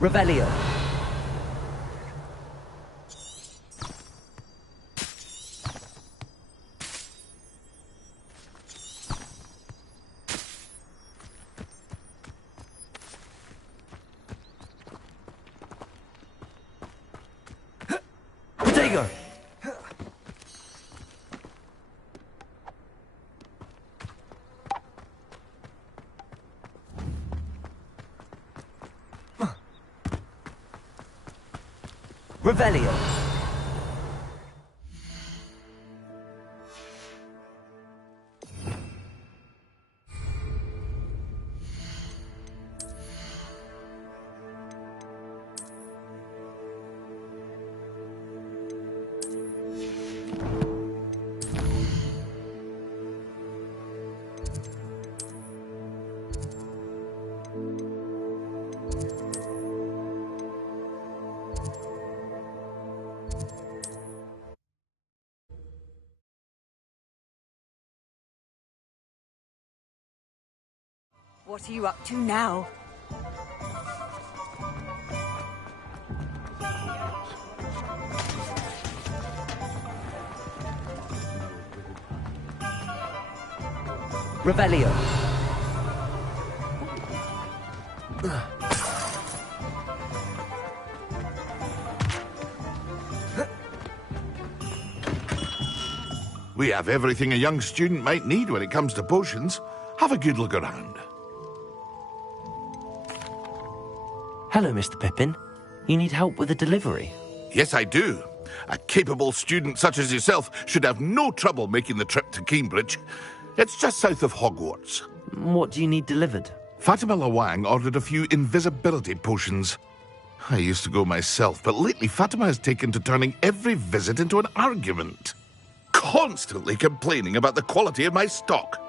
Revelio. Potato. Revelio. What are you up to now? Revelio. We have everything a young student might need when it comes to potions. Have a good look around. Hello, Mr. Pippin. You need help with a delivery? Yes, I do. A capable student such as yourself should have no trouble making the trip to Cambridge. It's just south of Hogwarts. What do you need delivered? Fatima Lawang ordered a few invisibility potions. I used to go myself, but lately Fatima has taken to turning every visit into an argument. Constantly complaining about the quality of my stock.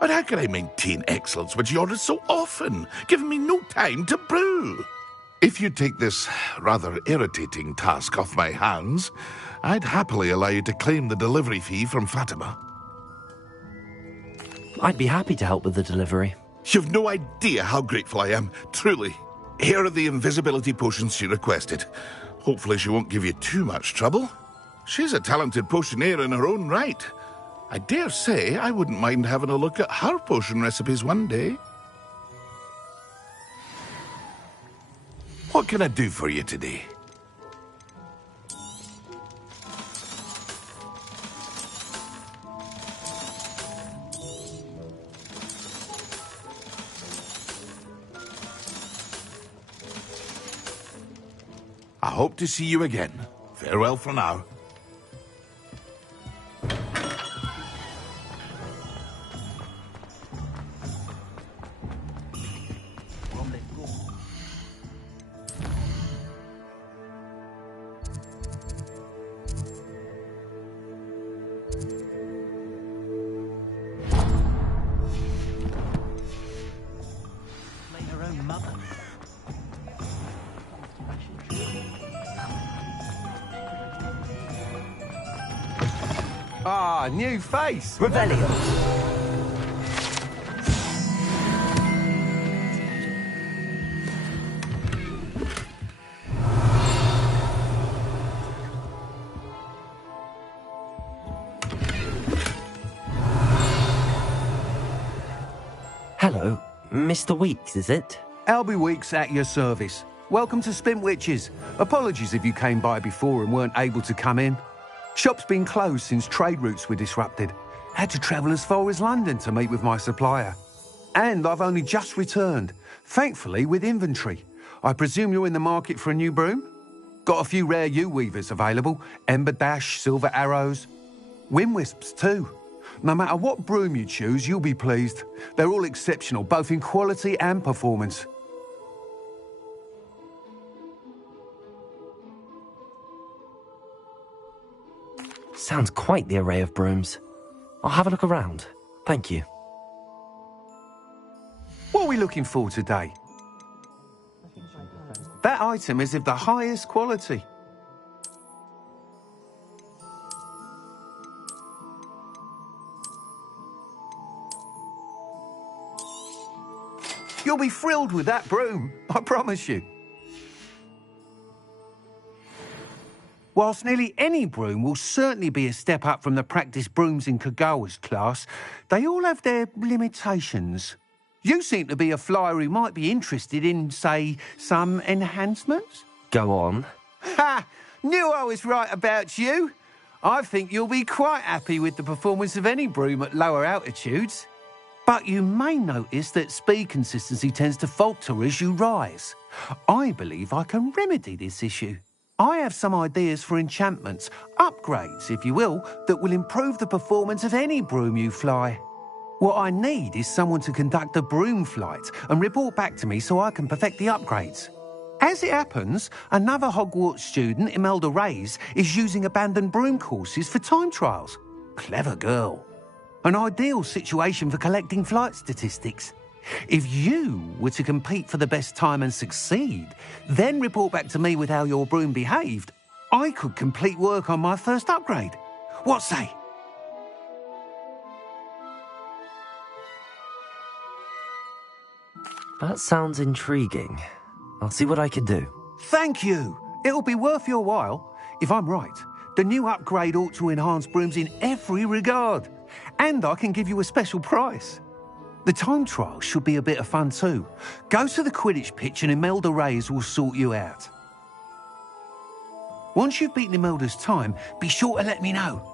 But how can I maintain excellence when she orders so often, giving me no time to brew? If you take this rather irritating task off my hands, I'd happily allow you to claim the delivery fee from Fatima. I'd be happy to help with the delivery. You've no idea how grateful I am, truly. Here are the invisibility potions she requested. Hopefully she won't give you too much trouble. She's a talented potioneer in her own right. I dare say I wouldn't mind having a look at her potion recipes one day. What can I do for you today? I hope to see you again. Farewell for now. Ah, new face. Revelio. Hello, Mr. Weeks, is it? Albie Weeks at your service. Welcome to Spintwitches. Apologies if you came by before and weren't able to come in. Shop's been closed since trade routes were disrupted. Had to travel as far as London to meet with my supplier. And I've only just returned, thankfully with inventory. I presume you're in the market for a new broom? Got a few rare U-weavers available. Ember Dash, Silver Arrows. Wind Wisps too. No matter what broom you choose, you'll be pleased. They're all exceptional, both in quality and performance. Sounds quite the array of brooms. I'll have a look around. Thank you. What are we looking for today? That item is of the highest quality. You'll be thrilled with that broom, I promise you. Whilst nearly any broom will certainly be a step up from the practice brooms in Kagawa's class, they all have their limitations. You seem to be a flyer who might be interested in, say, some enhancements? Go on. Ha! Knew I was right about you. I think you'll be quite happy with the performance of any broom at lower altitudes. But you may notice that speed consistency tends to falter as you rise. I believe I can remedy this issue. I have some ideas for enchantments, upgrades, if you will, that will improve the performance of any broom you fly. What I need is someone to conduct a broom flight and report back to me so I can perfect the upgrades. As it happens, another Hogwarts student, Imelda Rész, is using abandoned broom courses for time trials. Clever girl. An ideal situation for collecting flight statistics. If you were to compete for the best time and succeed, then report back to me with how your broom behaved, I could complete work on my first upgrade. What say? That sounds intriguing. I'll see what I can do. Thank you. It'll be worth your while. If I'm right, the new upgrade ought to enhance brooms in every regard. And I can give you a special price. The time trial should be a bit of fun too. Go to the Quidditch pitch and Imelda Rész will sort you out. Once you've beaten Imelda's time, be sure to let me know.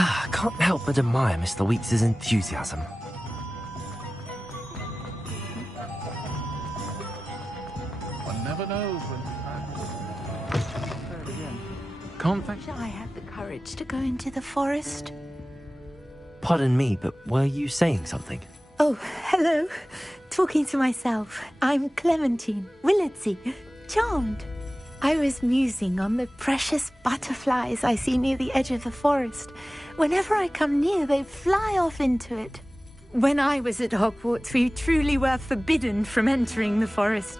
I can't help but admire Mr. Weeks' enthusiasm. One never knows when Can't think. I had the courage to go into the forest. Pardon me, but were you saying something? Oh, hello. Talking to myself. I'm Clementine, Willardsey, charmed. I was musing on the precious butterflies I see near the edge of the forest. Whenever I come near, they fly off into it. When I was at Hogwarts, we truly were forbidden from entering the forest.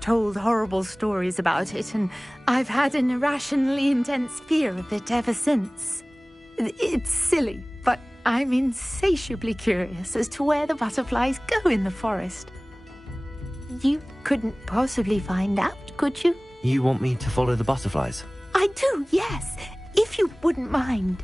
Told horrible stories about it, and I've had an irrationally intense fear of it ever since. It's silly, but I'm insatiably curious as to where the butterflies go in the forest. You couldn't possibly find out, could you? You want me to follow the butterflies? I do, yes, if you wouldn't mind.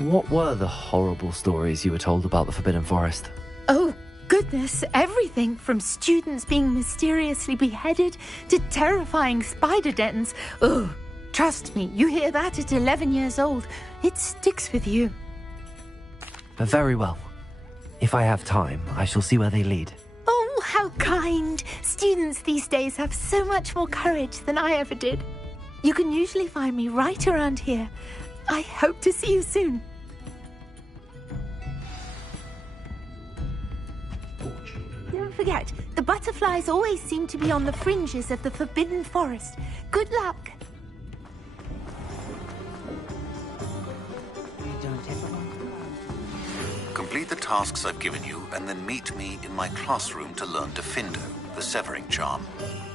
What were the horrible stories you were told about the Forbidden Forest? Oh, goodness, everything from students being mysteriously beheaded to terrifying spider dens. Oh, trust me, you hear that at 11 years old, it sticks with you. Very well. If I have time, I shall see where they lead. Oh, how kind. Students these days have so much more courage than I ever did. You can usually find me right around here. I hope to see you soon. Don't forget, the butterflies always seem to be on the fringes of the Forbidden Forest. Good luck. Complete the tasks I've given you, and then meet me in my classroom to learn Defendo, the severing charm.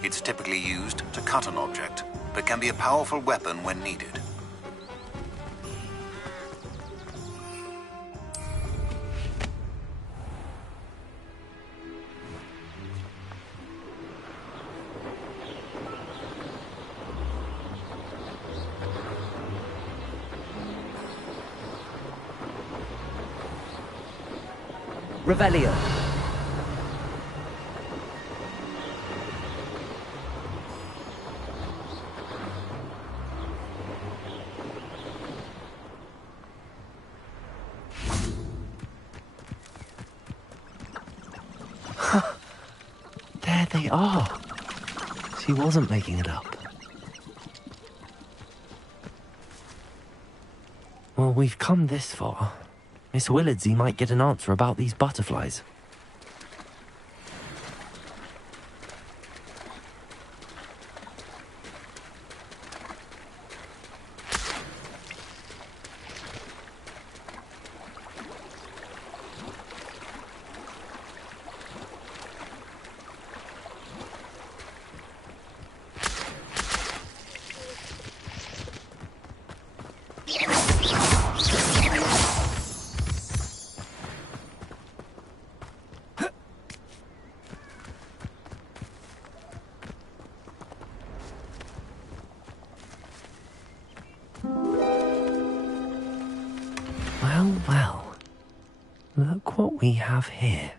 It's typically used to cut an object, but can be a powerful weapon when needed. Revelio. There they are. She wasn't making it up. Well, we've come this far. Miss Willardsey might get an answer about these butterflies. what we have here?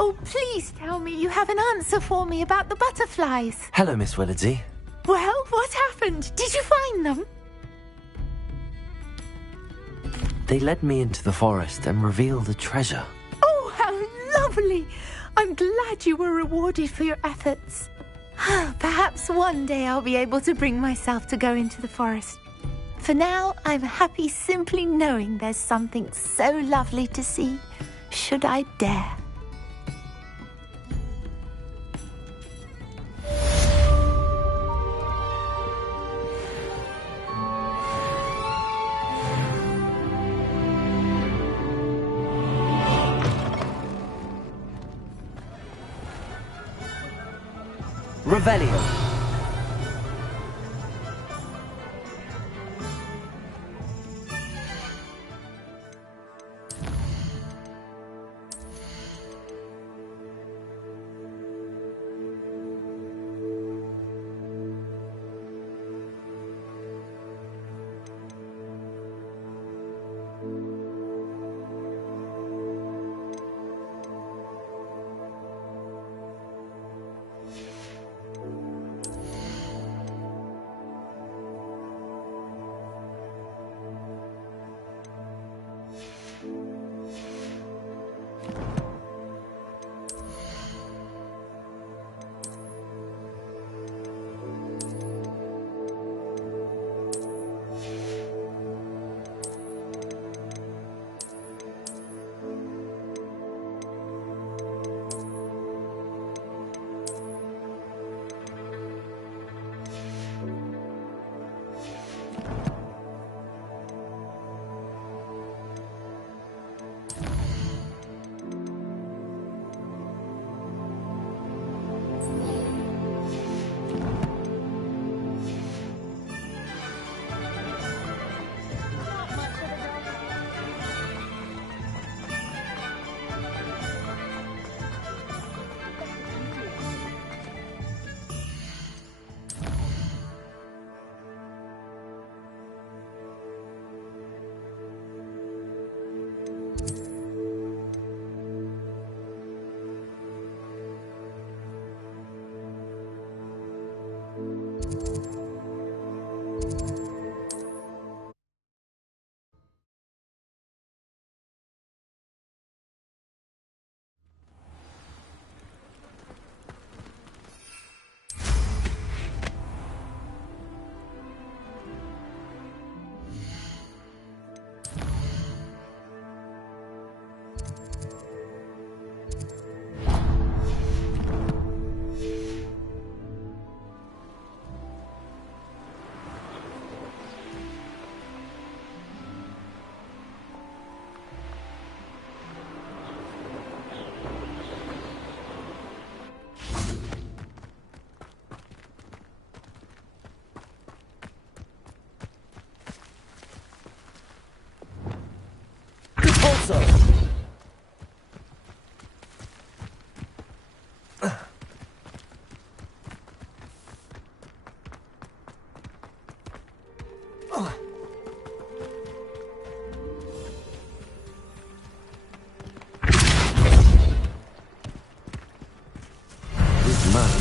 Oh, please tell me you have an answer for me about the butterflies. Hello, Miss Willardsey. Well, what happened? Did you find them? They led me into the forest and revealed a treasure. Oh, how lovely! I'm glad you were rewarded for your efforts. Perhaps one day I'll be able to bring myself to go into the forest. For now, I'm happy simply knowing there's something so lovely to see, should I dare. Revelio.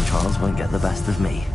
trials won't get the best of me.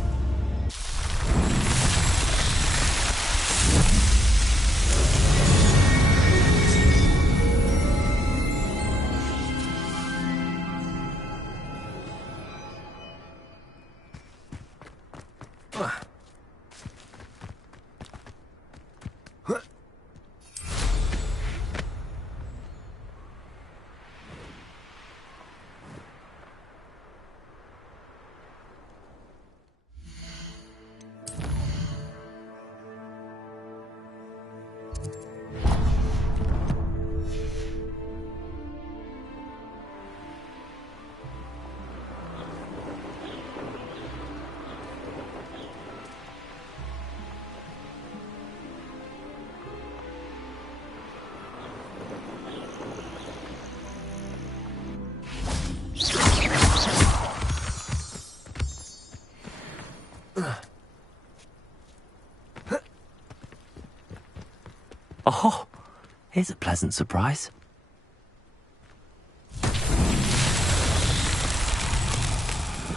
Oh, here's a pleasant surprise.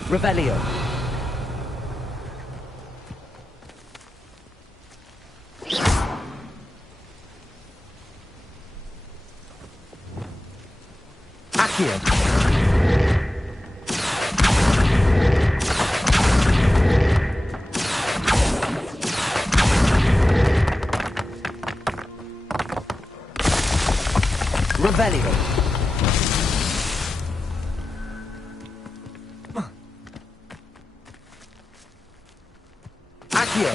Revelio. Accio. Revelio. Accio.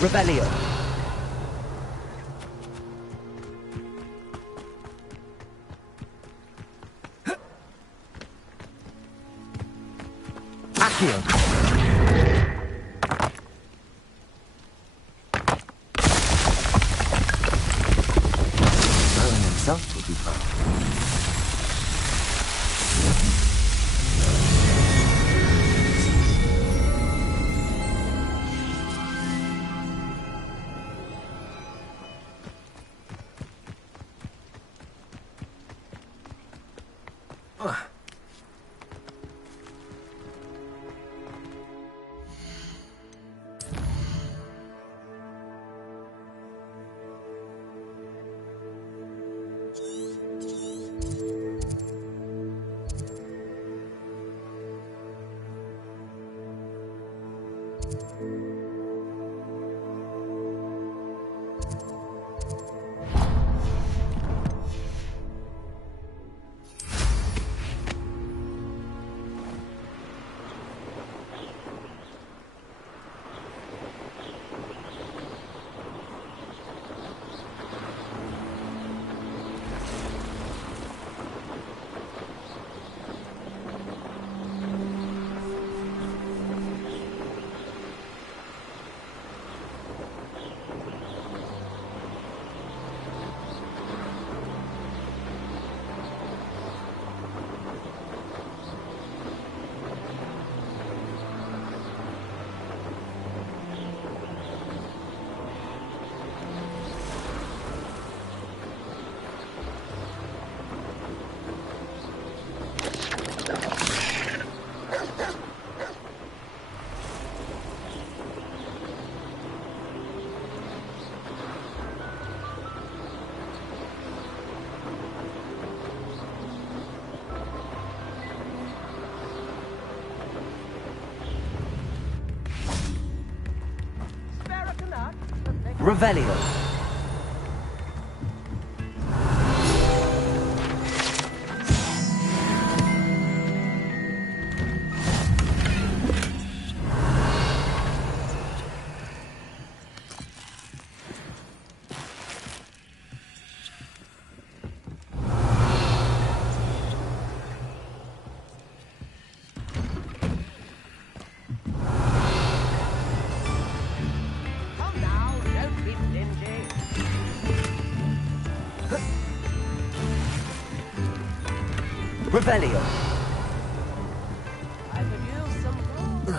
Revelio. Accio. Merlin himself will be proud. Revelio. Revelio. I could use some food.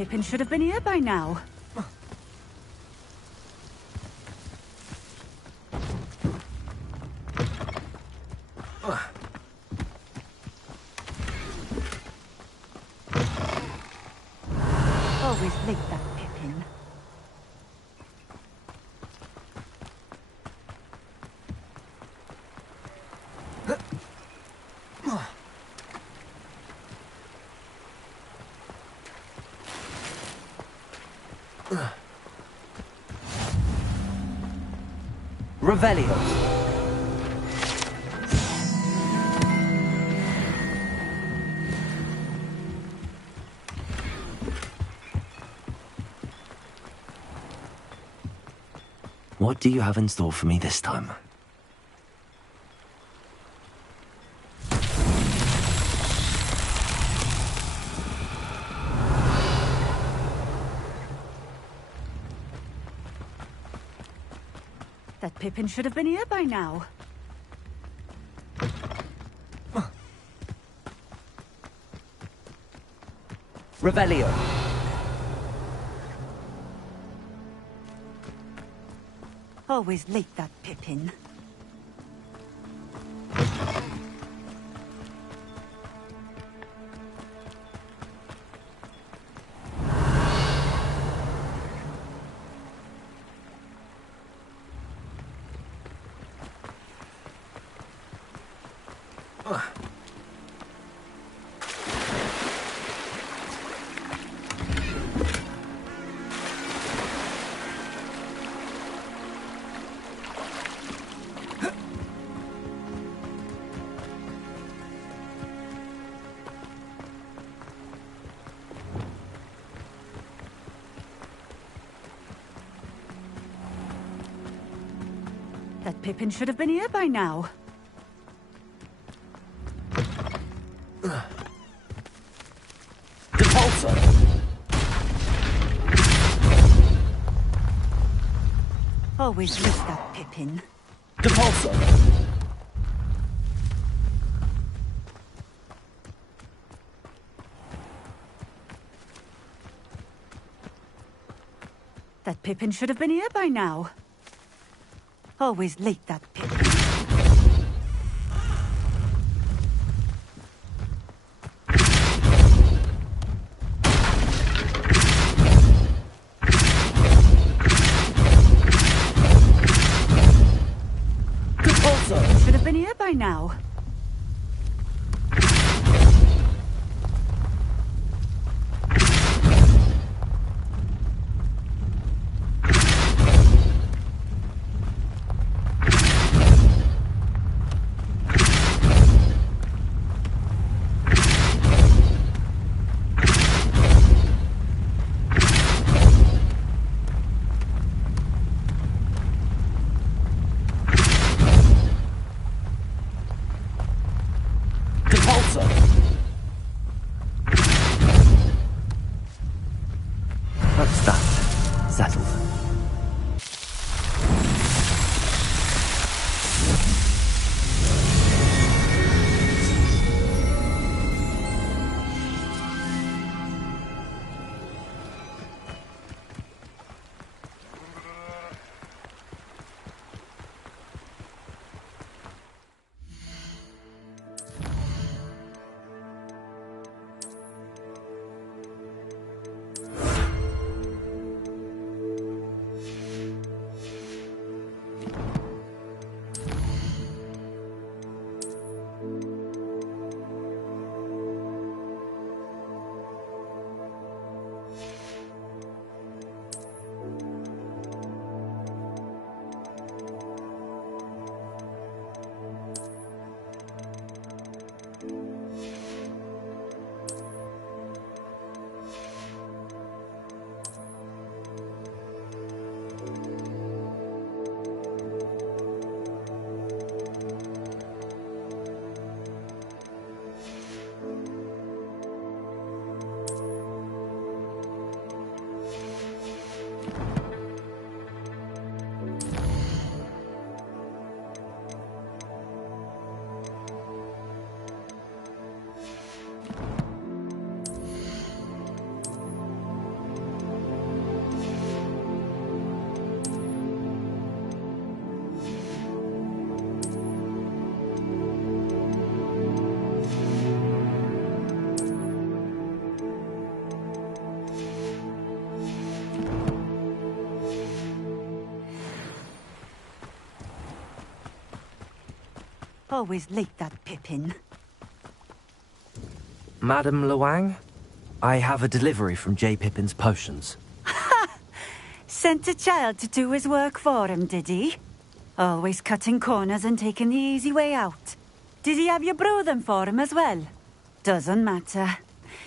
Pippin should have been here by now. Always late, that Pippin. Revelio. What do you have in store for me this time? That Pippin should have been here by now. Revelio. Always late, that Pippin. That Pippin should have been here by now. Depulso. Always late, that Pippin. Depulso. That Pippin should have been here by now. Always late, that Pippin. Depulso. Should have been here by now. That's that. Settled. Always like that Pippin. Madam Luang, I have a delivery from J. Pippin's potions. Sent a child to do his work for him, did he? Always cutting corners and taking the easy way out. Did he have you brew them for him as well? Doesn't matter.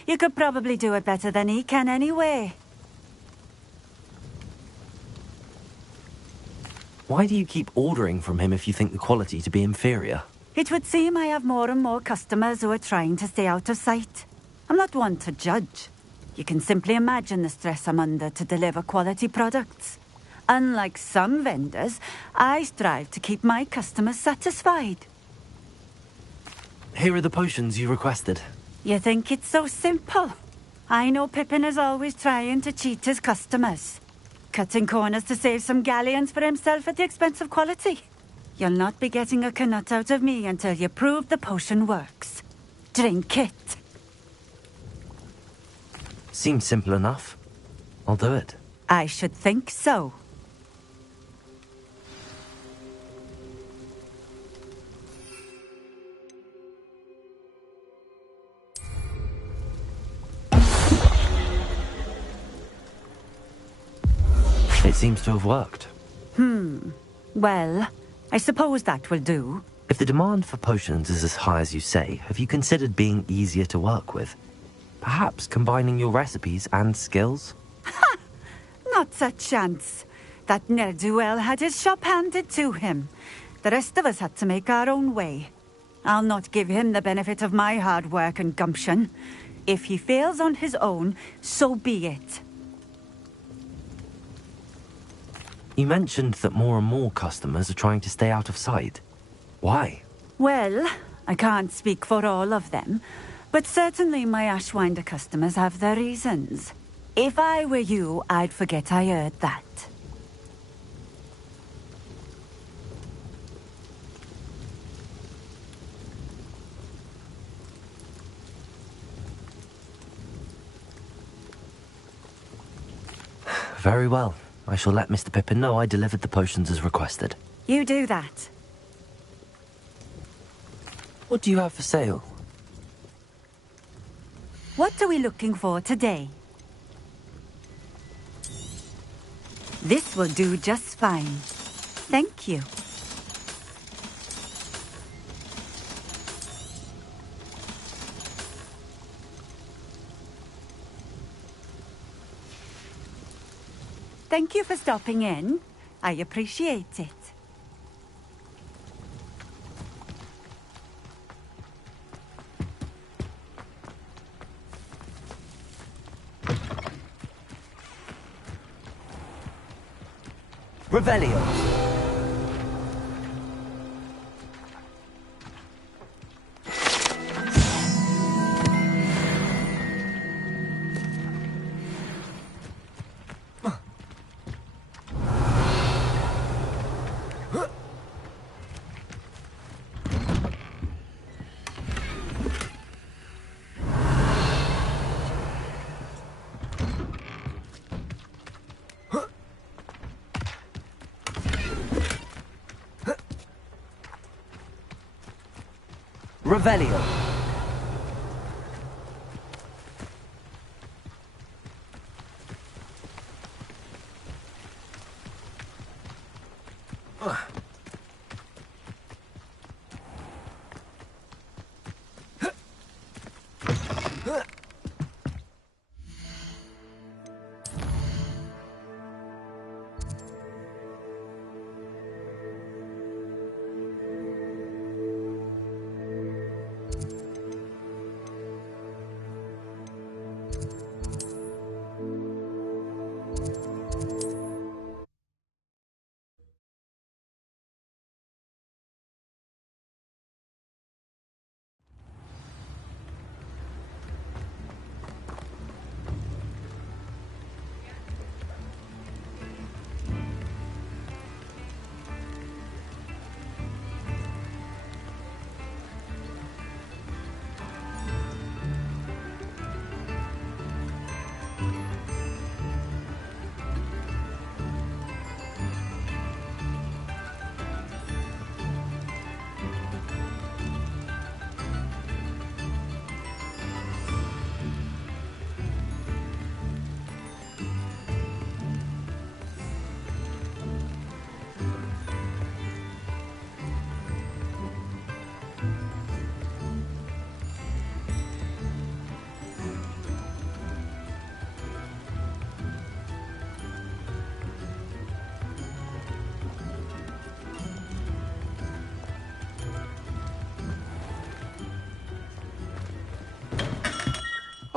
You could probably do it better than he can anyway. Why do you keep ordering from him if you think the quality to be inferior? It would seem I have more and more customers who are trying to stay out of sight. I'm not one to judge. You can simply imagine the stress I'm under to deliver quality products. Unlike some vendors, I strive to keep my customers satisfied. Here are the potions you requested. You think it's so simple? I know Pippin is always trying to cheat his customers. Cutting corners to save some galleons for himself at the expense of quality. You'll not be getting a canut out of me until you prove the potion works. Drink it. Seems simple enough. I'll do it. I should think so. It seems to have worked. Well, I suppose that will do. If the demand for potions is as high as you say, have you considered being easier to work with? Perhaps combining your recipes and skills? Not a chance. That ne'er-do-well had his shop handed to him. The rest of us had to make our own way. I'll not give him the benefit of my hard work and gumption. If he fails on his own, so be it. You mentioned that more and more customers are trying to stay out of sight. Why? Well, I can't speak for all of them, but certainly my Ashwinder customers have their reasons. If I were you, I'd forget I heard that. Very well. I shall let Mr. Pippin know I delivered the potions as requested. You do that. What do you have for sale? What are we looking for today? This will do just fine. Thank you. Thank you for stopping in. I appreciate it. Revelio. Revelio.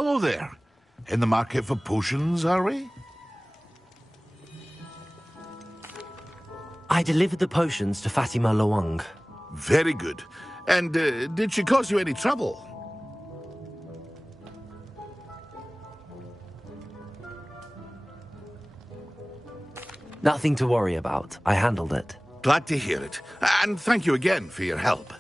Hello there. In the market for potions, are we? I delivered the potions to Fatima Lawang. Very good. And did she cause you any trouble? Nothing to worry about. I handled it. Glad to hear it. And thank you again for your help.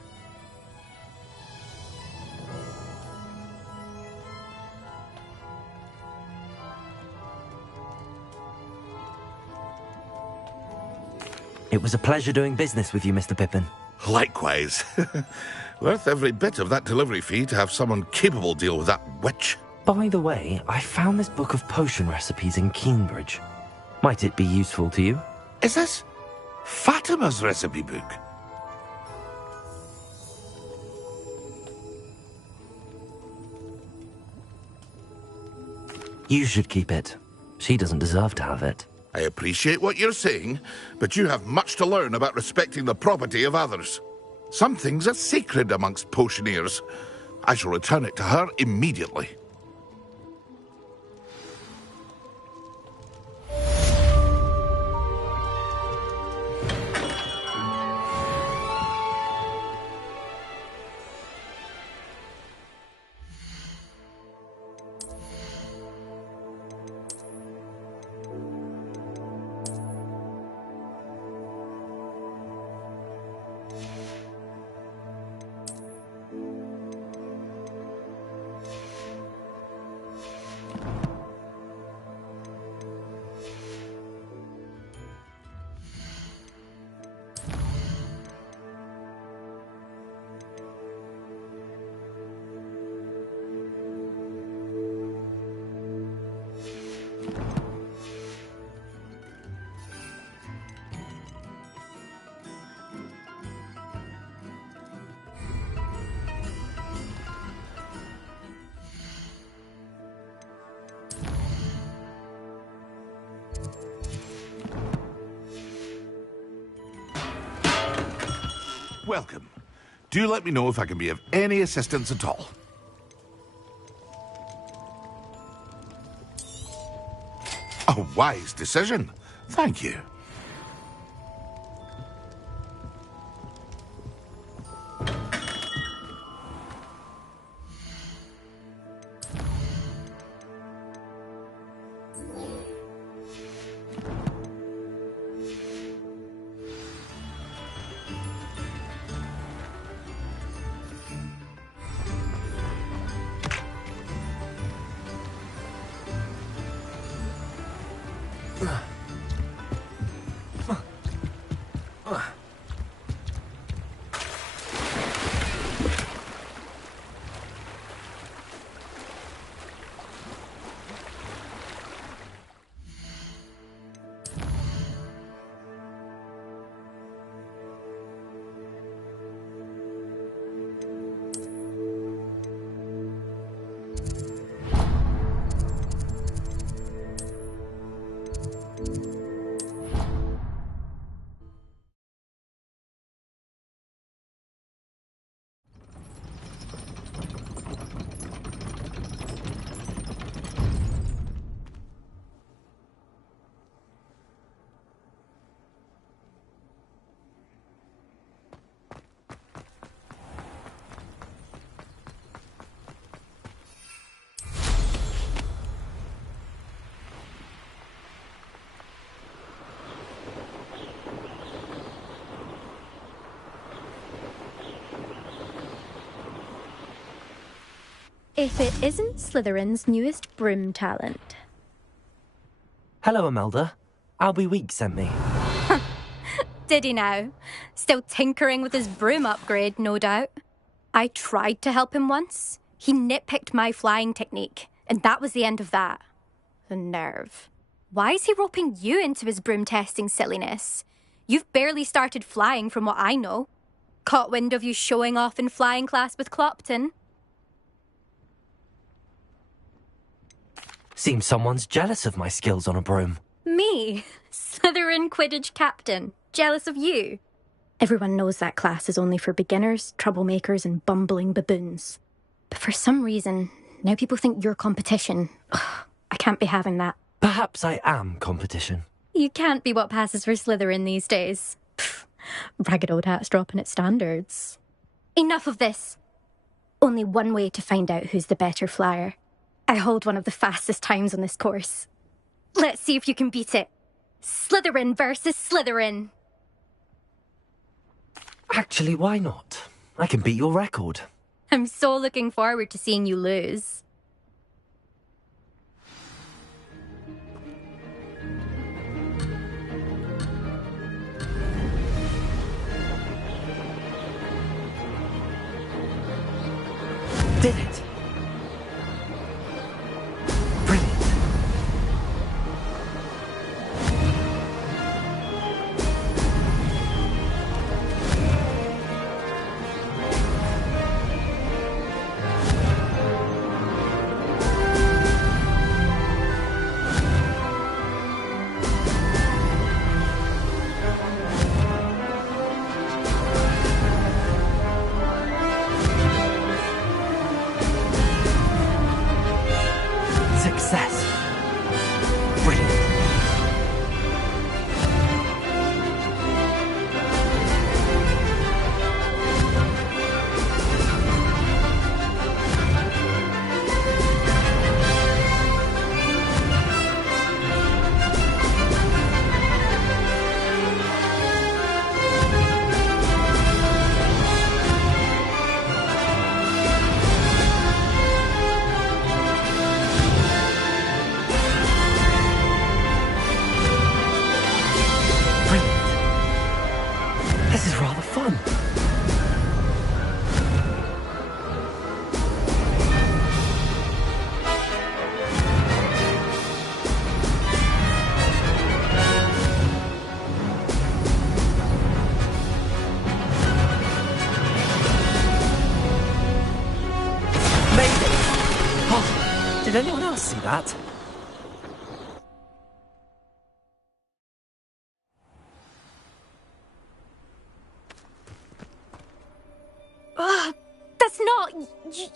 It was a pleasure doing business with you, Mr. Pippin. Likewise. Worth every bit of that delivery fee to have someone capable deal with that witch. By the way, I found this book of potion recipes in Cambridge. Might it be useful to you? Is this Fatima's recipe book? You should keep it. She doesn't deserve to have it. I appreciate what you're saying, but you have much to learn about respecting the property of others. Some things are sacred amongst potioneers. I shall return it to her immediately. Welcome. Do let me know if I can be of any assistance at all. A wise decision. Thank you. If it isn't Slytherin's newest broom talent. Hello, Imelda. Albie Week sent me. Did he now? Still tinkering with his broom upgrade, no doubt. I tried to help him once. He nitpicked my flying technique, and that was the end of that. The nerve. Why is he roping you into his broom testing silliness? You've barely started flying from what I know. Caught wind of you showing off in flying class with Clopton. Seems someone's jealous of my skills on a broom. Me? Slytherin Quidditch captain. Jealous of you? Everyone knows that class is only for beginners, troublemakers, and bumbling baboons. But for some reason, Now people think you're competition. Ugh, I can't be having that. Perhaps I am competition. You can't be what passes for Slytherin these days. Pfft, ragged old hat's dropping its standards. Enough of this. Only one way to find out who's the better flyer. I hold one of the fastest times on this course. Let's see if you can beat it. Slytherin versus Slytherin. Actually, why not? I can beat your record. I'm so looking forward to seeing you lose. Did it! Brilliant! Success! Brilliant! This is rather fun. Mayday! Oh, did anyone else see that? That's not...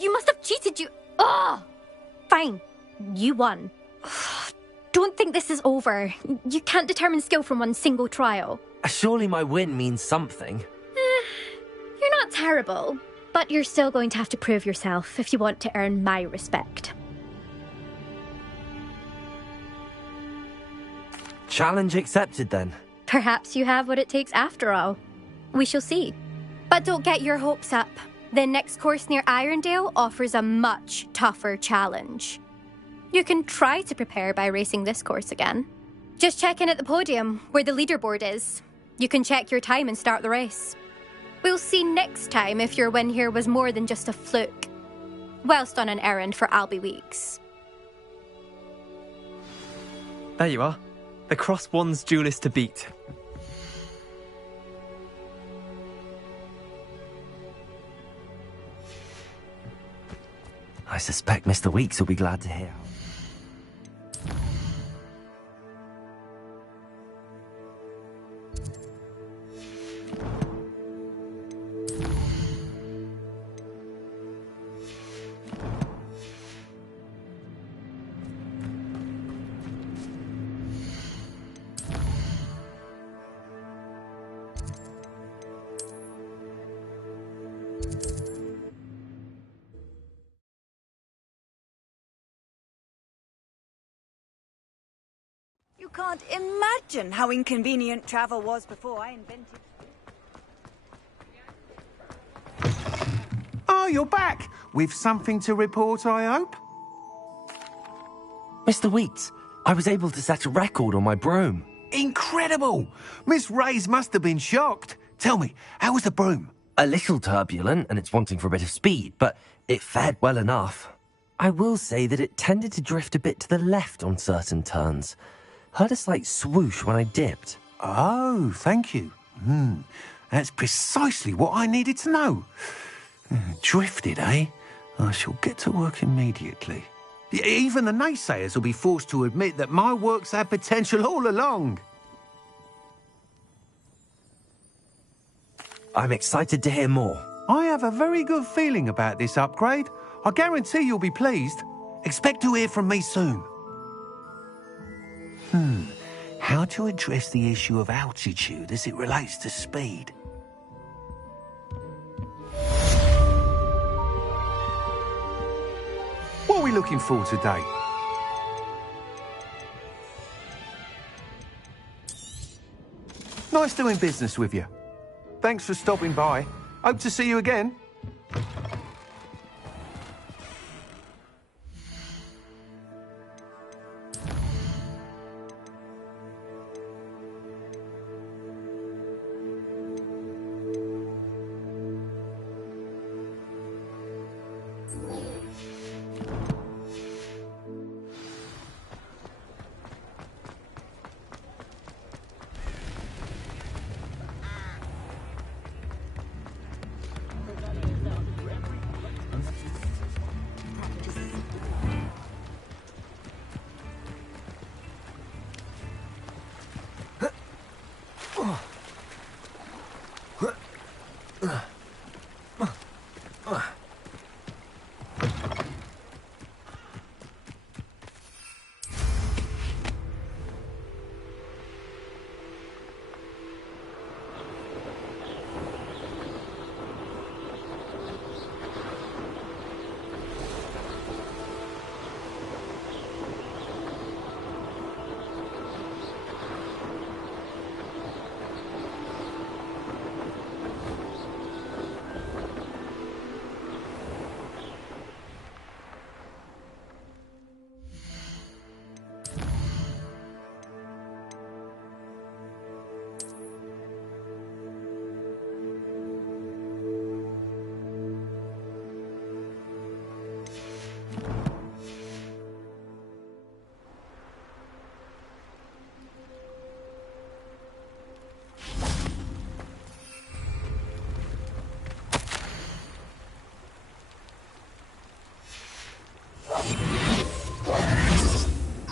You must have cheated, you... Ugh! Fine. You won. Don't think this is over. You can't determine skill from one single trial. Surely my win means something. You're not terrible, but you're still going to have to prove yourself if you want to earn my respect. Challenge accepted then. Perhaps you have what it takes after all. We shall see. But don't get your hopes up. The next course near Irondale offers a much tougher challenge. You can try to prepare by racing this course again. Just check in at the podium, where the leaderboard is. You can check your time and start the race. We'll see next time if your win here was more than just a fluke, whilst on an errand for Albie Weeks. There you are. The Cross Wands duelist to beat. I suspect Mr. Weeks will be glad to hear. You can't imagine how inconvenient travel was before I invented... Oh, you're back! With something to report, I hope? Mr. Weeks, I was able to set a record on my broom. Incredible! Miss Rész must have been shocked. Tell me, how was the broom? A little turbulent, and it's wanting for a bit of speed, but it fared well enough. I will say that it tended to drift a bit to the left on certain turns. Heard a slight swoosh when I dipped. Oh, thank you. That's precisely what I needed to know. Drifted, eh? I shall get to work immediately. Even the naysayers will be forced to admit that my work's had potential all along. I'm excited to hear more. I have a very good feeling about this upgrade. I guarantee you'll be pleased. Expect to hear from me soon. How to address the issue of altitude as it relates to speed? What are we looking for today? Nice doing business with you. Thanks for stopping by. Hope to see you again.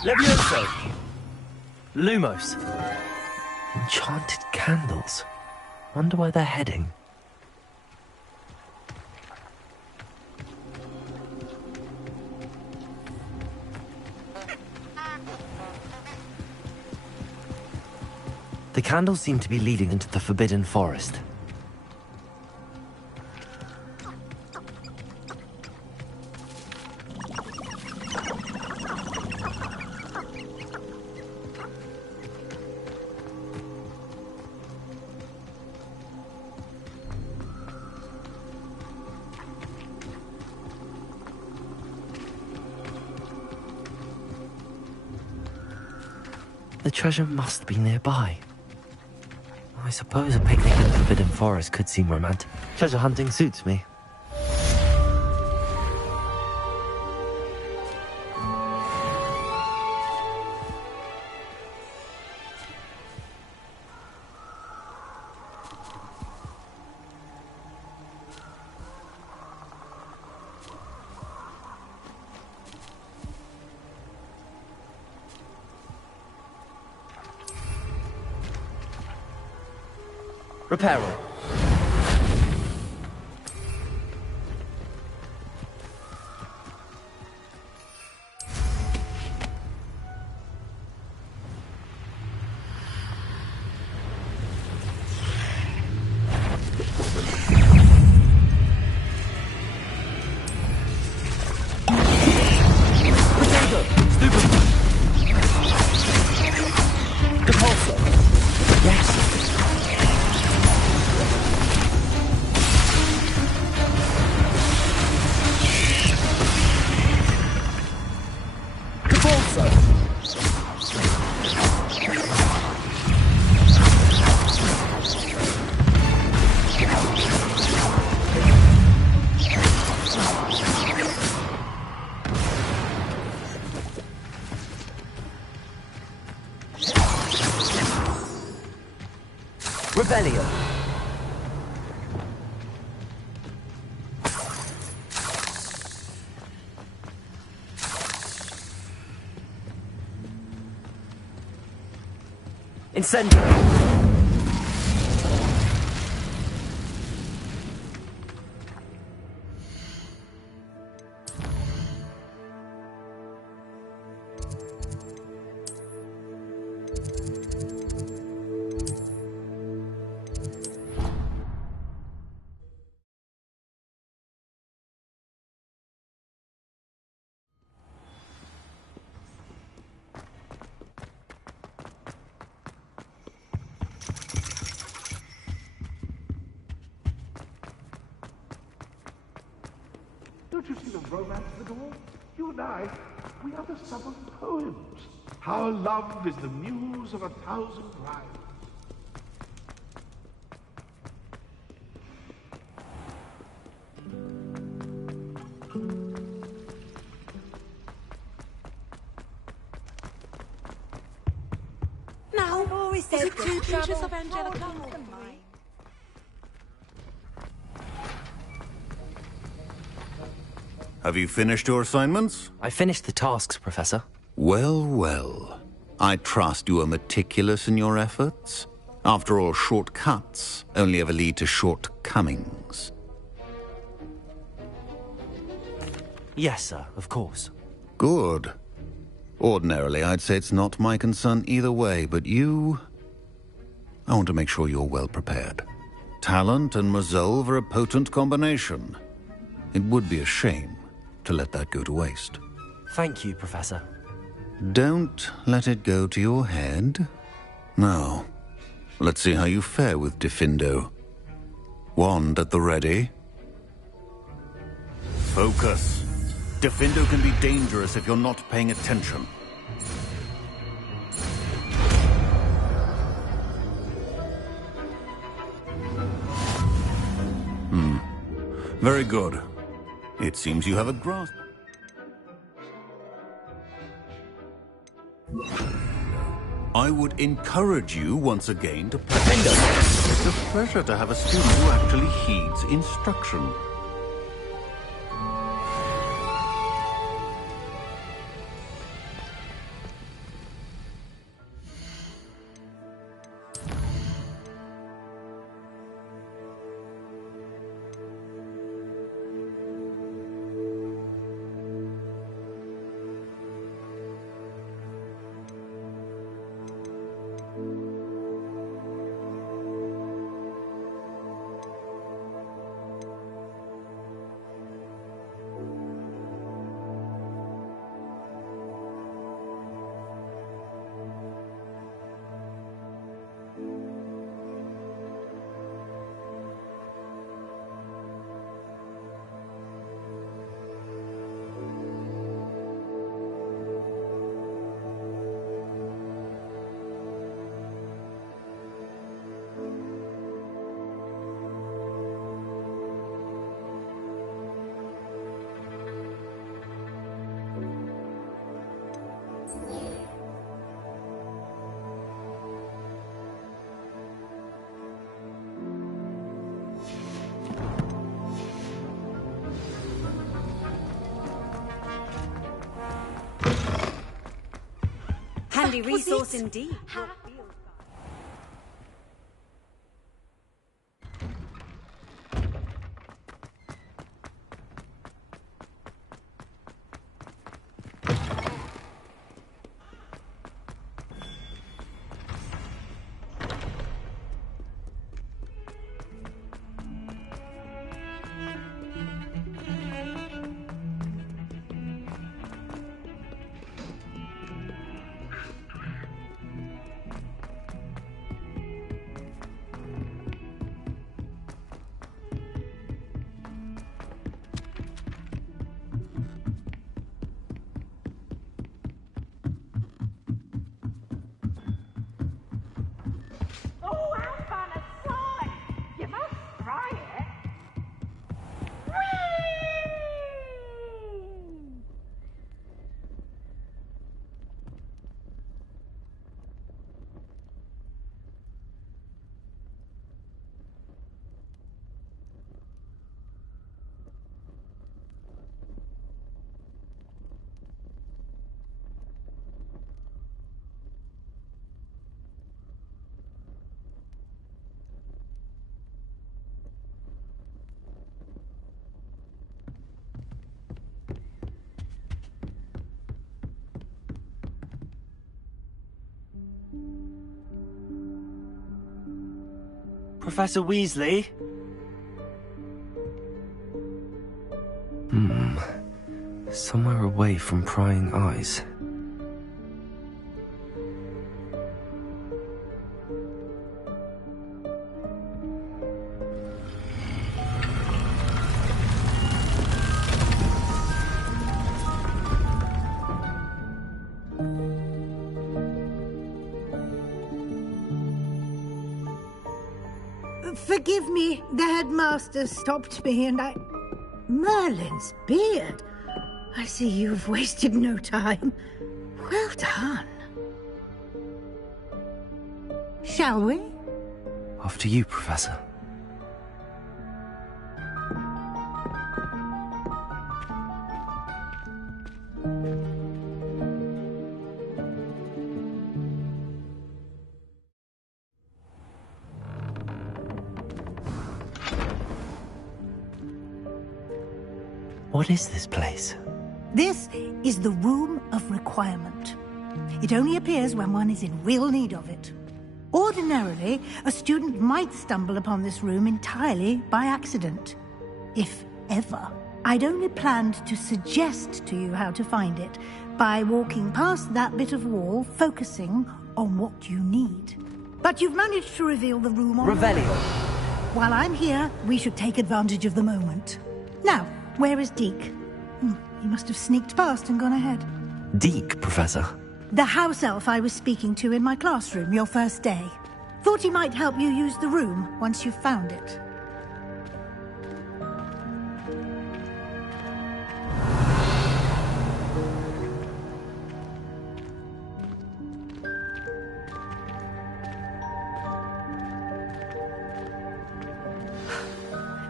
Levioso! Lumos! Enchanted candles. Wonder where they're heading. The candles seem to be leading into the Forbidden Forest. The treasure must be nearby. I suppose a picnic in the Forbidden Forest could seem romantic. Treasure hunting suits me. Reparo. Rebellion. Incendio. you see the romance of it all? You and I, we are the sum of poems. Our love is the muse of 1,000 rhymes. Now, always said it 2 pages of Angelica? Have you finished your assignments? I finished the tasks, Professor. Well, well. I trust you are meticulous in your efforts. After all, shortcuts only ever lead to shortcomings. Yes, sir, of course. Good. Ordinarily, I'd say it's not my concern either way, but you... I want to make sure you're well prepared. Talent and resolve are a potent combination. It would be a shame to let that go to waste. Thank you, Professor. Don't let it go to your head. Now, let's see how you fare with Diffindo. Wand at the ready. Focus. Diffindo can be dangerous if you're not paying attention. Very good. It seems you have a grasp. I would encourage you once again to practice. It's a pleasure to have a student who actually heeds instruction. Handy resource indeed. Professor Weasley? Somewhere away from prying eyes. Forgive me, the headmaster stopped me and I... Merlin's beard. I see you've wasted no time. Well done. Shall we? Off to you, Professor. What is this place? This is the Room of Requirement. It only appears when one is in real need of it. Ordinarily, a student might stumble upon this room entirely by accident. If ever. I'd only planned to suggest to you how to find it by walking past that bit of wall, focusing on what you need. But you've managed to reveal the room on... Revelio. While I'm here, we should take advantage of the moment. Now, where is Deke? He must have sneaked past and gone ahead. Deke, Professor? The house elf I was speaking to in my classroom your first day. Thought he might help you use the room once you've found it.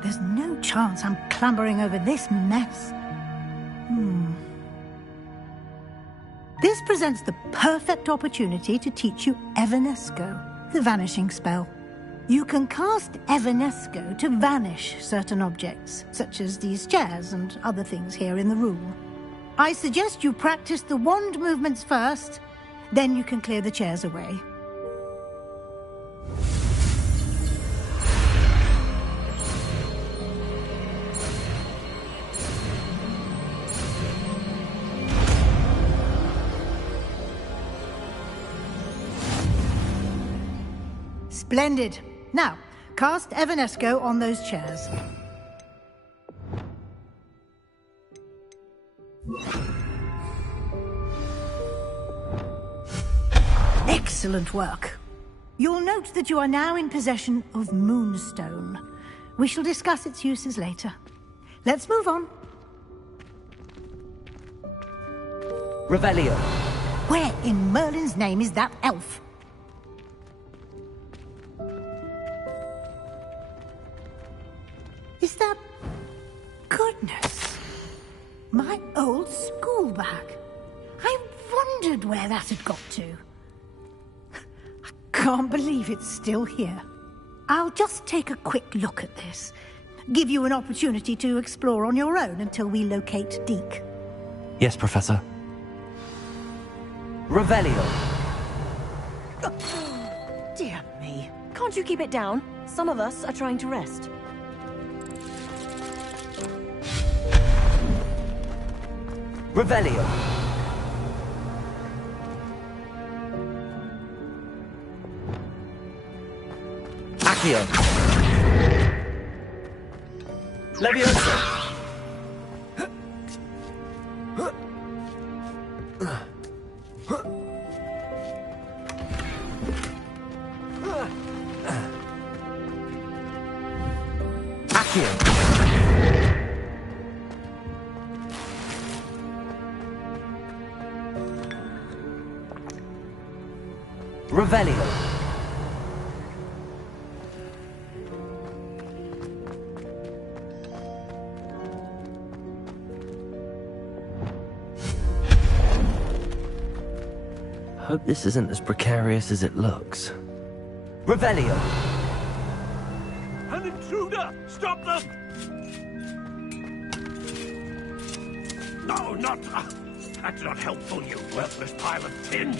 There's no chance I'm clambering over this mess. This presents the perfect opportunity to teach you Evanesco, the vanishing spell. You can cast Evanesco to vanish certain objects, such as these chairs and other things here in the room. I suggest you practice the wand movements first, then you can clear the chairs away. Splendid. Now, cast Evanesco on those chairs. Excellent work. You'll note that you are now in possession of Moonstone. We shall discuss its uses later. Let's move on. Revelio. Where in Merlin's name is that elf? Is that... Goodness. My old school bag. I wondered where that had got to. I can't believe it's still here. I'll just take a quick look at this. Give you an opportunity to explore on your own until we locate Deke. Yes, Professor. Revelio. Dear me. Can't you keep it down? Some of us are trying to rest. Revelio. Accio. Leviosa. Accio. Revelio. Hope this isn't as precarious as it looks. Revelio. An intruder! Stop them! No, not... that's not helpful, you worthless pile of tin!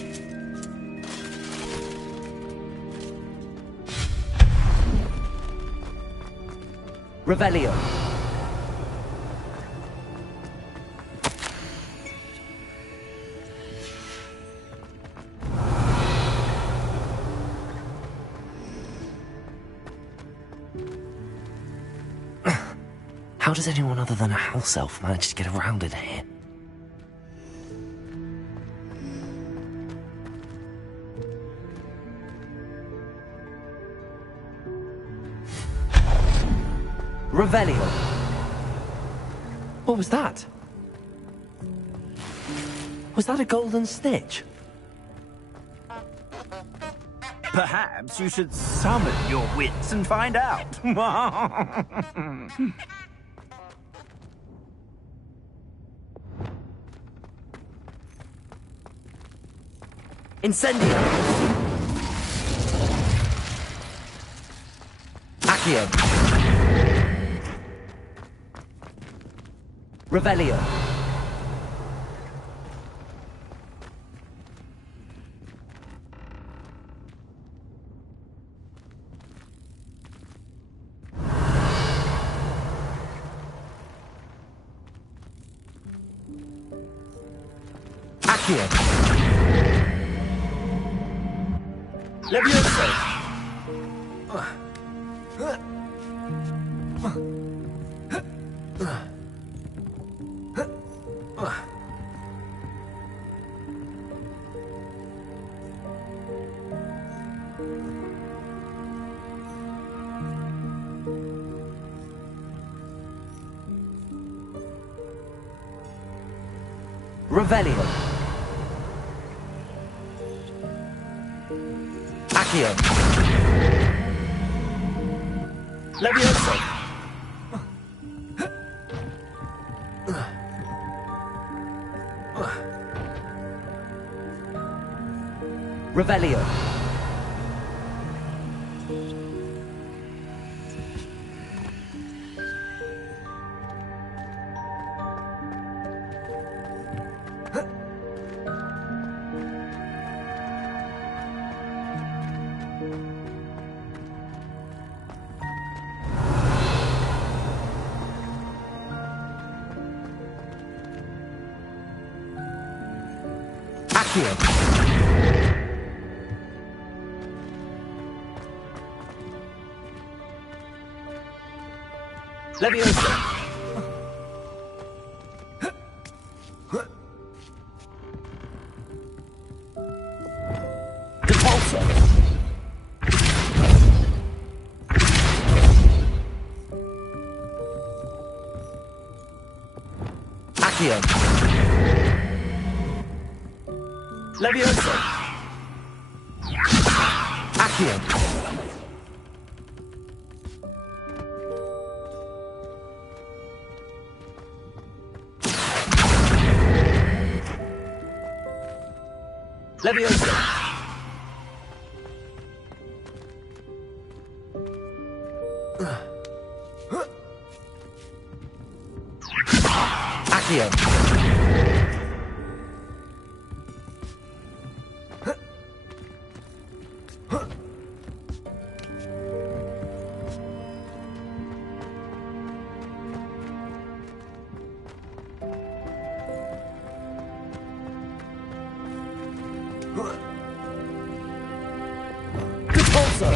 Revelio. How does anyone other than a house elf manage to get around in here? Revelio. What was that? Was that a golden snitch? Perhaps you should summon your wits and find out. Incendio. Accio. Revelio. Accio. Levioso. Revelio. Accio. Levioso. Revelio. Accio. Levioso. Depulso. Accio. Levioso. Accio. Levioso. Accio. Depulso.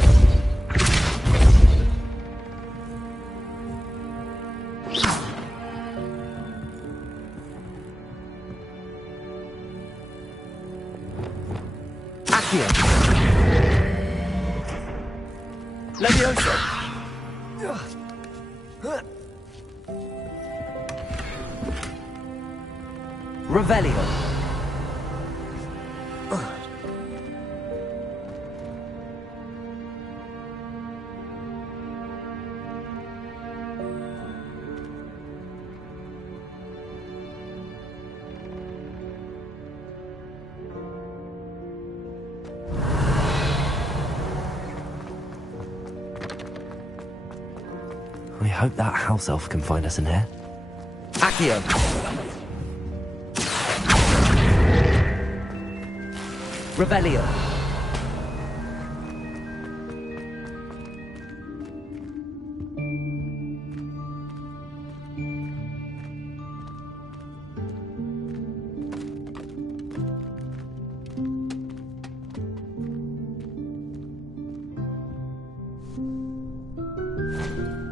Accio. Levioso. Revelio. I hope that house elf can find us in here. Accio. Revelio.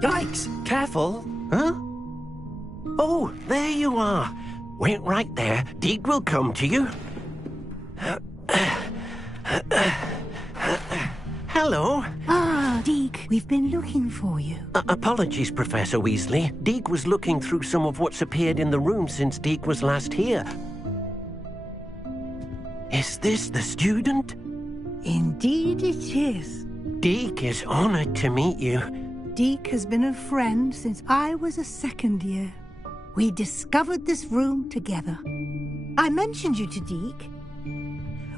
Yikes! Careful! Huh? Oh, there you are. Wait right there. Dig will come to you. Hello. Ah, Deek, we've been looking for you. Apologies, Professor Weasley. Deek was looking through some of what's appeared in the room since Deek was last here. Is this the student? Indeed it is. Deek is honored to meet you. Deek has been a friend since I was a second year. We discovered this room together. I mentioned you to Deek.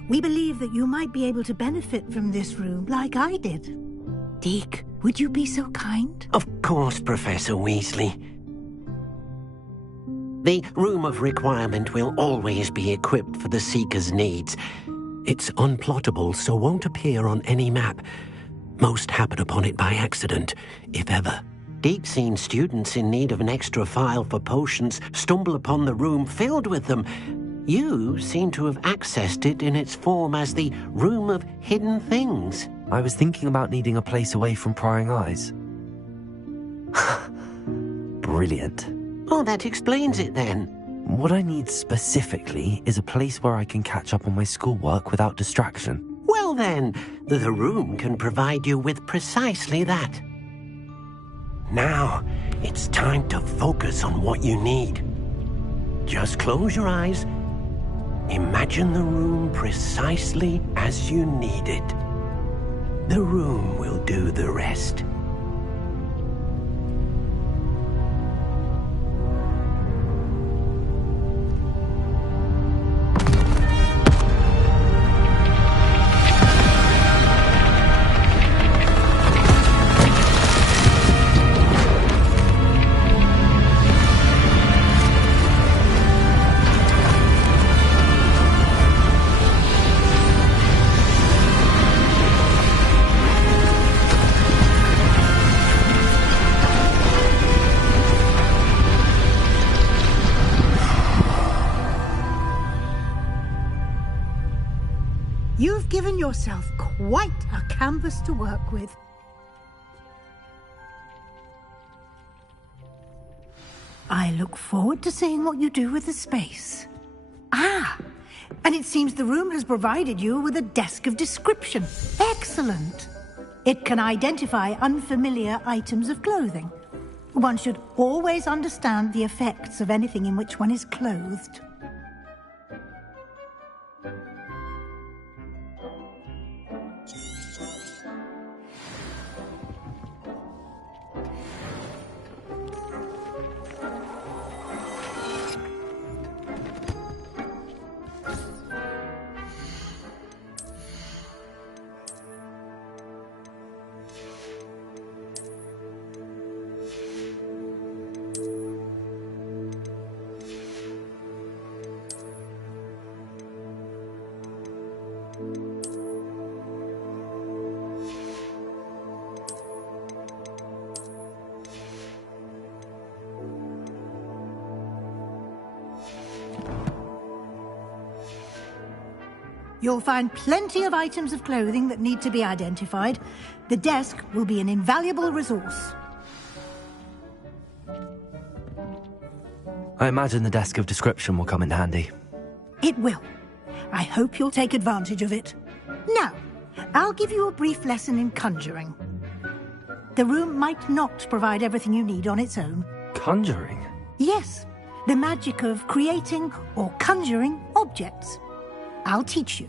We believe that you might be able to benefit from this room like I did. Deek, would you be so kind? Of course, Professor Weasley. The Room of Requirement will always be equipped for the Seeker's needs. It's unplottable, so won't appear on any map. Most happen upon it by accident, if ever. Deek's seen students in need of an extra file for potions stumble upon the room filled with them. You seem to have accessed it in its form as the Room of Hidden Things. I was thinking about needing a place away from prying eyes. Brilliant. Oh, that explains it then. What I need specifically is a place where I can catch up on my schoolwork without distraction. Well then, the room can provide you with precisely that. Now, it's time to focus on what you need. Just close your eyes. Imagine the room precisely as you need it. The room will do the rest. You've given yourself quite a canvas to work with. I look forward to seeing what you do with the space. Ah, and it seems the room has provided you with a desk of description. Excellent. It can identify unfamiliar items of clothing. One should always understand the effects of anything in which one is clothed. You'll find plenty of items of clothing that need to be identified. The desk will be an invaluable resource. I imagine the desk of description will come in handy. It will. I hope you'll take advantage of it. Now, I'll give you a brief lesson in conjuring. The room might not provide everything you need on its own. Conjuring? Yes, the magic of creating or conjuring objects. I'll teach you.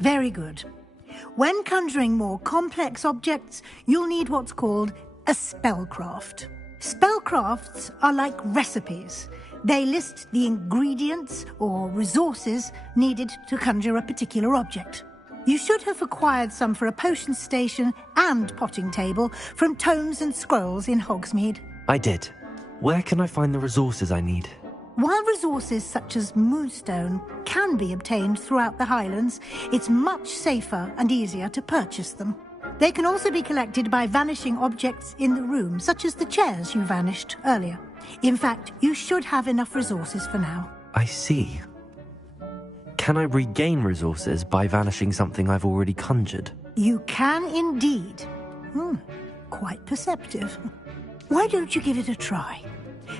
Very good. When conjuring more complex objects, you'll need what's called a spellcraft. Spellcrafts are like recipes. They list the ingredients or resources needed to conjure a particular object. You should have acquired some for a potion station and potting table from tomes and scrolls in Hogsmeade. I did. Where can I find the resources I need? While resources such as moonstone can be obtained throughout the Highlands, it's much safer and easier to purchase them. They can also be collected by vanishing objects in the room, such as the chairs you vanished earlier. In fact, you should have enough resources for now. I see. Can I regain resources by vanishing something I've already conjured? You can indeed. Quite perceptive. Why don't you give it a try?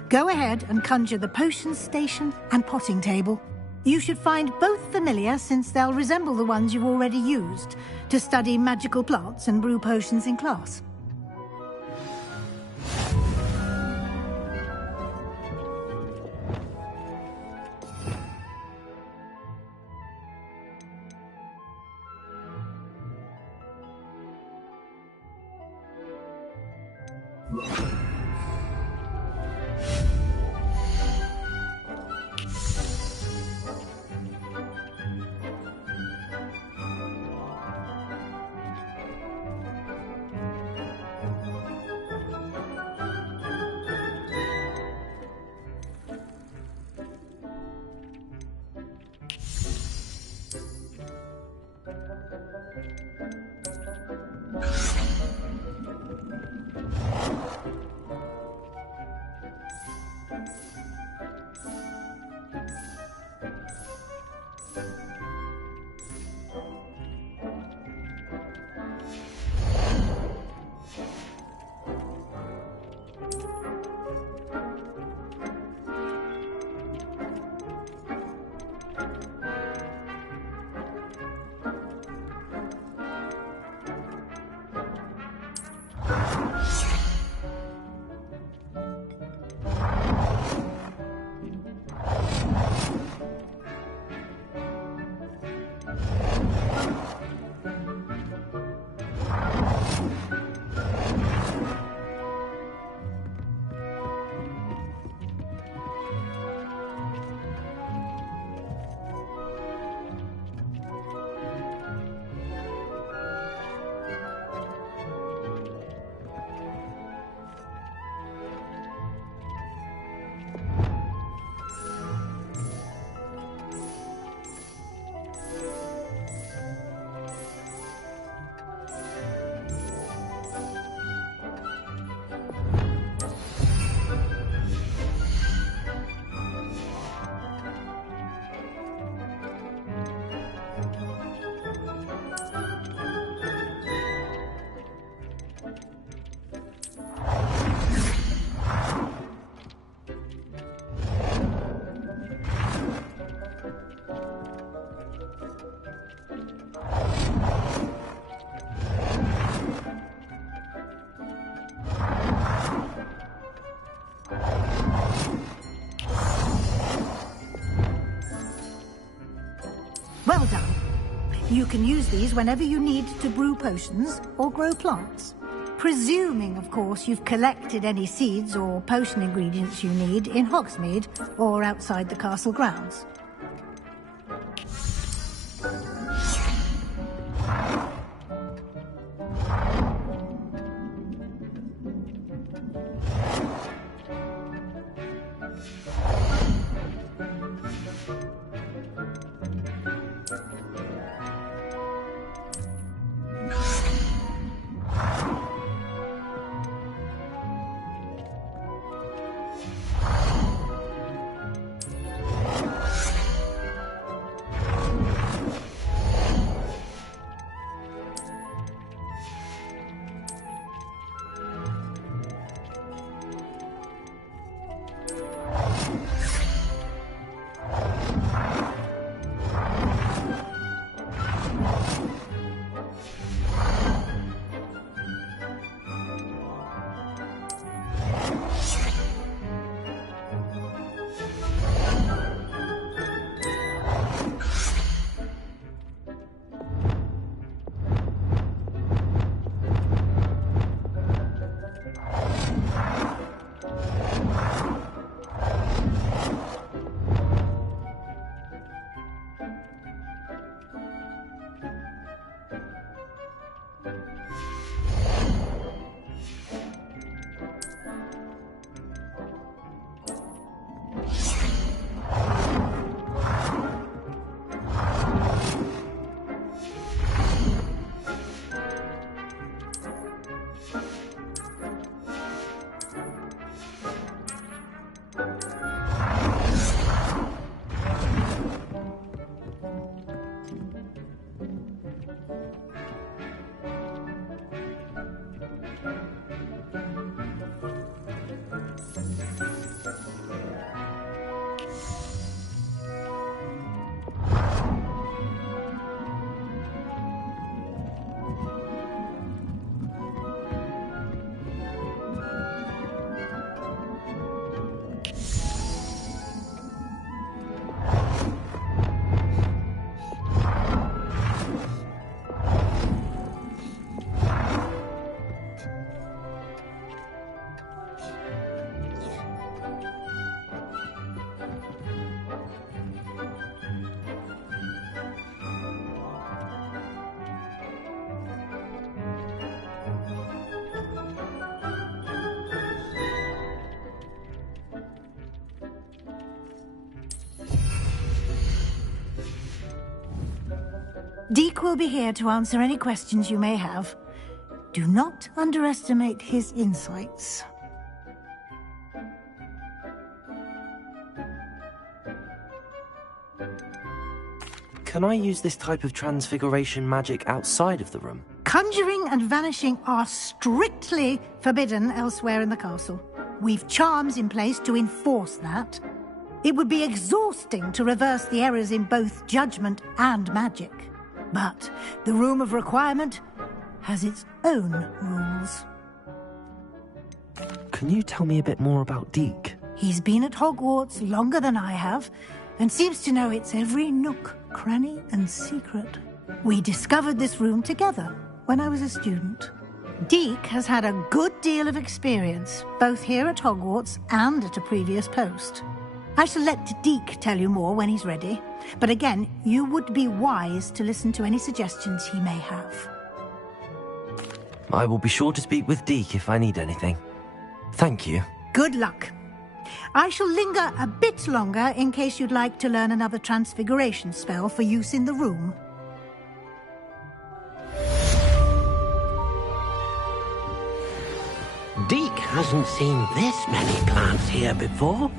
Go ahead and conjure the potions station and potting table. You should find both familiar, since they'll resemble the ones you've already used to study magical plants and brew potions in class. Well done. You can use these whenever you need to brew potions or grow plants. Presuming, of course, you've collected any seeds or potion ingredients you need in Hogsmeade or outside the castle grounds. Deke will be here to answer any questions you may have. Do not underestimate his insights. Can I use this type of transfiguration magic outside of the room? Conjuring and vanishing are strictly forbidden elsewhere in the castle. We've charms in place to enforce that. It would be exhausting to reverse the errors in both judgment and magic. But the Room of Requirement has its own rules. Can you tell me a bit more about Deke? He's been at Hogwarts longer than I have, and seems to know its every nook, cranny, and secret. We discovered this room together when I was a student. Deke has had a good deal of experience, both here at Hogwarts and at a previous post. I shall let Deke tell you more when he's ready, but again, you would be wise to listen to any suggestions he may have. I will be sure to speak with Deke if I need anything. Thank you. Good luck. I shall linger a bit longer in case you'd like to learn another transfiguration spell for use in the room. Deke hasn't seen this many plants here before.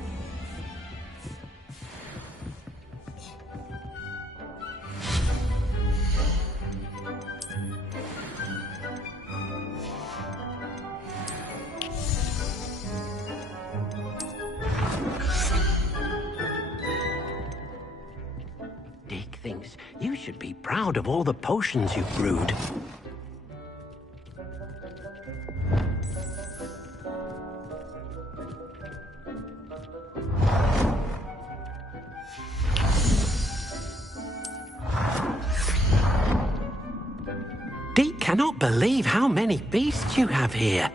Deke thinks you should be proud of all the potions you've brewed. Deke cannot believe how many beasts you have here.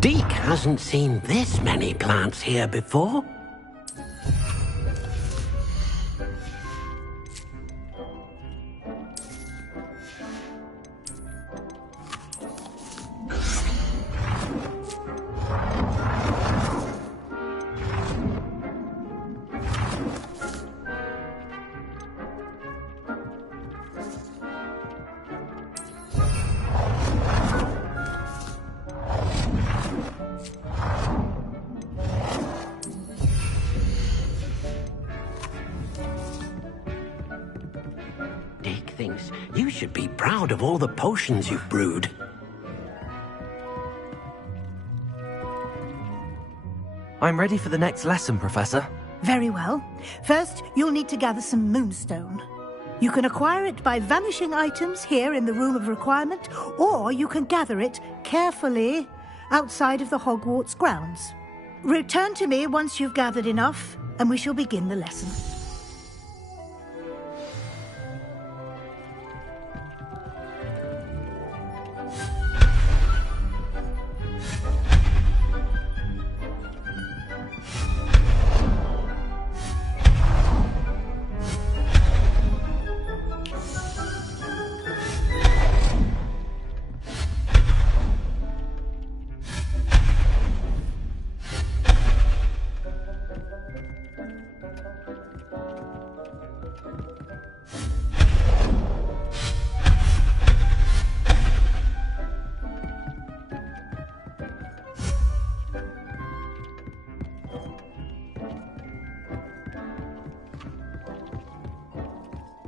Deke hasn't seen this many plants here before. Deke thinks you should be proud of all the potions you've brewed. I'm ready for the next lesson, Professor. Very well. First, you'll need to gather some moonstone. You can acquire it by vanishing items here in the Room of Requirement, or you can gather it carefully outside of the Hogwarts grounds. Return to me once you've gathered enough, and we shall begin the lesson.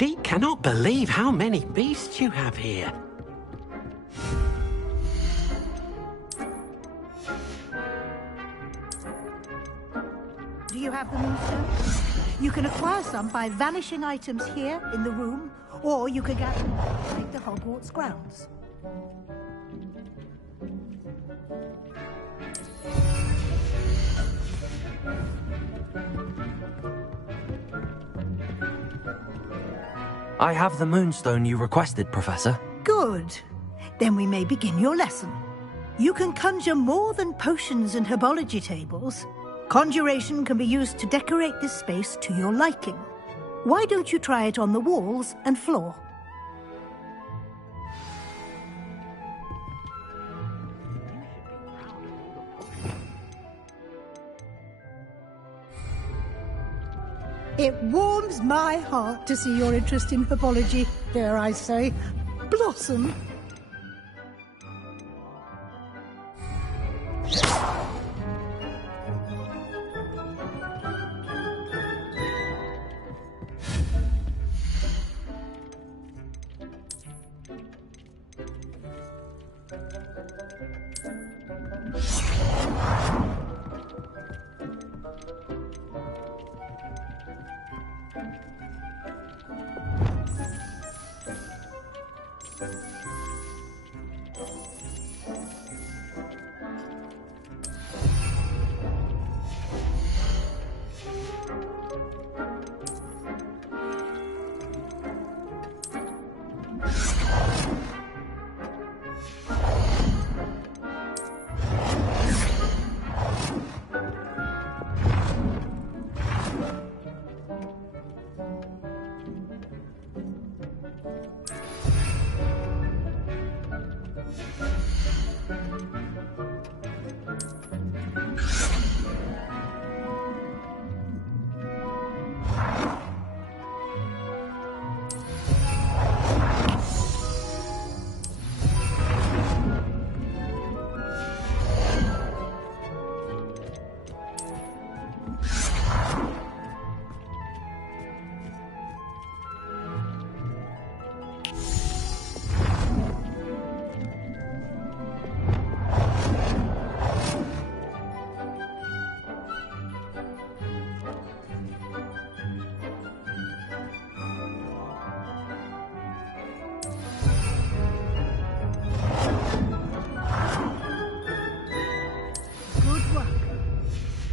Deke cannot believe how many beasts you have here. Do you have the moonstone? You can acquire some by vanishing items here in the room, or you can gather them outside the Hogwarts grounds. I have the moonstone you requested, Professor. Good. Then we may begin your lesson. You can conjure more than potions and herbology tables. Conjuration can be used to decorate this space to your liking. Why don't you try it on the walls and floor? It warms my heart to see your interest in herbology, dare I say, blossom.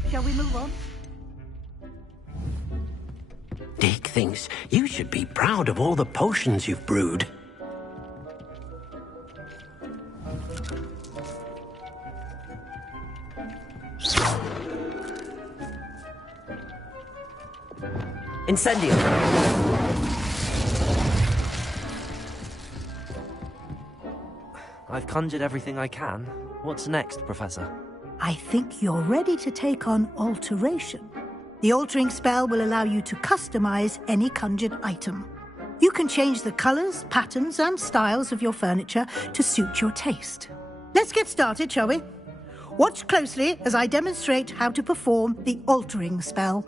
Shall we move on? Deke thinks you should be proud of all the potions you've brewed. Incendio! I've conjured everything I can. What's next, Professor? I think you're ready to take on alteration. The altering spell will allow you to customize any conjured item. You can change the colors, patterns, and styles of your furniture to suit your taste. Let's get started, shall we? Watch closely as I demonstrate how to perform the altering spell.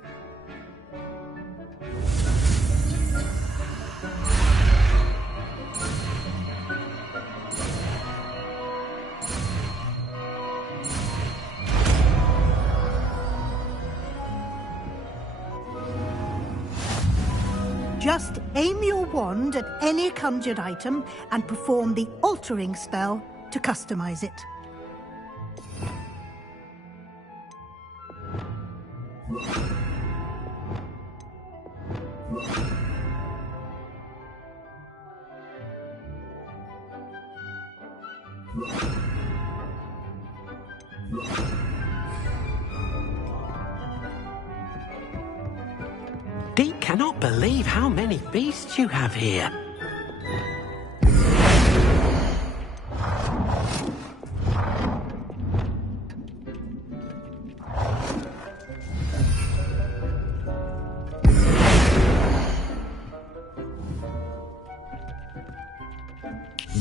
Just aim your wand at any conjured item and perform the altering spell to customize it. Deke cannot believe how many beasts you have here.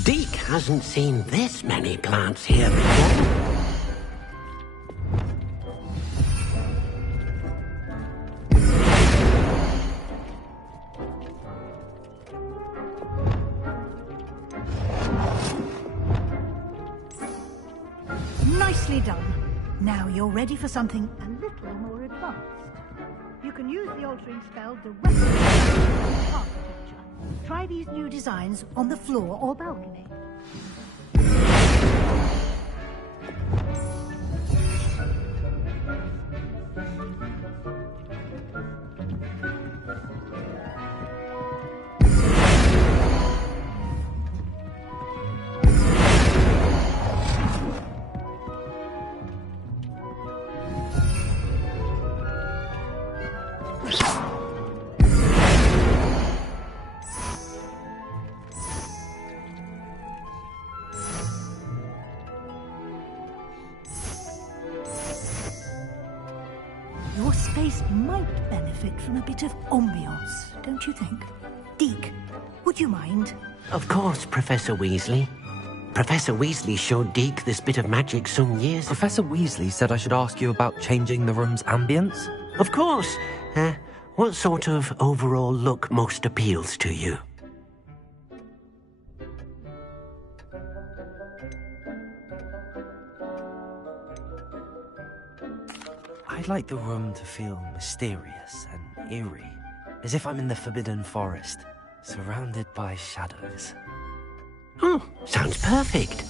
Deke hasn't seen this many plants here before. Nicely done. Now you're ready for something a little more advanced. You can use the altering spell directly from the architecture. Try these new designs on the floor or balcony. Your space might benefit from a bit of ambiance, don't you think? Deke, would you mind? Of course, Professor Weasley. Professor Weasley showed Deke this bit of magic some years... Professor Weasley said I should ask you about changing the room's ambience? Of course. What sort of overall look most appeals to you? I'd like the room to feel mysterious and eerie, as if I'm in the Forbidden Forest, surrounded by shadows. Oh, sounds perfect.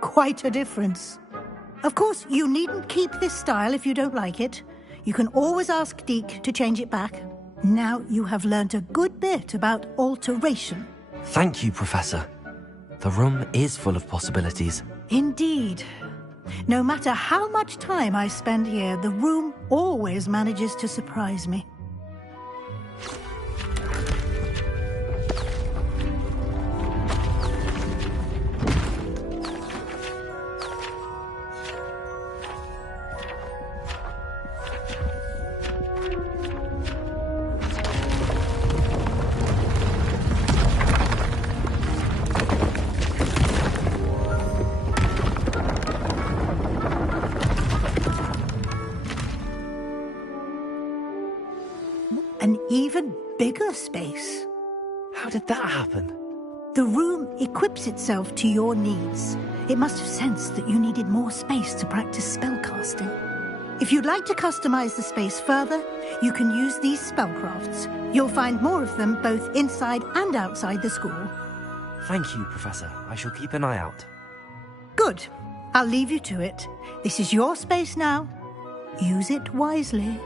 Quite a difference. Of course, you needn't keep this style if you don't like it. You can always ask Deke to change it back. Now you have learnt a good bit about alteration. Thank you, Professor. The room is full of possibilities. Indeed. No matter how much time I spend here, the room always manages to surprise me. An even bigger space. How did that happen? The room equips itself to your needs. It must have sensed that you needed more space to practice spellcasting. If you'd like to customize the space further, you can use these spellcrafts. You'll find more of them both inside and outside the school. Thank you, Professor. I shall keep an eye out. Good. I'll leave you to it. This is your space now. Use it wisely.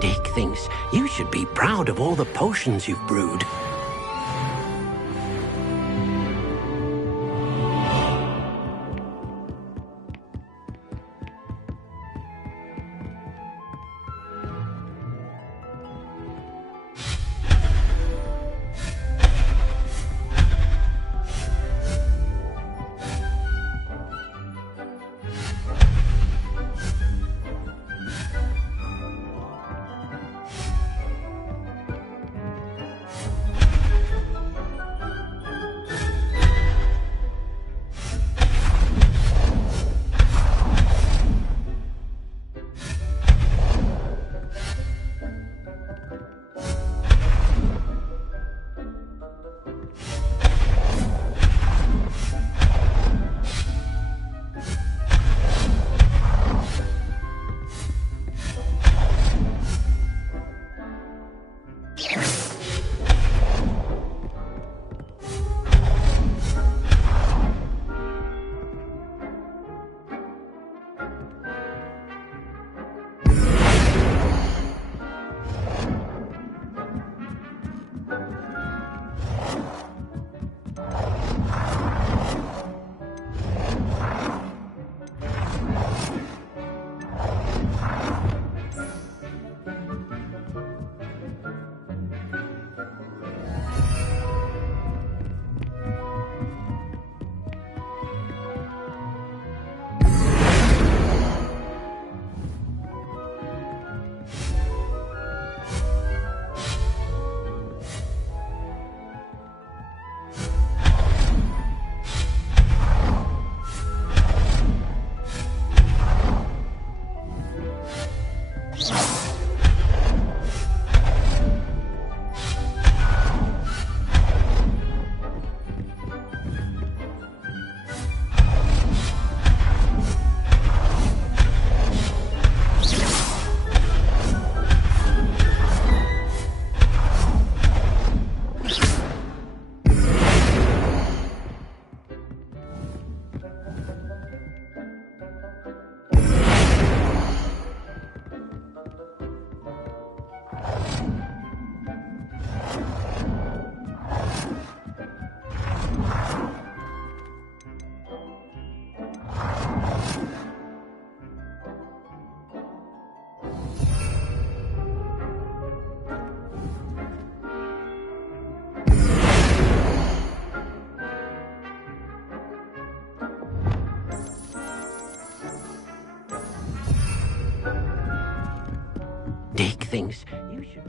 Dick thinks you should be proud of all the potions you've brewed. Dick thinks you should...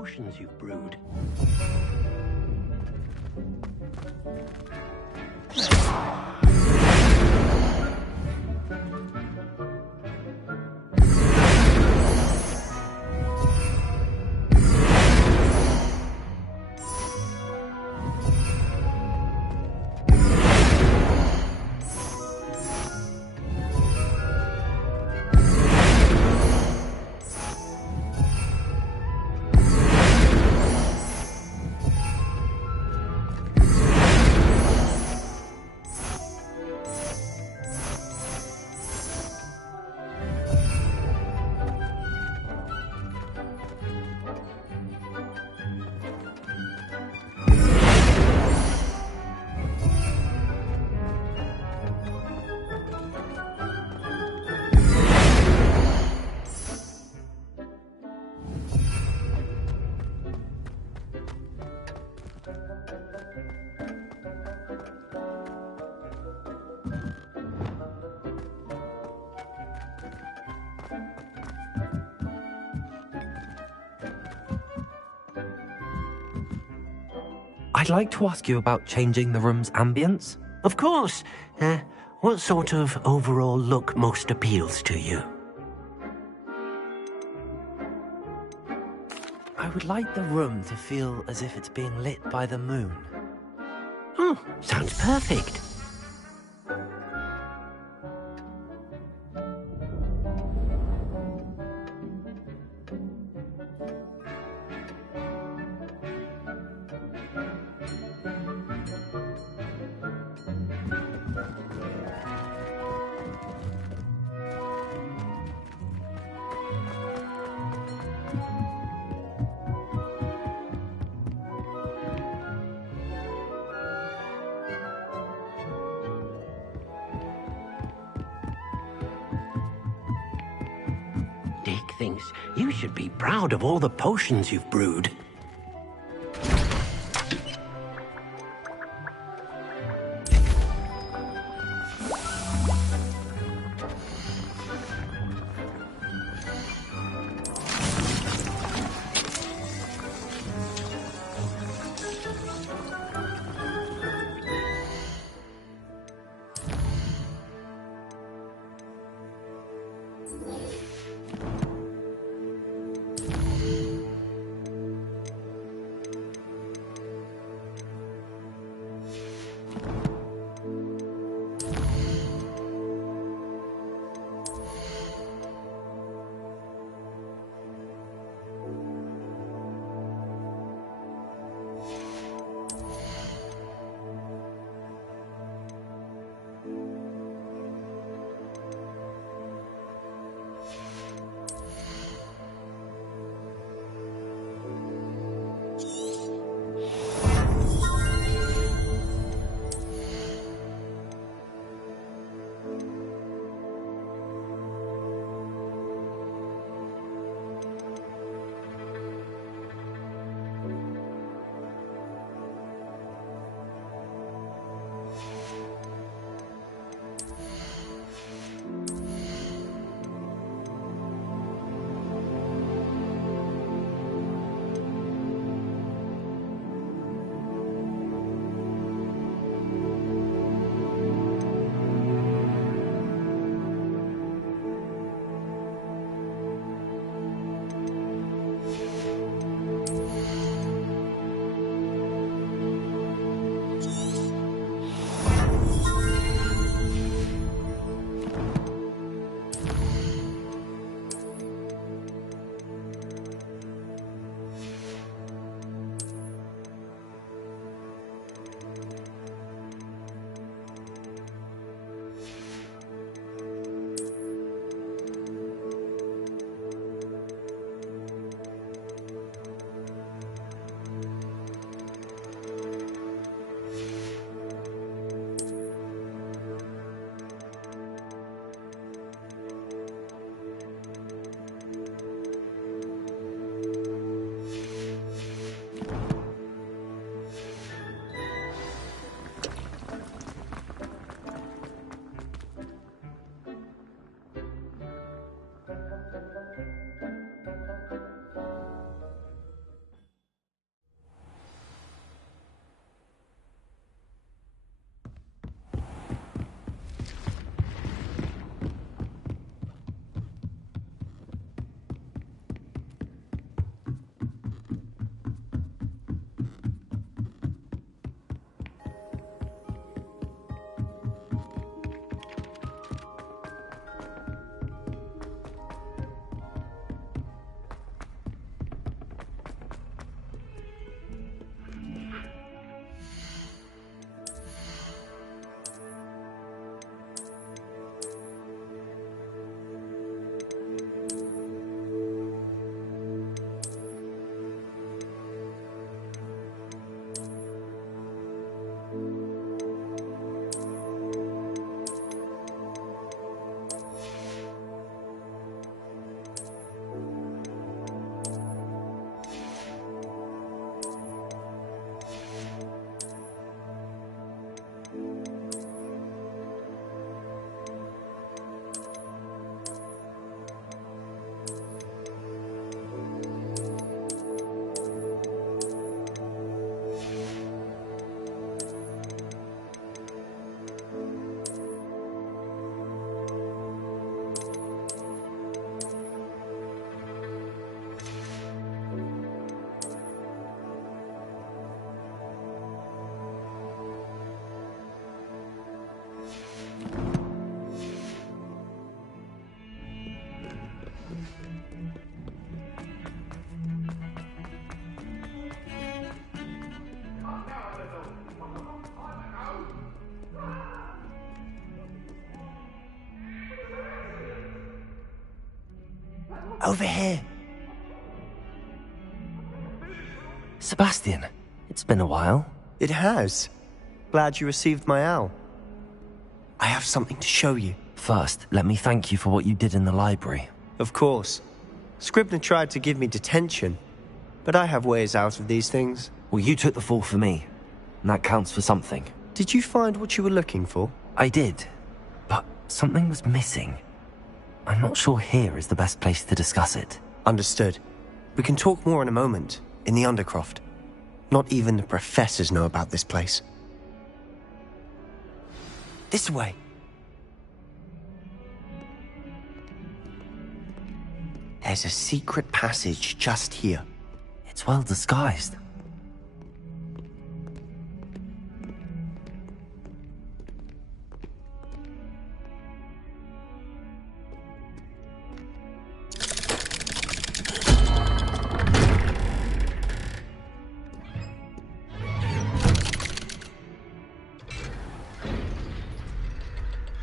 potions you've brewed. I'd like to ask you about changing the room's ambience. Of course. What sort of overall look most appeals to you? I would like the room to feel as if it's being lit by the moon. Oh, sounds perfect. Dick thinks you should be proud of all the potions you've brewed. Over here. Sebastian, it's been a while. It has. Glad you received my owl. I have something to show you. First, let me thank you for what you did in the library. Of course. Scribner tried to give me detention, but I have ways out of these things. Well, you took the fall for me, and that counts for something. Did you find what you were looking for? I did, but something was missing. I'm not sure here is the best place to discuss it. Understood. We can talk more in a moment, in the Undercroft. Not even the professors know about this place. This way. There's a secret passage just here. It's well disguised.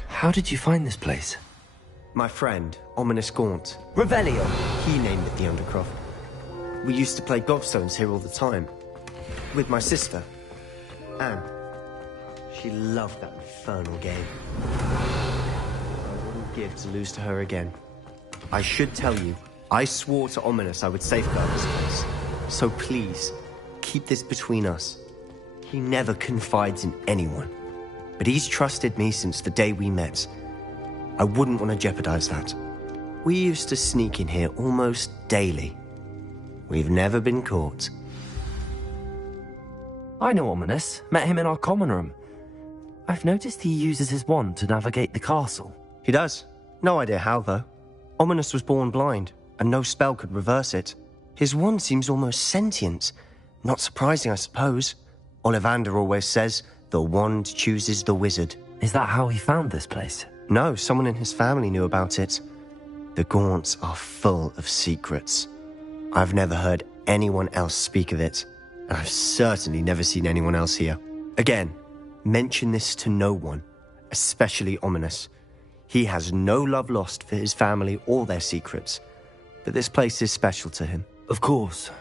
How did you find this place? My friend, Ominous Gaunt. Revelio. He named it the Undercroft. We used to play gobstones here all the time. With my sister, Anne. She loved that infernal game. I wouldn't give to lose to her again. I should tell you, I swore to Ominous I would safeguard this place. So please, keep this between us. He never confides in anyone. But he's trusted me since the day we met. I wouldn't want to jeopardize that. We used to sneak in here almost daily. We've never been caught. I know Ominous. Met him in our common room. I've noticed he uses his wand to navigate the castle. He does. No idea how, though. Ominous was born blind, and no spell could reverse it. His wand seems almost sentient. Not surprising, I suppose. Ollivander always says, the wand chooses the wizard. Is that how he found this place? No, someone in his family knew about it. The Gaunts are full of secrets. I've never heard anyone else speak of it, and I've certainly never seen anyone else here. Again, mention this to no one, especially Ominous. He has no love lost for his family or their secrets, but this place is special to him. Of course.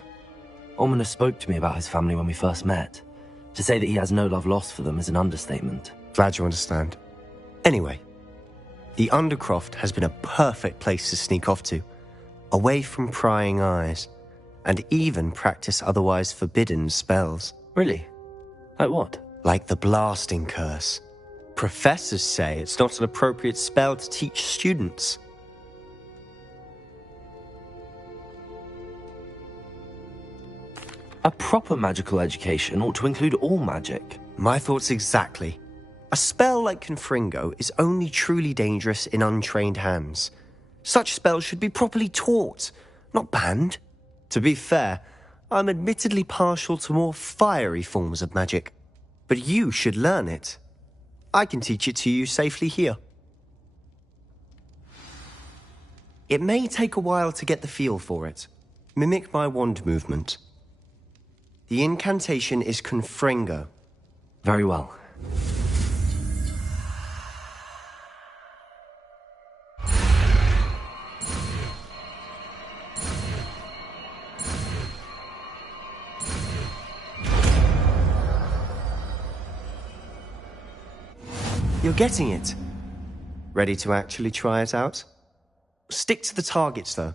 Ominous spoke to me about his family when we first met. To say that he has no love lost for them is an understatement. Glad you understand. Anyway, the Undercroft has been a perfect place to sneak off to, away from prying eyes, and even practice otherwise forbidden spells. Really? Like what? Like the blasting curse. Professors say it's not an appropriate spell to teach students. A proper magical education ought to include all magic. My thoughts exactly. A spell like Confringo is only truly dangerous in untrained hands. Such spells should be properly taught, not banned. To be fair, I'm admittedly partial to more fiery forms of magic. But you should learn it. I can teach it to you safely here. It may take a while to get the feel for it. Mimic my wand movement. The incantation is Confringo. Very well. You're getting it. Ready to actually try it out? Stick to the targets, though.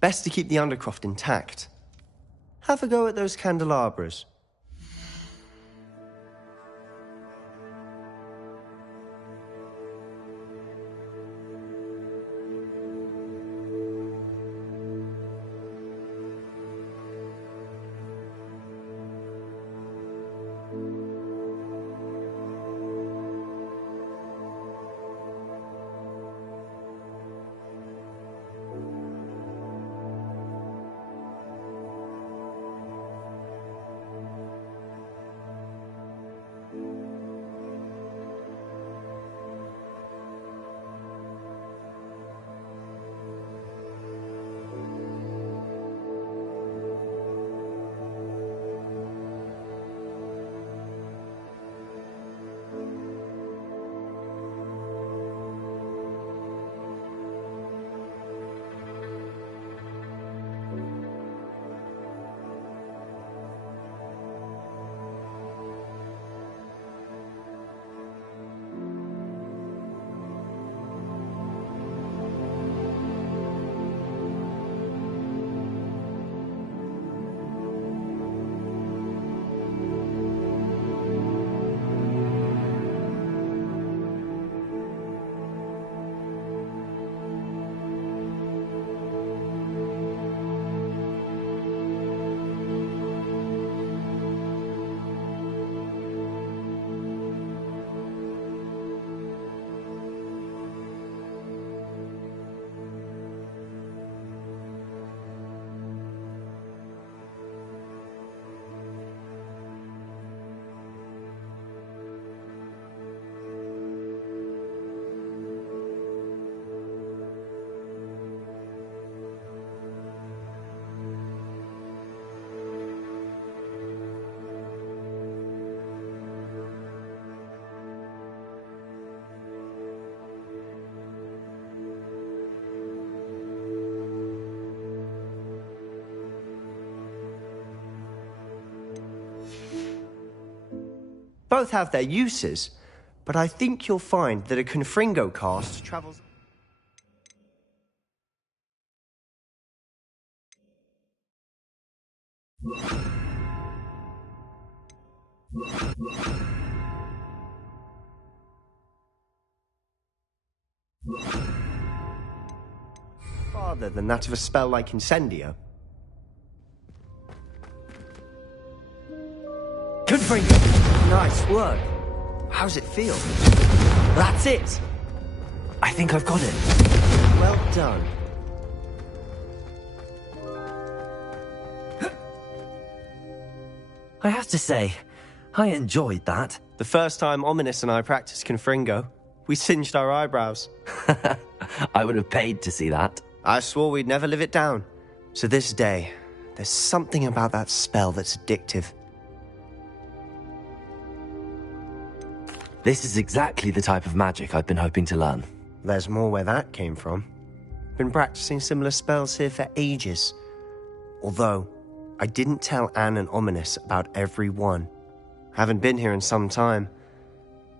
Best to keep the Undercroft intact. Have a go at those candelabras. Both have their uses, but I think you'll find that a Confringo cast travels... farther than that of a spell like Incendio. Confringo! Nice work. How's it feel? That's it! I think I've got it. Well done. I have to say, I enjoyed that. The first time Ominous and I practiced Confringo, we singed our eyebrows. I would have paid to see that. I swore we'd never live it down. So this day, there's something about that spell that's addictive. This is exactly the type of magic I've been hoping to learn. There's more where that came from. Been practicing similar spells here for ages. Although, I didn't tell Anne and Ominous about every one. Haven't been here in some time.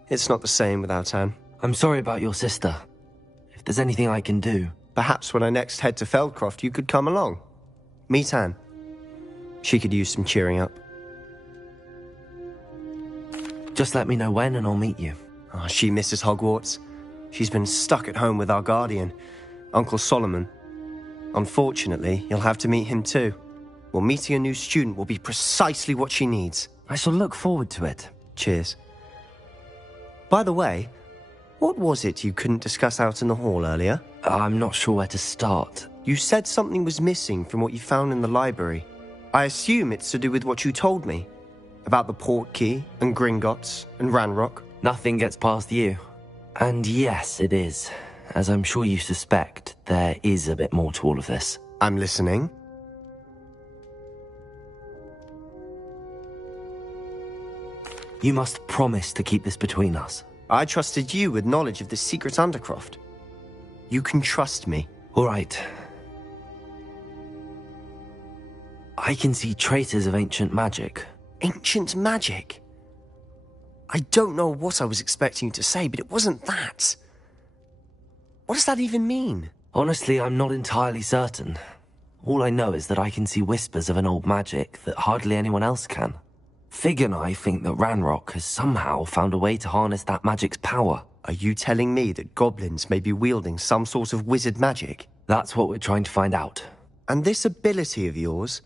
It's not the same without Anne. I'm sorry about your sister. If there's anything I can do... Perhaps when I next head to Feldcroft, you could come along. Meet Anne. She could use some cheering up. Just let me know when and I'll meet you. Oh, she misses Hogwarts. She's been stuck at home with our guardian, Uncle Solomon. Unfortunately, you'll have to meet him too. Well, meeting a new student will be precisely what she needs. I shall look forward to it. Cheers. By the way, what was it you couldn't discuss out in the hall earlier? I'm not sure where to start. You said something was missing from what you found in the library. I assume it's to do with what you told me. About the Portkey, and Gringotts, and Ranrock. Nothing gets past you. And yes, it is. As I'm sure you suspect, there is a bit more to all of this. I'm listening. You must promise to keep this between us. I trusted you with knowledge of the secret Undercroft. You can trust me. All right. I can see traces of ancient magic. Ancient magic? I don't know what I was expecting you to say, but it wasn't that. What does that even mean? Honestly, I'm not entirely certain. All I know is that I can see whispers of an old magic that hardly anyone else can. Fig and I think that Ranrock has somehow found a way to harness that magic's power. Are you telling me that goblins may be wielding some sort of wizard magic? That's what we're trying to find out. And this ability of yours,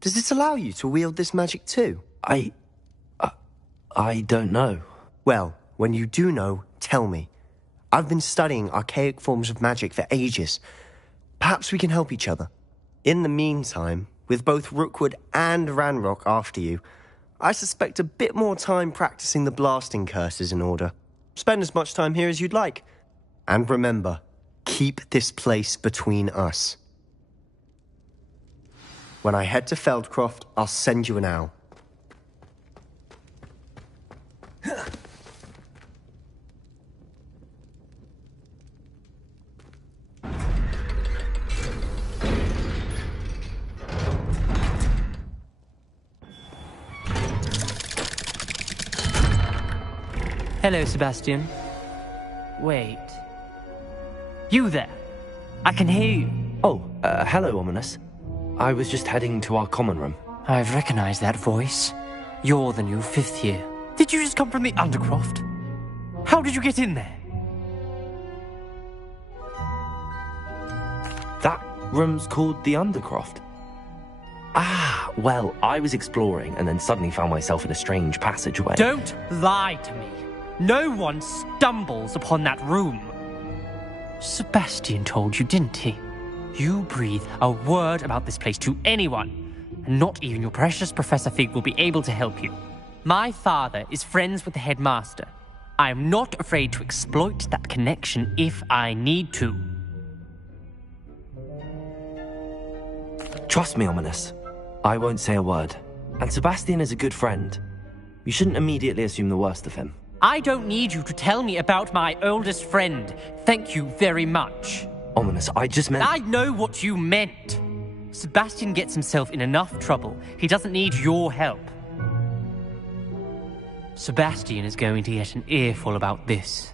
does it allow you to wield this magic too? I don't know. Well, when you do know, tell me. I've been studying archaic forms of magic for ages. Perhaps we can help each other. In the meantime, with both Rookwood and Ranrock after you, I suspect a bit more time practicing the blasting curses in order. Spend as much time here as you'd like. And remember, keep this place between us. When I head to Feldcroft, I'll send you an owl. Hello, Sebastian. Wait. You there? I can hear you. Oh, hello, Ominous. I was just heading to our common room. I've recognized that voice. You're the new 5th year. Did you just come from the Undercroft? How did you get in there? That room's called the Undercroft. Ah, well, I was exploring and then suddenly found myself in a strange passageway. Don't lie to me. No one stumbles upon that room. Sebastian told you, didn't he? You breathe a word about this place to anyone, and not even your precious Professor Fig will be able to help you. My father is friends with the headmaster. I am not afraid to exploit that connection if I need to. Trust me, Ominous. I won't say a word. And Sebastian is a good friend. You shouldn't immediately assume the worst of him. I don't need you to tell me about my oldest friend. Thank you very much. Ominous, I just meant... I know what you meant. Sebastian gets himself in enough trouble. He doesn't need your help. Sebastian is going to get an earful about this.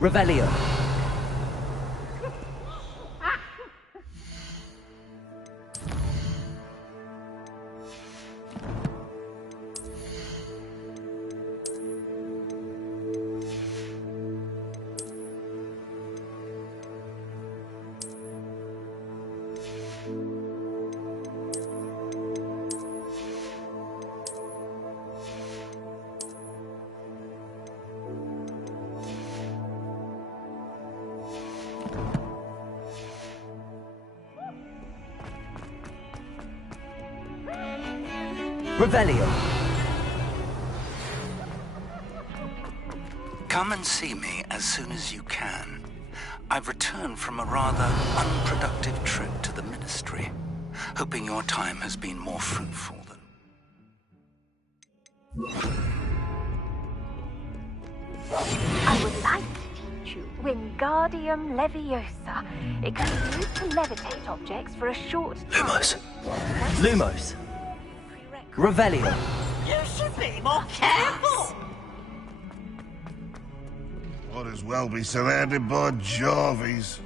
Revelio. Revelio. Come and see me as soon as you can. I've returned from a rather unproductive trip to the ministry, hoping your time has been more fruitful than... I would like to teach you Wingardium Leviosa. It can be used to levitate objects for a short time. Lumos. Revelio. You should be more careful. Might as well be surrounded by Jarvies.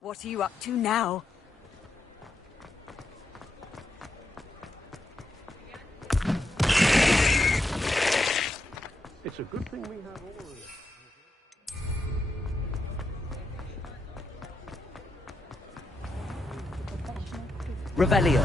What are you up to now? It's a good thing we have all of this. Revelio.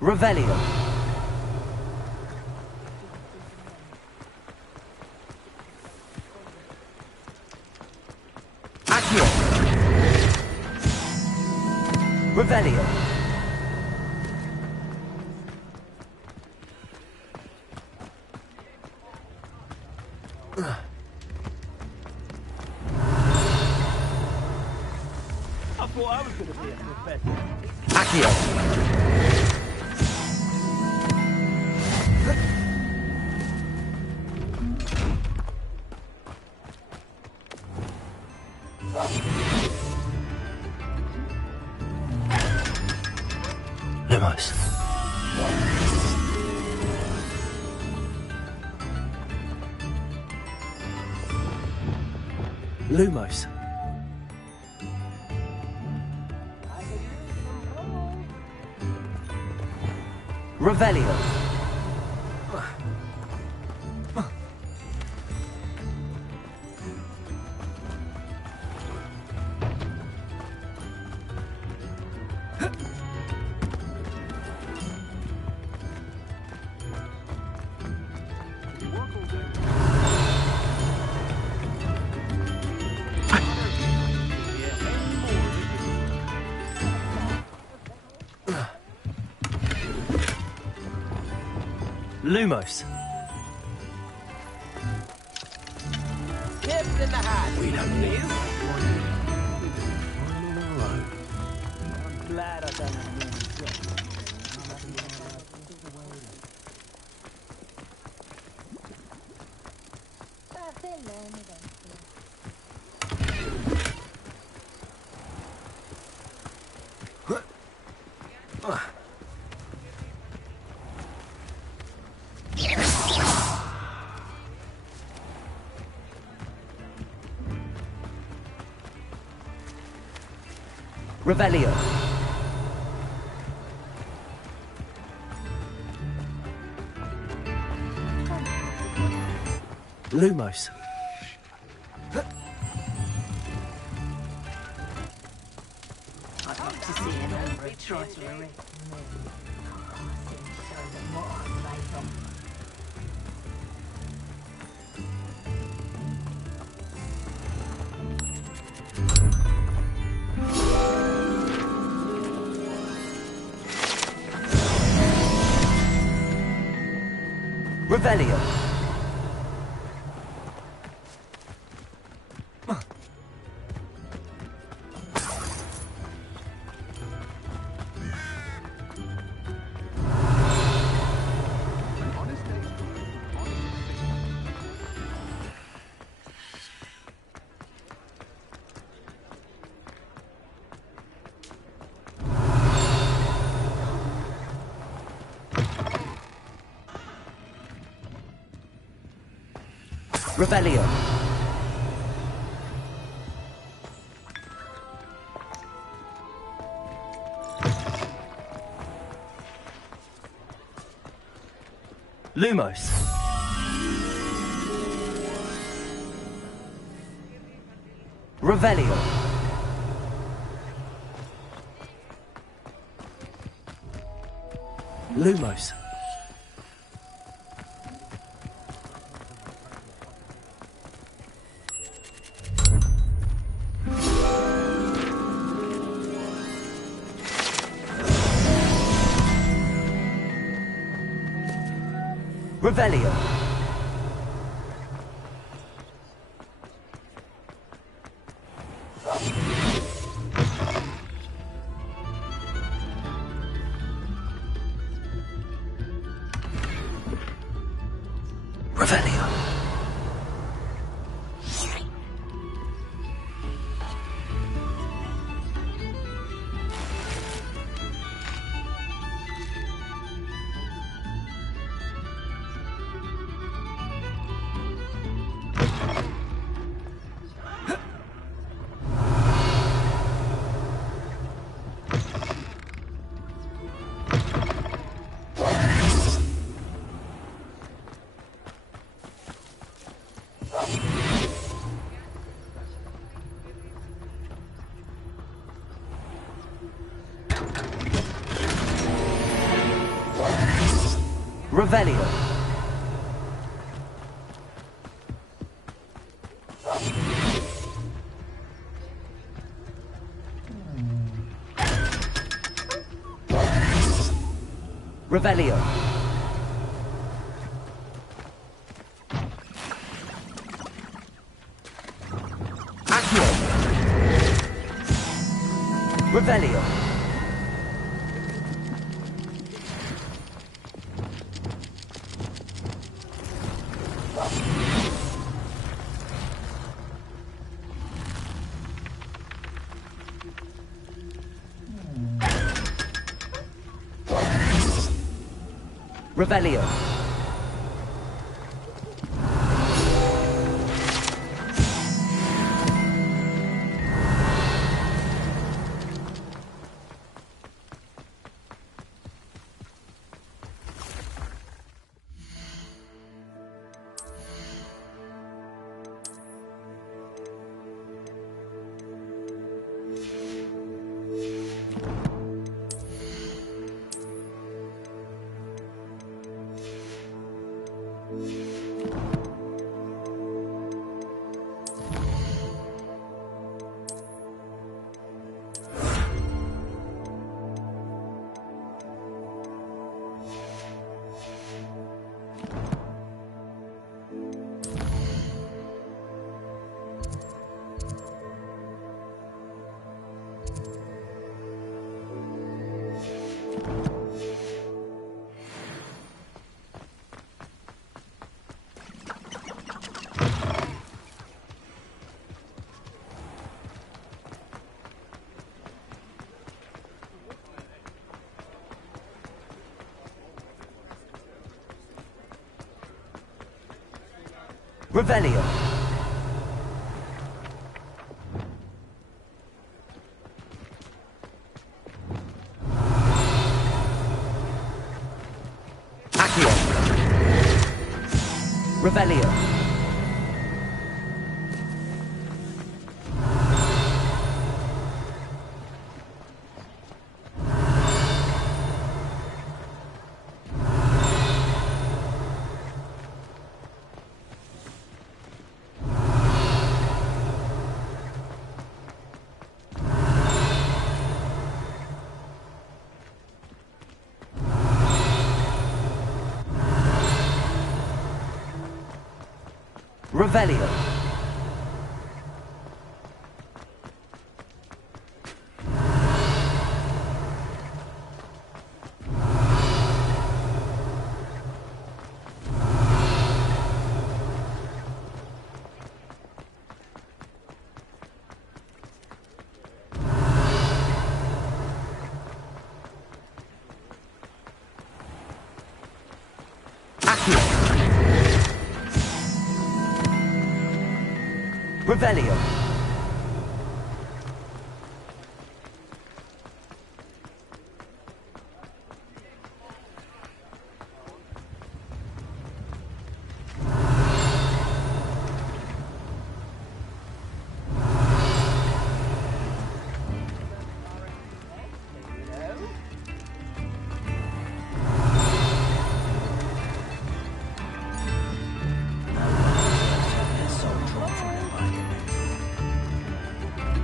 Revelio. Accio. Revelio. I thought I was going to be a professor. Accio. Lumos. Lumos. Revelio. Lumos. Tips in the hat. We don't live. I'm glad I don't have Revelio. Lumos. I'd like to see him over a trottery. Revelio. Revelio. Lumos. Revelio. Lumos. Revelio. Revelio. Revelio. Revelio. Accio. Revelio. Revelio. Revelio. Accio. Revelio. Revelio. Revelio.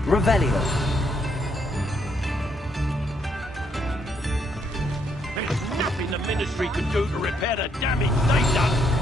Revelio. There's nothing the Ministry could do to repair the damage they've done.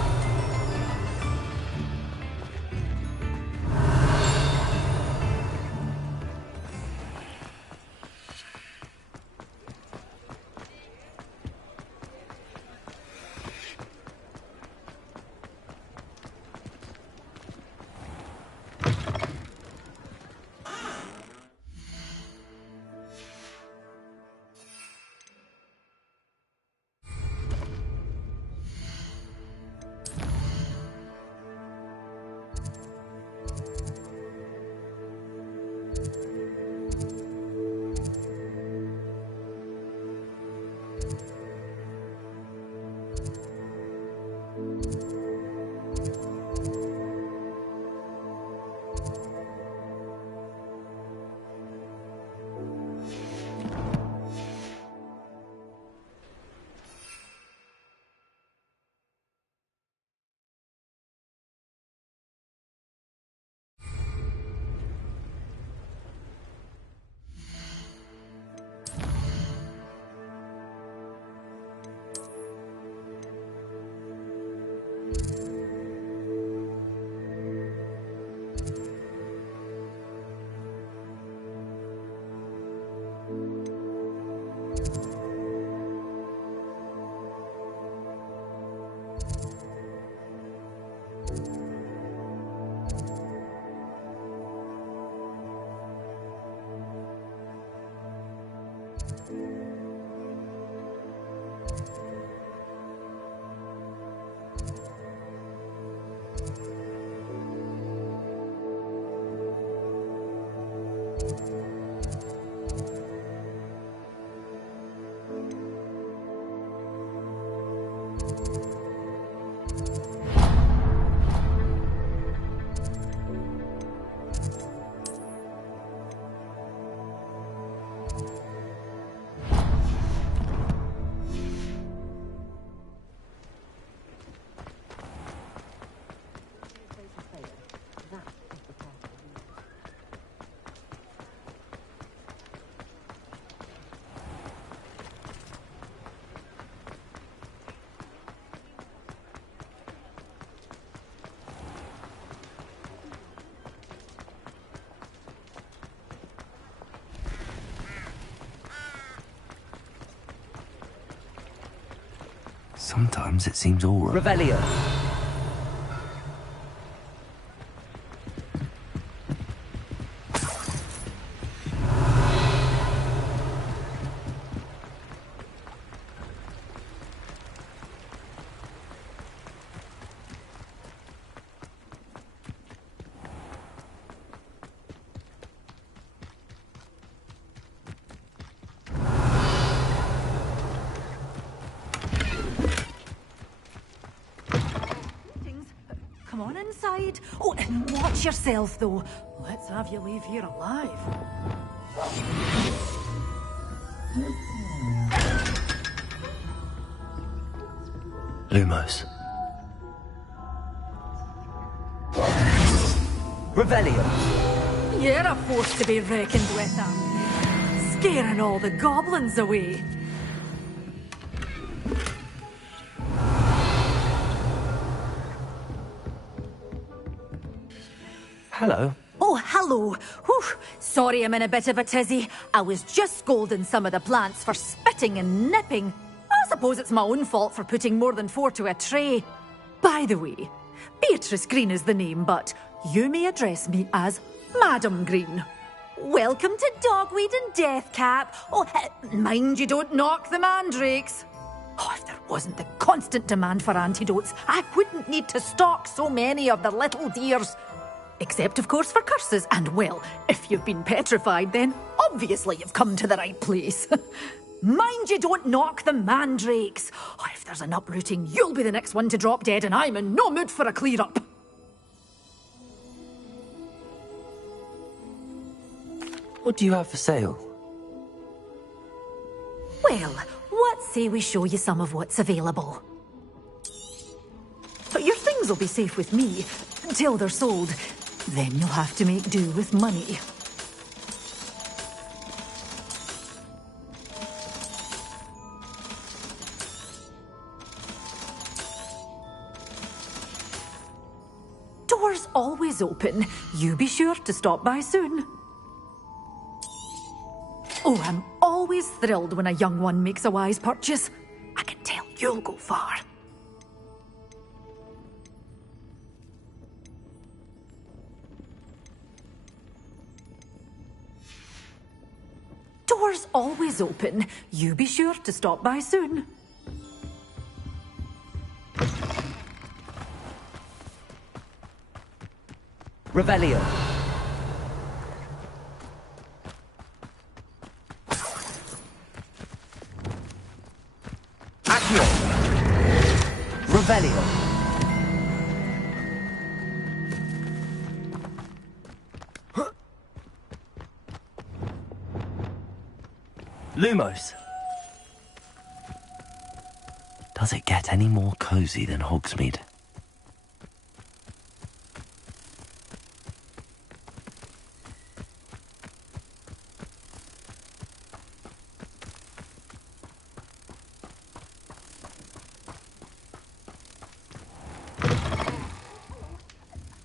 Sometimes it seems all right. Revelio. outside. Oh, and watch yourself, though. Let's have you leave here alive. Lumos. Revelio. You're a force to be reckoned with, aren't you? Scaring all the goblins away. Hello. Oh, hello. Whew. Sorry I'm in a bit of a tizzy. I was just scolding some of the plants for spitting and nipping. I suppose it's my own fault for putting more than 4 to a tray. By the way, Beatrice Green is the name, but you may address me as Madam Green. Welcome to Dogweed and Deathcap. Oh, mind you don't knock the mandrakes. Oh, if there wasn't the constant demand for antidotes, I wouldn't need to stock so many of the little dears. Except, of course, for curses. And, well, if you've been petrified, then obviously you've come to the right place. Mind you don't knock the mandrakes. Oh, if there's an uprooting, you'll be the next one to drop dead, and I'm in no mood for a clear-up. What do you have for sale? Well, what say we show you some of what's available? But your things will be safe with me until they're sold. Then you'll have to make do with money. Doors always open. You be sure to stop by soon. Oh, I'm always thrilled when a young one makes a wise purchase. I can tell you'll go far. Doors always open. You be sure to stop by soon. Revelio. Accio. Revelio. Lumos. Does it get any more cozy than Hogsmeade?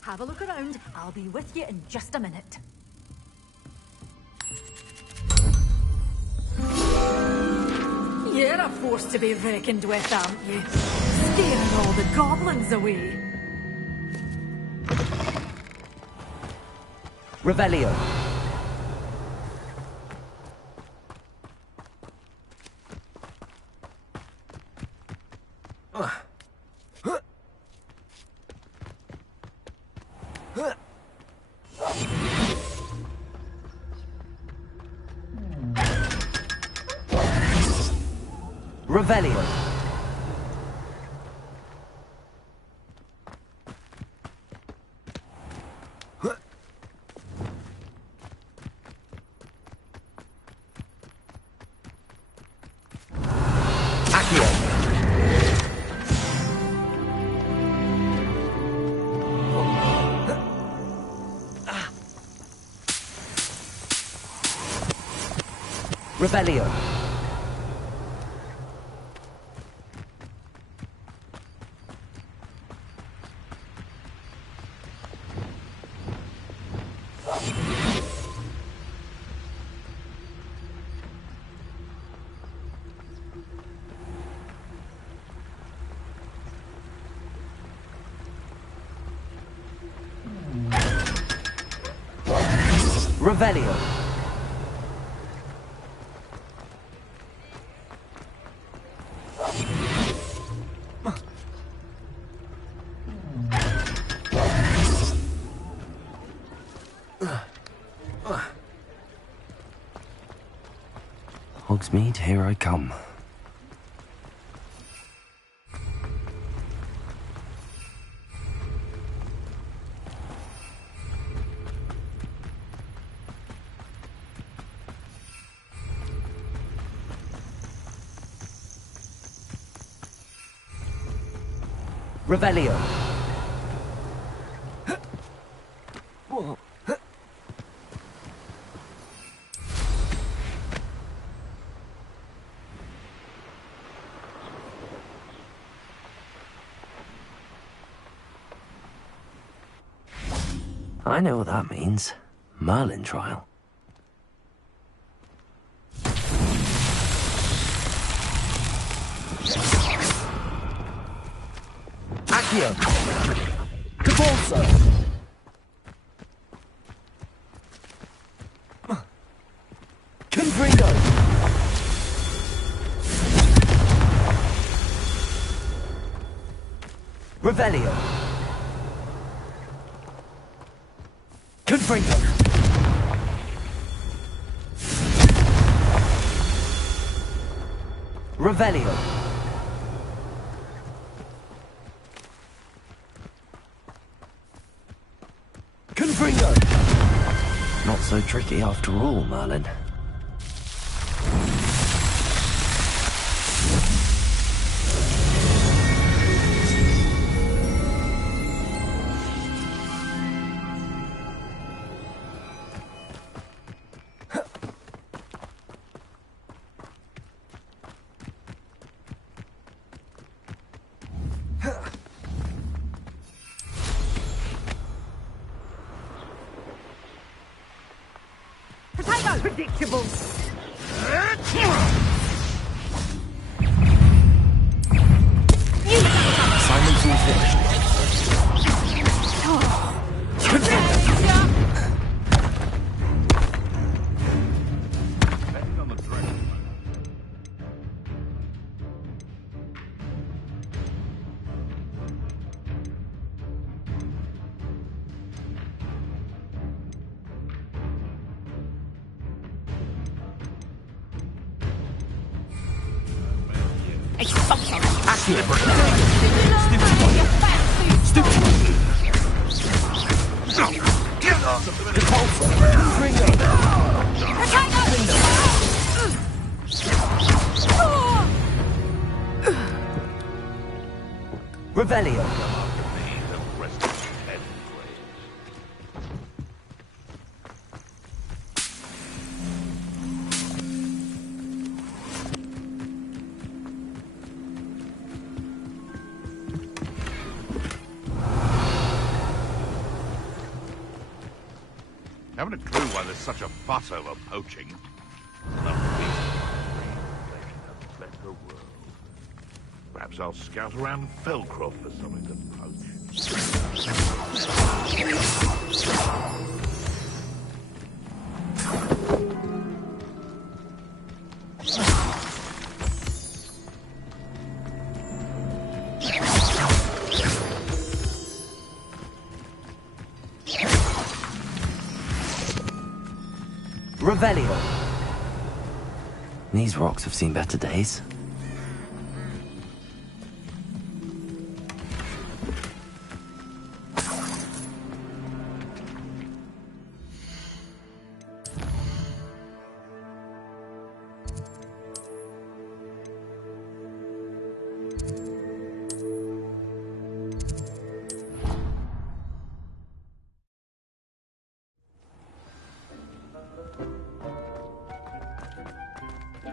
Have a look around. I'll be with you in just a minute. You're a force to be reckoned with, aren't you? Scaring all the goblins away. Revelio. Revelio. Accio. Revelio. Revelio. Hogsmeade, here I come. Revelio. I know what that means. Merlin trial. Accio! Cabalso! Confringo! Revelio! Confringo! Revelio! Confringo! Not so tricky after all, Merlin. Predictable. Simon's all finished. Revelio. Haven't a clue why there's such a fuss over poaching. Perhaps I'll scout around Felcroft for something to poach. Revelio. These rocks have seen better days.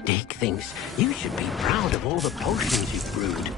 Dick thinks you should be proud of all the potions you've brewed.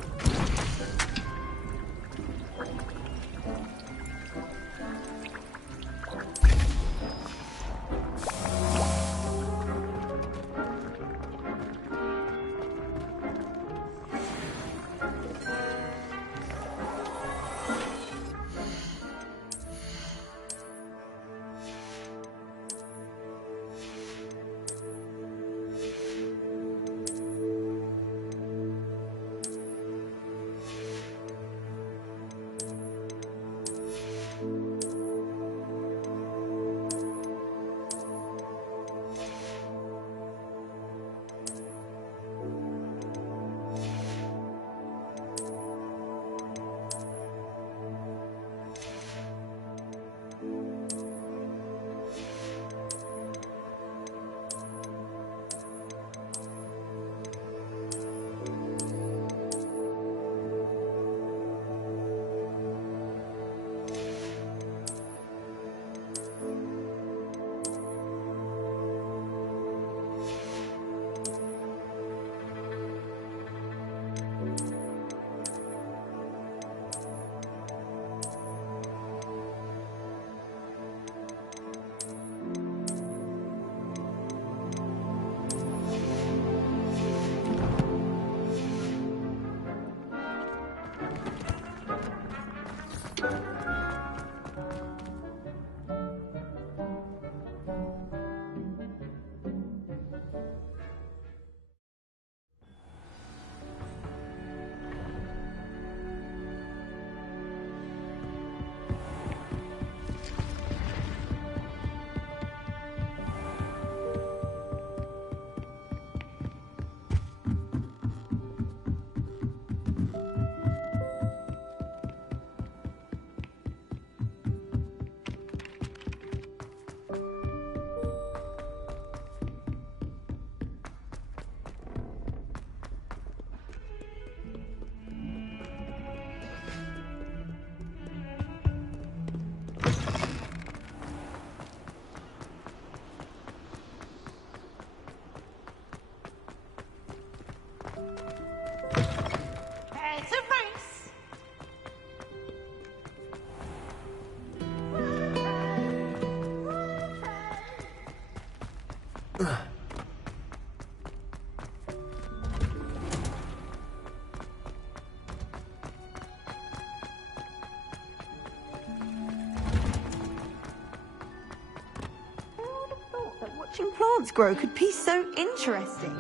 plants grow could be so interesting.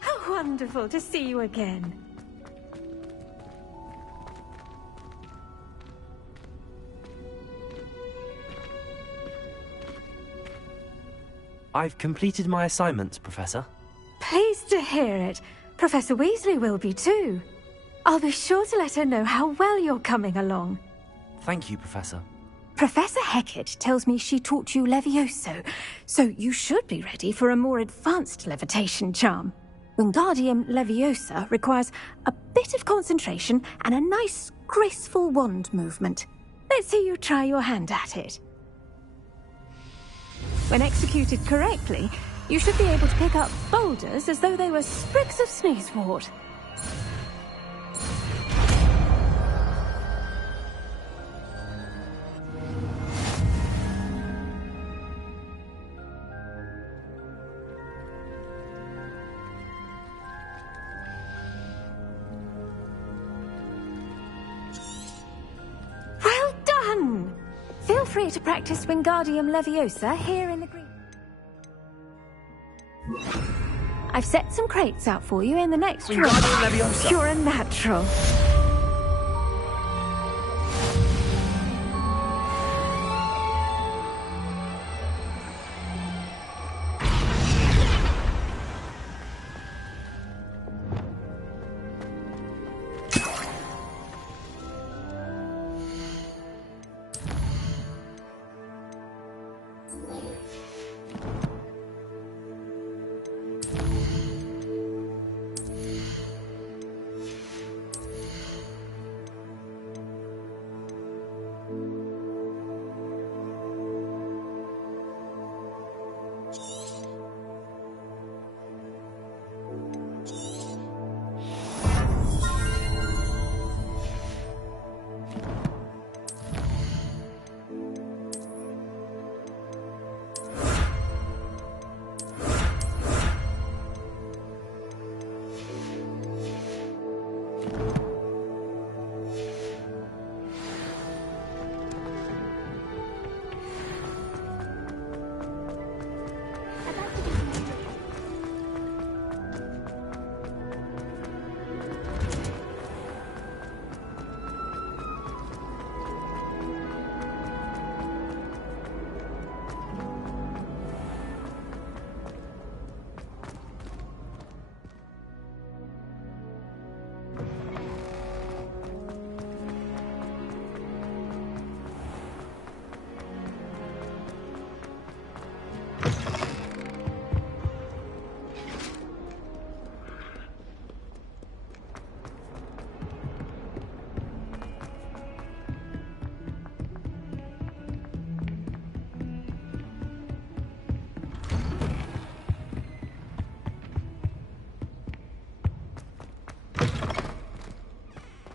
How wonderful to see you again. I've completed my assignments, Professor. Pleased to hear it. Professor Weasley will be too. I'll be sure to let her know how well you're coming along. Thank you, Professor. Professor Hecat tells me she taught you Levioso, so you should be ready for a more advanced levitation charm. Wingardium Leviosa requires a bit of concentration and a nice, graceful wand movement. Let's see you try your hand at it. When executed correctly, you should be able to pick up boulders as though they were sprigs of sneezewort. Well done! Feel free to practice Wingardium Leviosa here in the green. I've set some crates out for you in the next room. Wingardium Leviosa. You're a natural.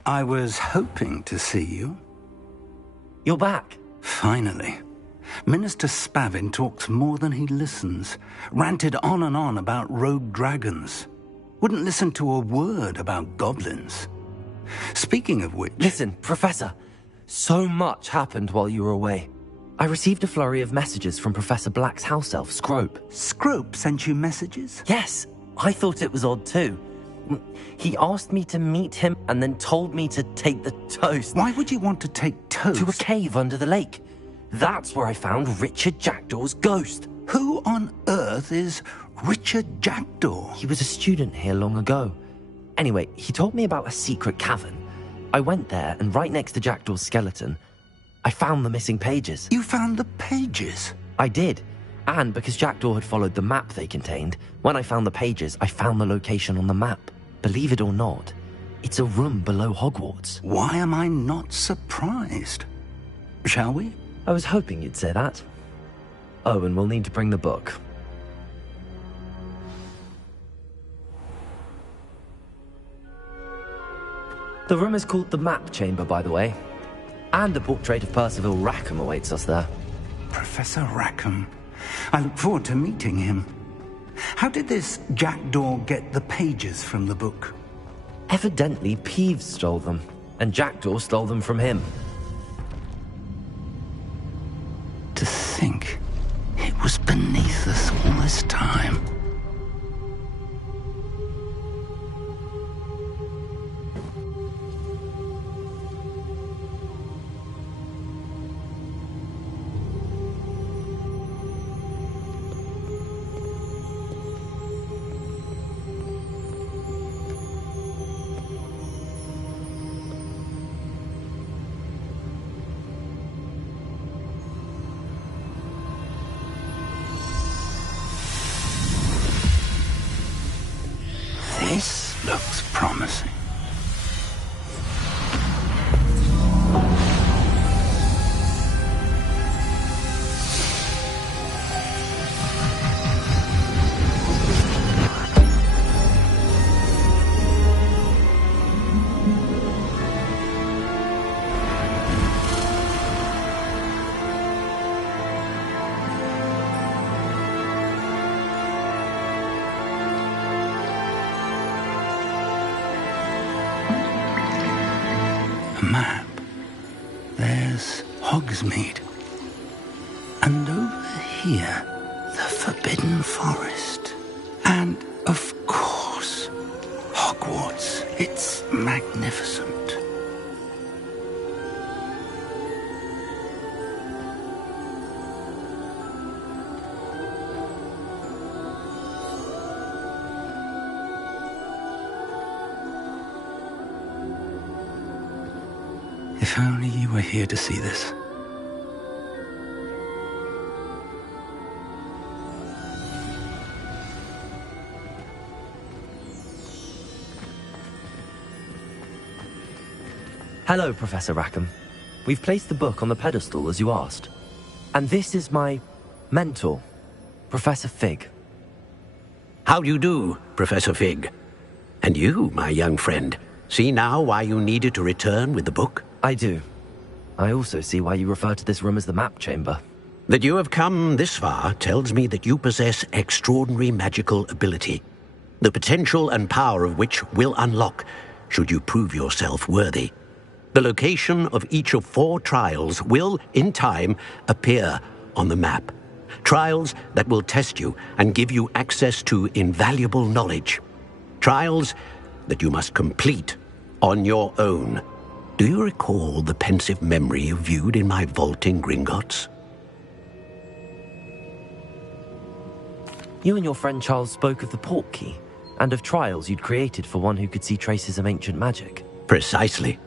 I was hoping to see you. You're back. Finally. Minister Spavin talks more than he listens. Ranted on and on about rogue dragons. Wouldn't listen to a word about goblins. Speaking of which... Listen, Professor. So much happened while you were away. I received a flurry of messages from Professor Black's house elf, Scrope. Scrope sent you messages? Yes. I thought it was odd too. He asked me to meet him and then told me to take the toast. Why would you want to take toast? To a cave under the lake. That's where I found Richard Jackdaw's ghost. Who on earth is Richard Jackdaw? He was a student here long ago. Anyway, he told me about a secret cavern. I went there, and right next to Jackdaw's skeleton, I found the missing pages. You found the pages? I did. And because Jackdaw had followed the map they contained, when I found the pages, I found the location on the map. Believe it or not, it's a room below Hogwarts. Why am I not surprised? Shall we? I was hoping you'd say that. Oh, and we'll need to bring the book. The room is called the Map Chamber, by the way. And a portrait of Percival Rackham awaits us there. Professor Rackham. I look forward to meeting him. How did this jackdaw get the pages from the book? Evidently, Peeves stole them, and Jackdaw stole them from him. To think it was beneath us all this time. This looks promising. Map. There's Hogsmeade. And over here, the Forbidden Forest. And, of course, Hogwarts. It's magnificent. If only you were here to see this. Hello, Professor Rackham. We've placed the book on the pedestal, as you asked. And this is my mentor, Professor Fig. How do you do, Professor Fig? And you, my young friend, see now why you needed to return with the book? I do. I also see why you refer to this room as the Map Chamber. That you have come this far tells me that you possess extraordinary magical ability, the potential and power of which will unlock, should you prove yourself worthy. The location of each of 4 trials will, in time, appear on the map. Trials that will test you and give you access to invaluable knowledge. Trials that you must complete on your own. Do you recall the pensive memory you viewed in my vault in Gringotts? You and your friend Charles spoke of the Portkey, and of trials you'd created for one who could see traces of ancient magic. Precisely.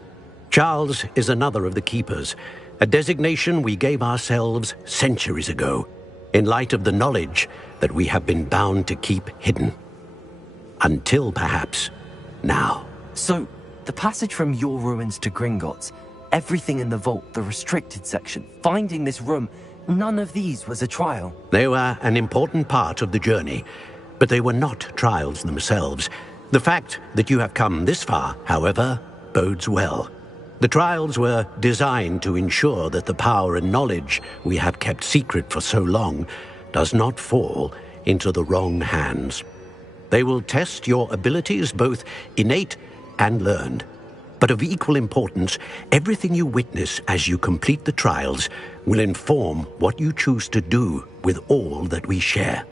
Charles is another of the Keepers, a designation we gave ourselves centuries ago, in light of the knowledge that we have been bound to keep hidden. Until, perhaps, now. So, the passage from your ruins to Gringotts, everything in the vault, the restricted section, finding this room, none of these was a trial. They were an important part of the journey, but they were not trials themselves. The fact that you have come this far, however, bodes well. The trials were designed to ensure that the power and knowledge we have kept secret for so long does not fall into the wrong hands. They will test your abilities, both innate and learned. But of equal importance, everything you witness as you complete the trials will inform what you choose to do with all that we share.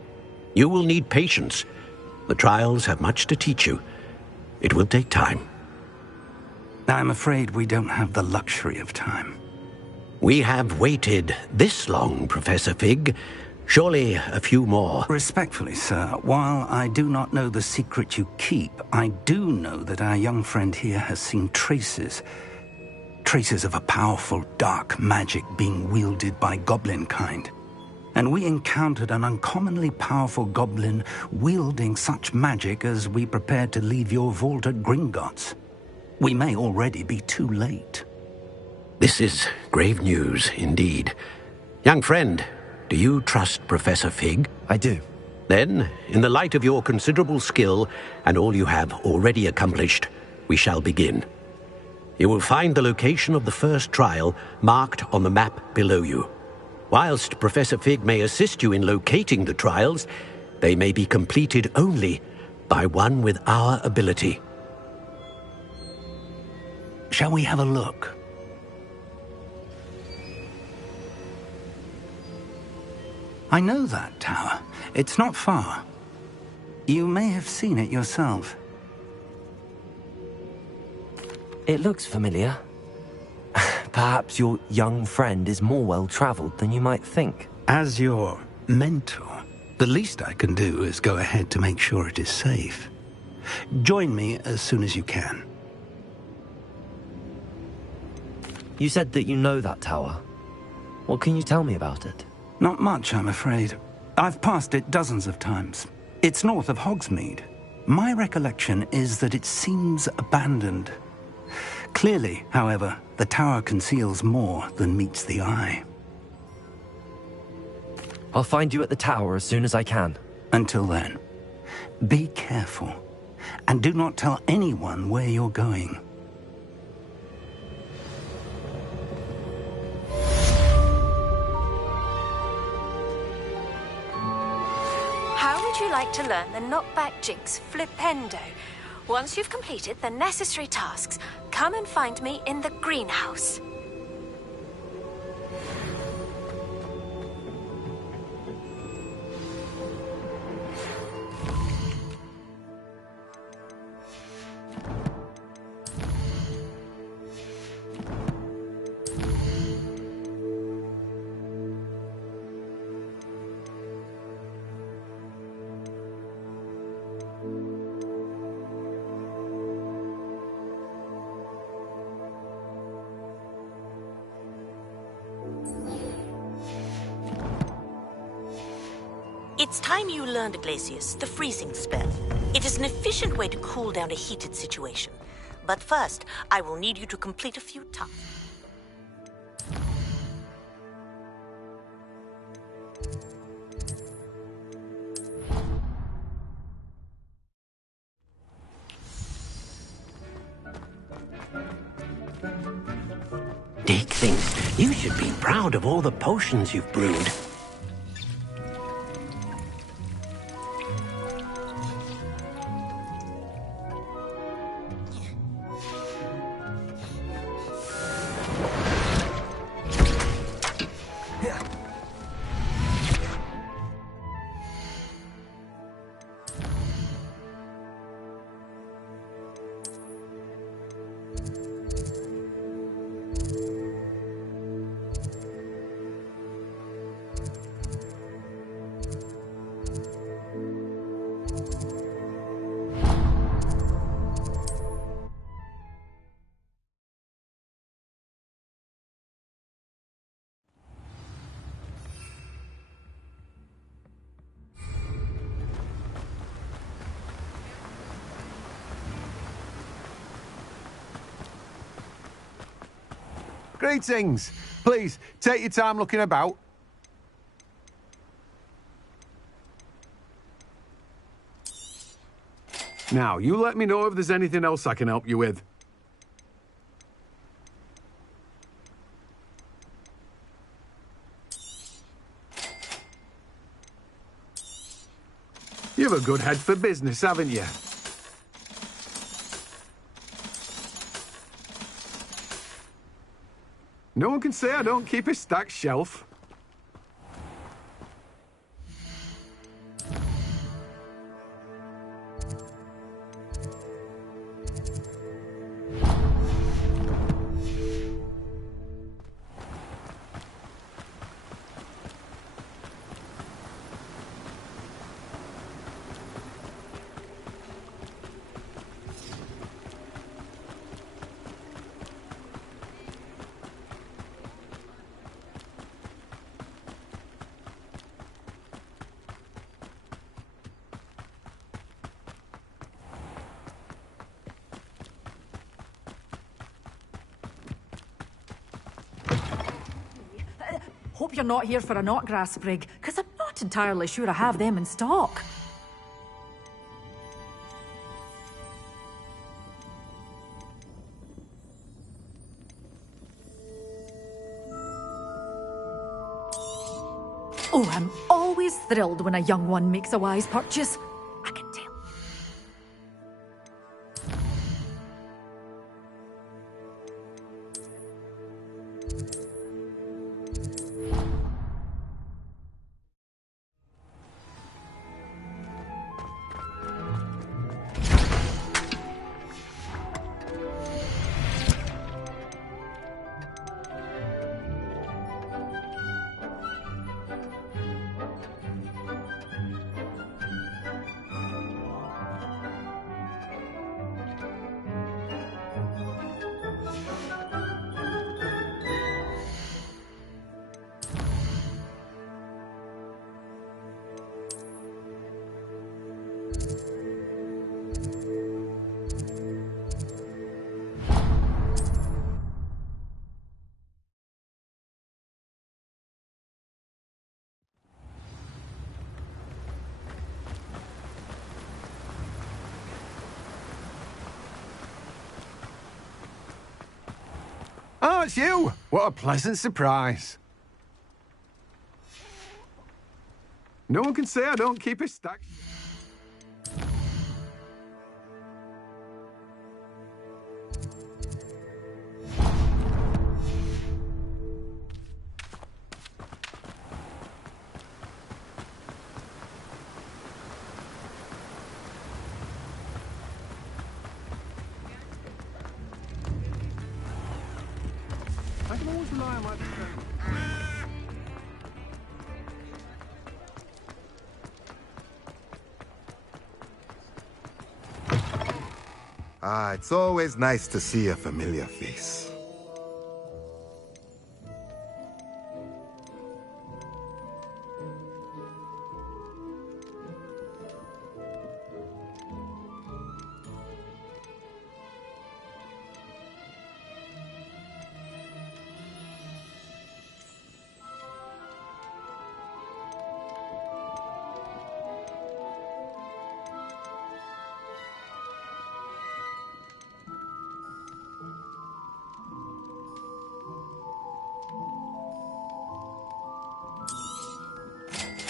You will need patience. The trials have much to teach you. It will take time. I'm afraid we don't have the luxury of time. We have waited this long, Professor Fig. Surely a few more. Respectfully, sir, while I do not know the secret you keep, I do know that our young friend here has seen traces of a powerful dark magic being wielded by goblin kind. And we encountered an uncommonly powerful goblin wielding such magic as we prepared to leave your vault at Gringotts. We may already be too late. This is grave news, indeed. Young friend, do you trust Professor Fig? I do. Then, in the light of your considerable skill and all you have already accomplished, we shall begin. You will find the location of the first trial marked on the map below you. Whilst Professor Fig may assist you in locating the trials, they may be completed only by one with our ability. Shall we have a look? I know that tower. It's not far. You may have seen it yourself. It looks familiar. Perhaps your young friend is more well-traveled than you might think. As your mentor, the least I can do is go ahead to make sure it is safe. Join me as soon as you can. You said that you know that tower. What can you tell me about it? Not much, I'm afraid. I've passed it dozens of times. It's north of Hogsmeade. My recollection is that it seems abandoned. Clearly, however, the tower conceals more than meets the eye. I'll find you at the tower as soon as I can. Until then, be careful, and do not tell anyone where you're going. How would you like to learn the knockback jinx flipendo? Once you've completed the necessary tasks, come and find me in the greenhouse. It's time you learned, Glacius, the freezing spell. It is an efficient way to cool down a heated situation. But first, I will need you to complete a few tasks. Dick thinks you should be proud of all the potions you've brewed. Greetings. Please, take your time looking about. Now, you let me know if there's anything else I can help you with. You've a good head for business, haven't you? No one can say I don't keep a stacked shelf. Hope you're not here for a knotgrass sprig, because I'm not entirely sure I have them in stock. Oh, I'm always thrilled when a young one makes a wise purchase. I can tell. Oh, it's you! What a pleasant surprise. No one can say I don't keep a stack. I can always rely on my strength. Ah, it's always nice to see a familiar face.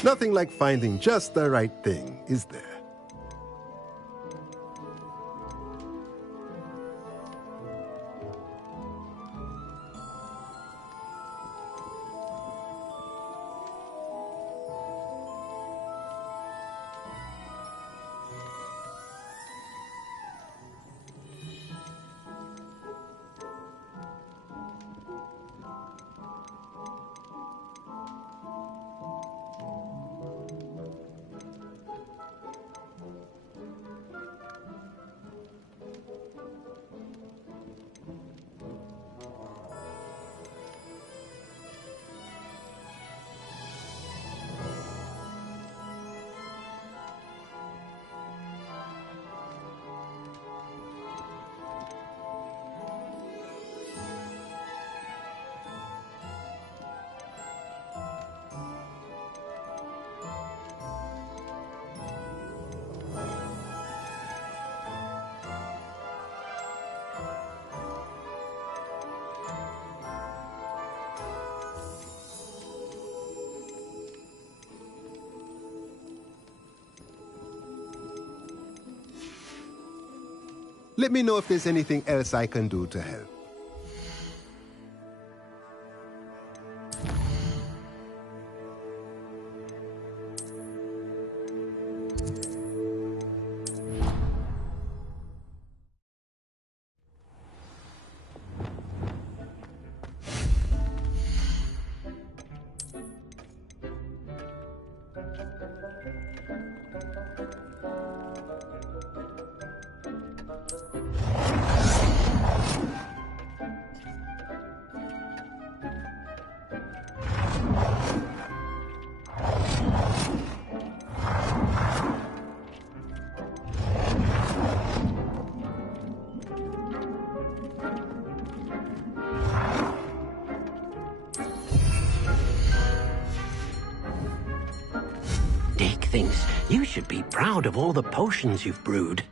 Nothing like finding just the right thing, is there? Let me know if there's anything else I can do to help. Dick thinks you should be proud of all the potions you've brewed.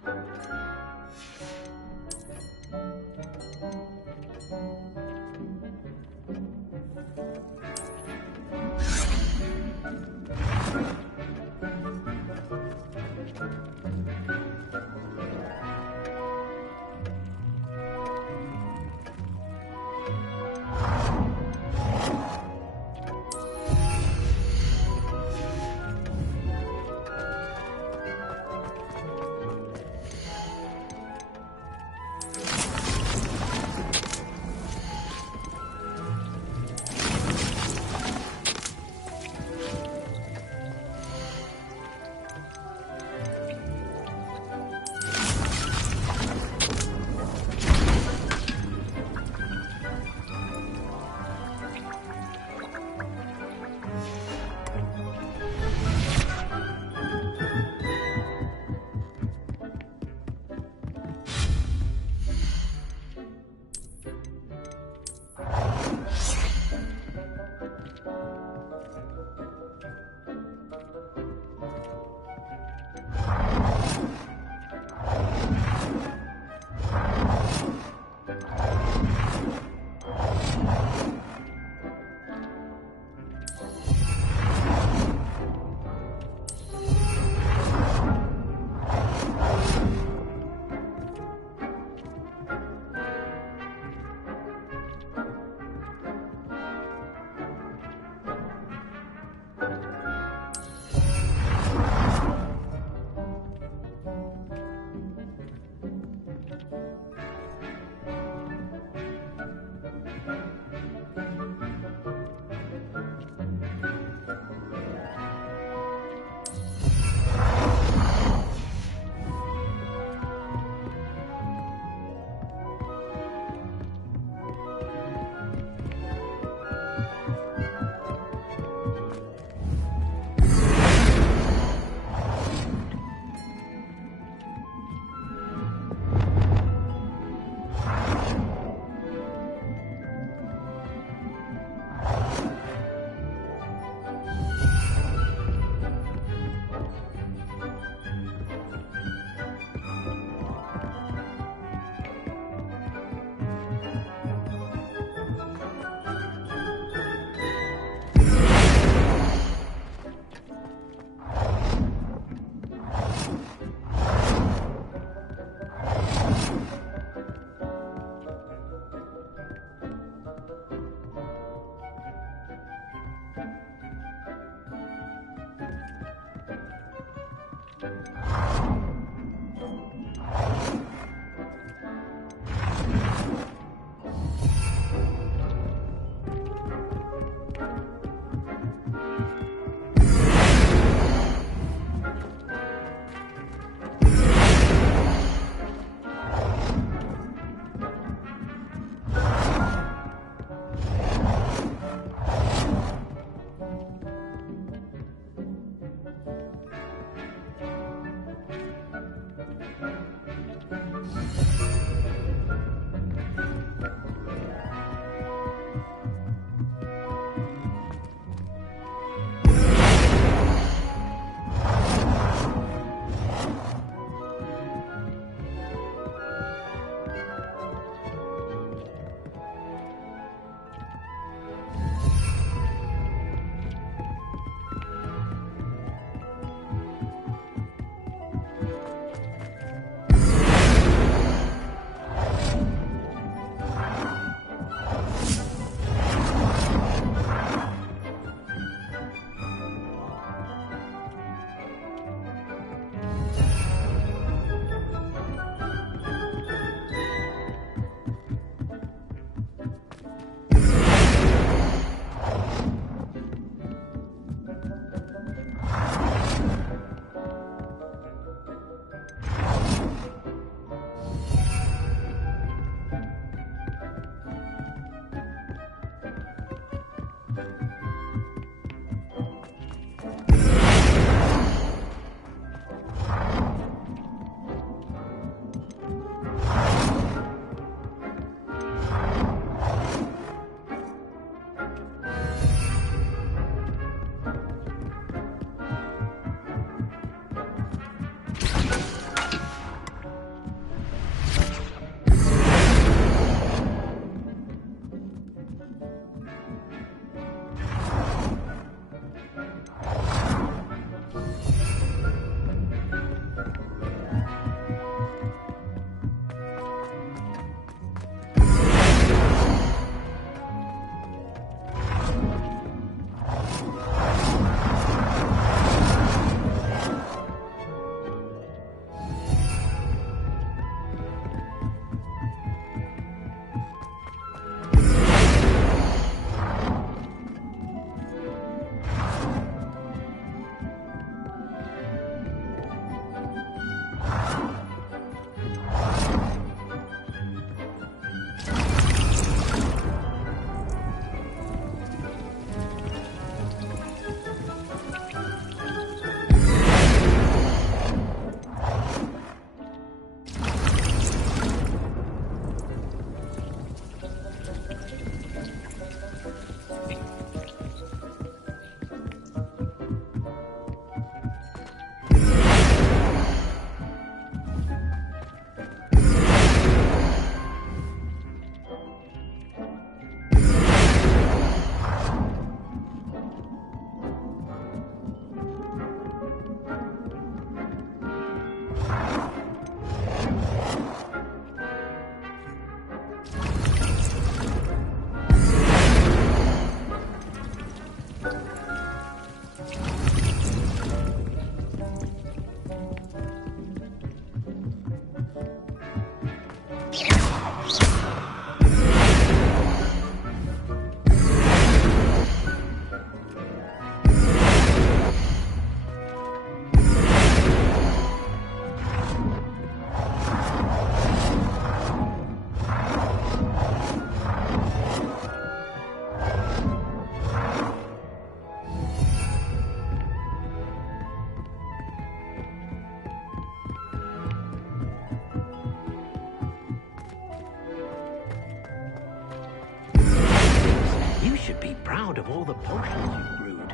should be proud of all the potions you've brewed.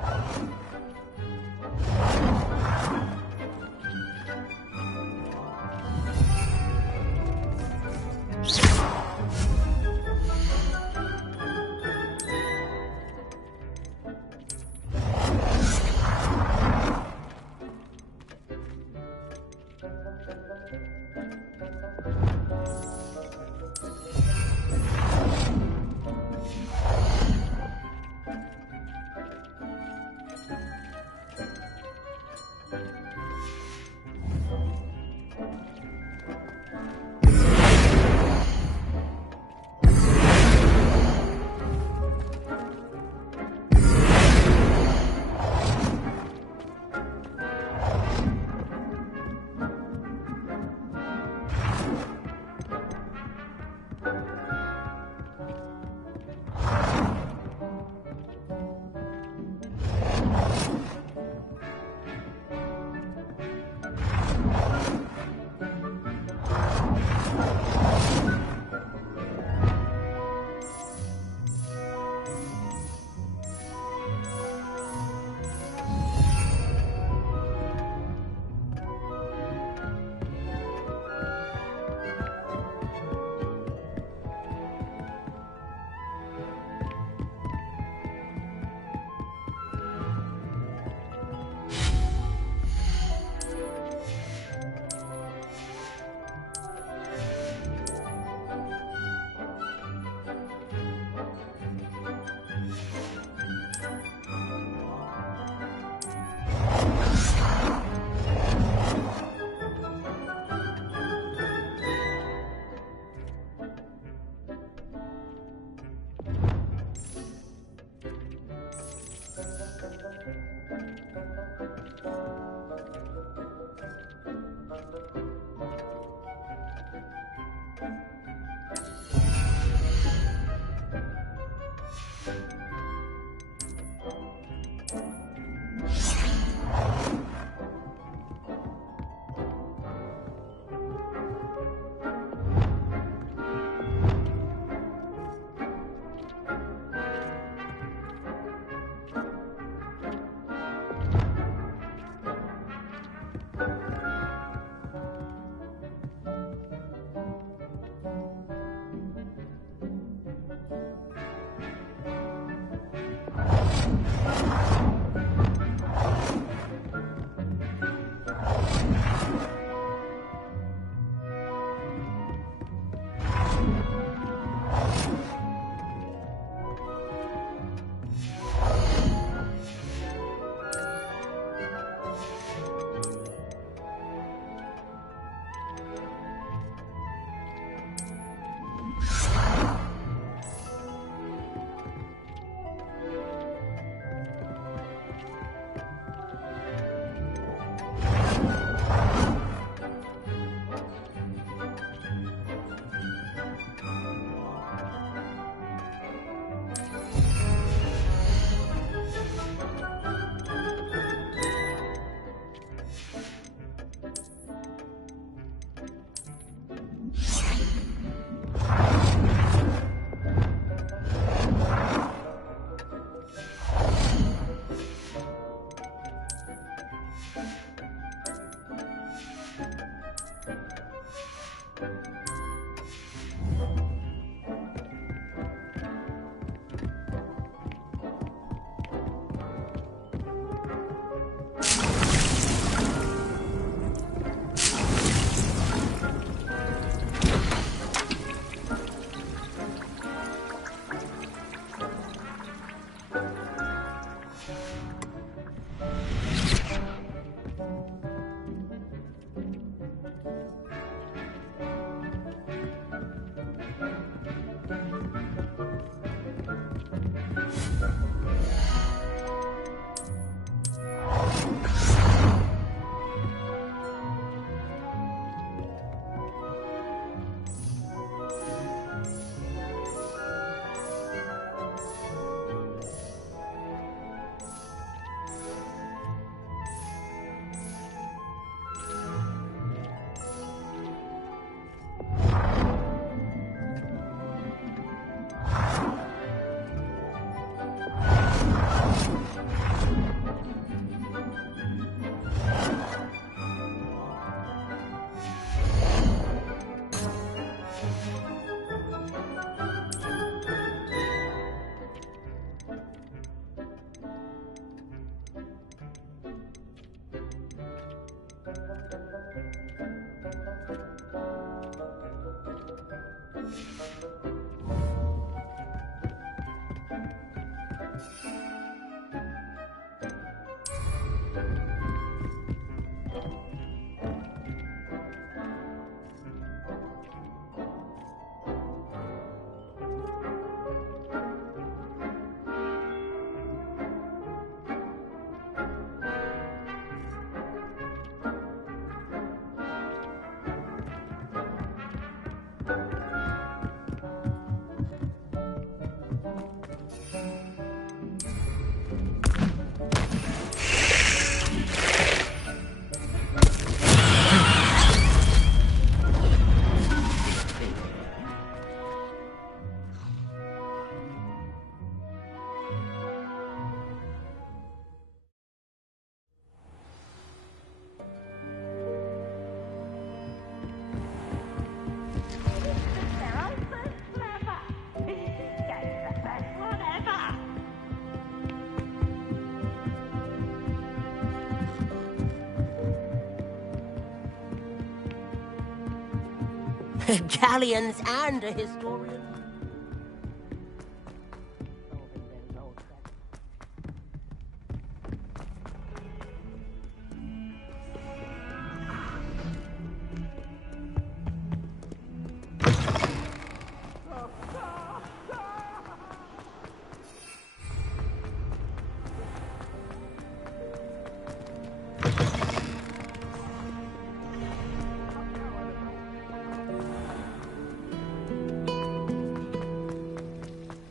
Galleons and a historian.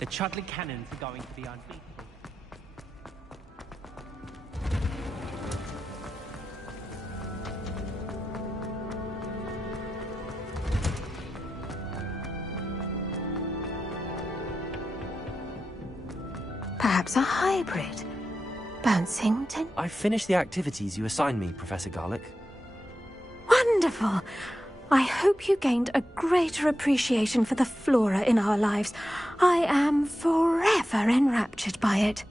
The Chudley cannons are going to be unbeatable. Perhaps a hybrid. Bouncing tin. I've finished the activities you assigned me, Professor Garlick. Wonderful! I hope you gained a greater appreciation for the flora in our lives. I am forever enraptured by it.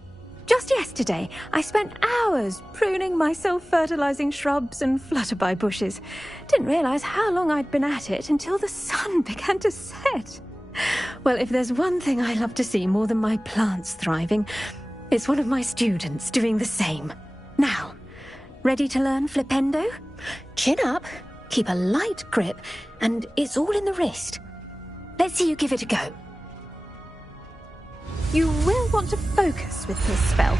Just yesterday, I spent hours pruning my self-fertilizing shrubs and flutterby bushes. Didn't realize how long I'd been at it until the sun began to set. Well, if there's one thing I love to see more than my plants thriving, it's one of my students doing the same. Now, ready to learn flipendo? Chin up. Keep a light grip, and it's all in the wrist. Let's see you give it a go. You will want to focus with this spell.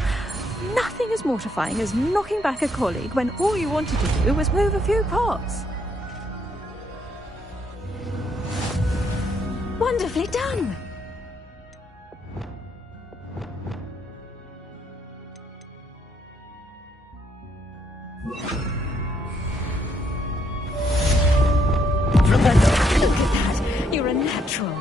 Nothing as mortifying as knocking back a colleague when all you wanted to do was move a few pots. Wonderfully done! Look at that! You're a natural.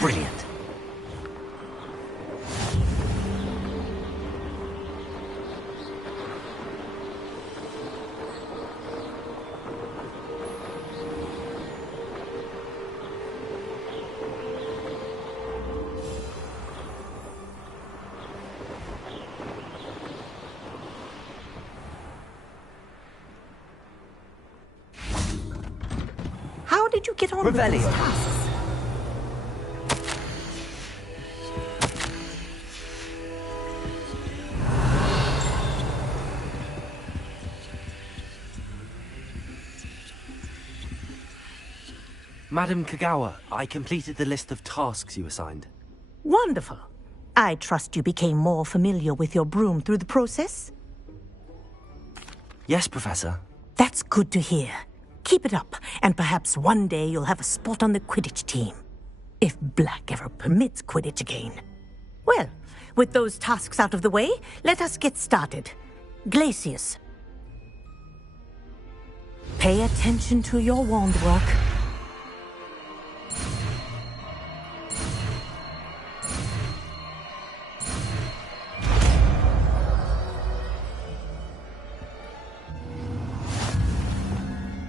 Brilliant. How did you get on with Revelio. these tasks? Madam Kagawa, I completed the list of tasks you assigned. Wonderful. I trust you became more familiar with your broom through the process? Yes, Professor. That's good to hear. Keep it up, and perhaps one day you'll have a spot on the Quidditch team. If Black ever permits Quidditch again. Well, with those tasks out of the way, let us get started. Glacius. Pay attention to your wand work.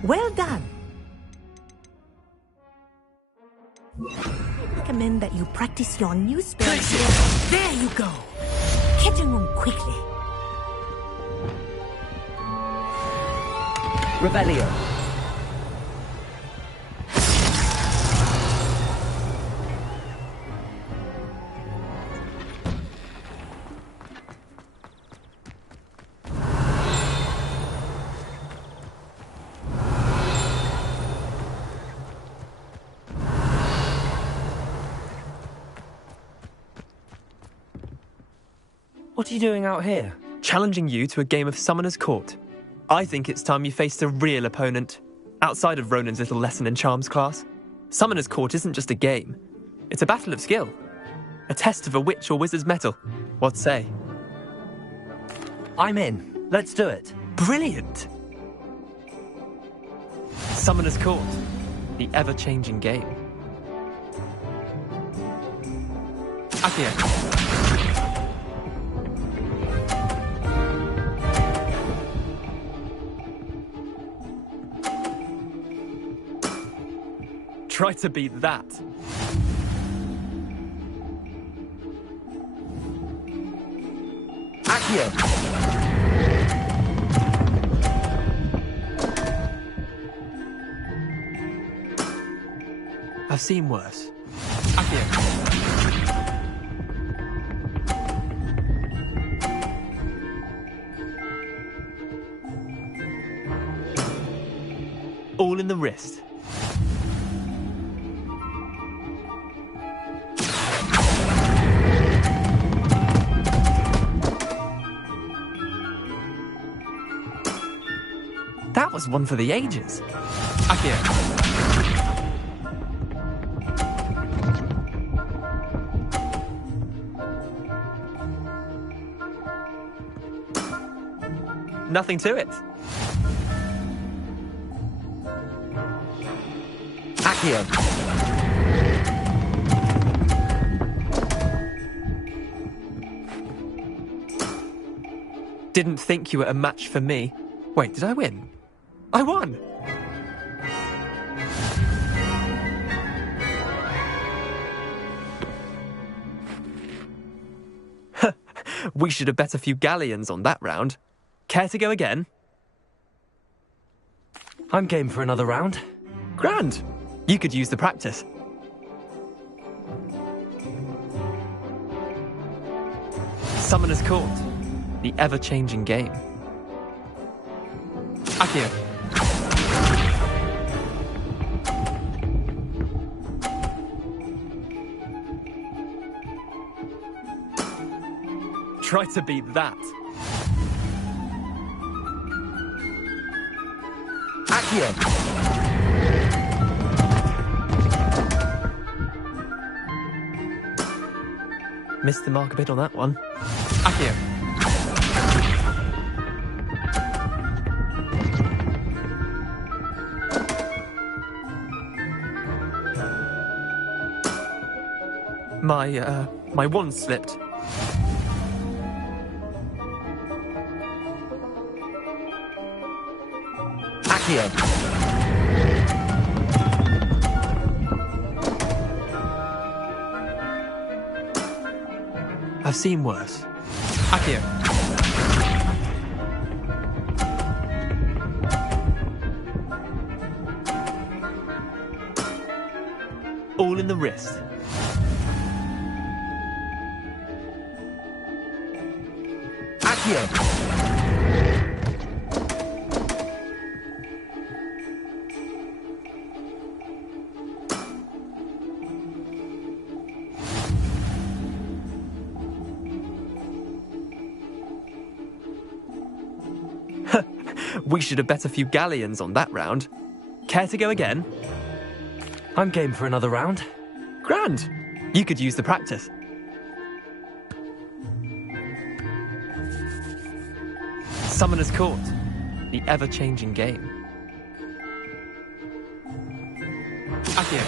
Well done. I recommend that you practice your new spells. There you go. Hitting them quickly. Revelio. What are you doing out here? Challenging you to a game of Summoner's Court. I think it's time you faced a real opponent, outside of Ronan's little lesson in charms class. Summoner's Court isn't just a game. It's a battle of skill. A test of a witch or wizard's mettle. What say? I'm in. Let's do it. Brilliant! Summoner's Court. The ever-changing game. Accio. Try to beat that. Accio. I've seen worse. Accio. All in the wrist. That was one for the ages. Accio. Nothing to it. Accio. Didn't think you were a match for me. Wait, did I win? I won! We should have bet a few galleons on that round. Care to go again? I'm game for another round. Grand! You could use the practice. Summoner's Court. The ever-changing game. Accio. Try to beat that. Accio. Missed the mark a bit on that one. Accio. My wand slipped. Accio. I've seen worse. Accio. All in the wrist. Accio. We should have bet a few galleons on that round. Care to go again? I'm game for another round. Grand. You could use the practice. Summoner's Court. The ever-changing game. Accio.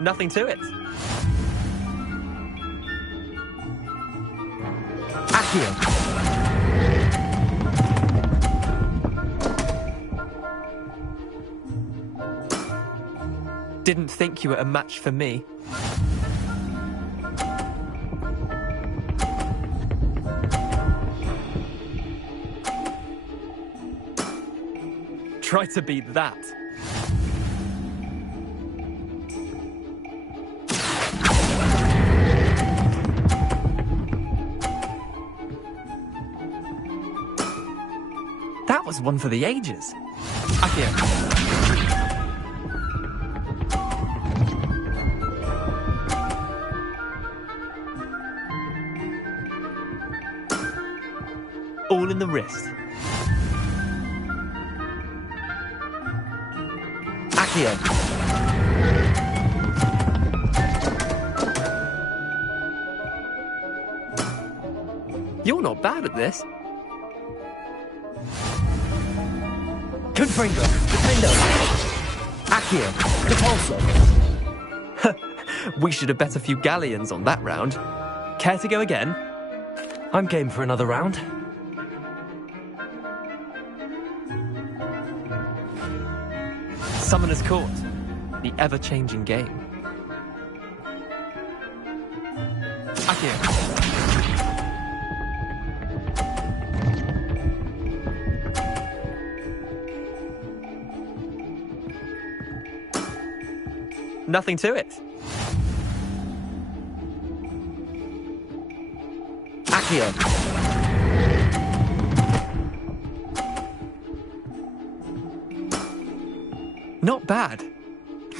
Nothing to it. Accio. Didn't think you were a match for me. Try to beat that. That was one for the ages. Accio. All in the wrist. Accio. You're not bad at this. Confringo. Defendo. Accio. Repulso. We should have bet a few galleons on that round. Care to go again? I'm game for another round. Summoner's Court. The ever-changing game. Accio. Nothing to it. Accio. Not bad.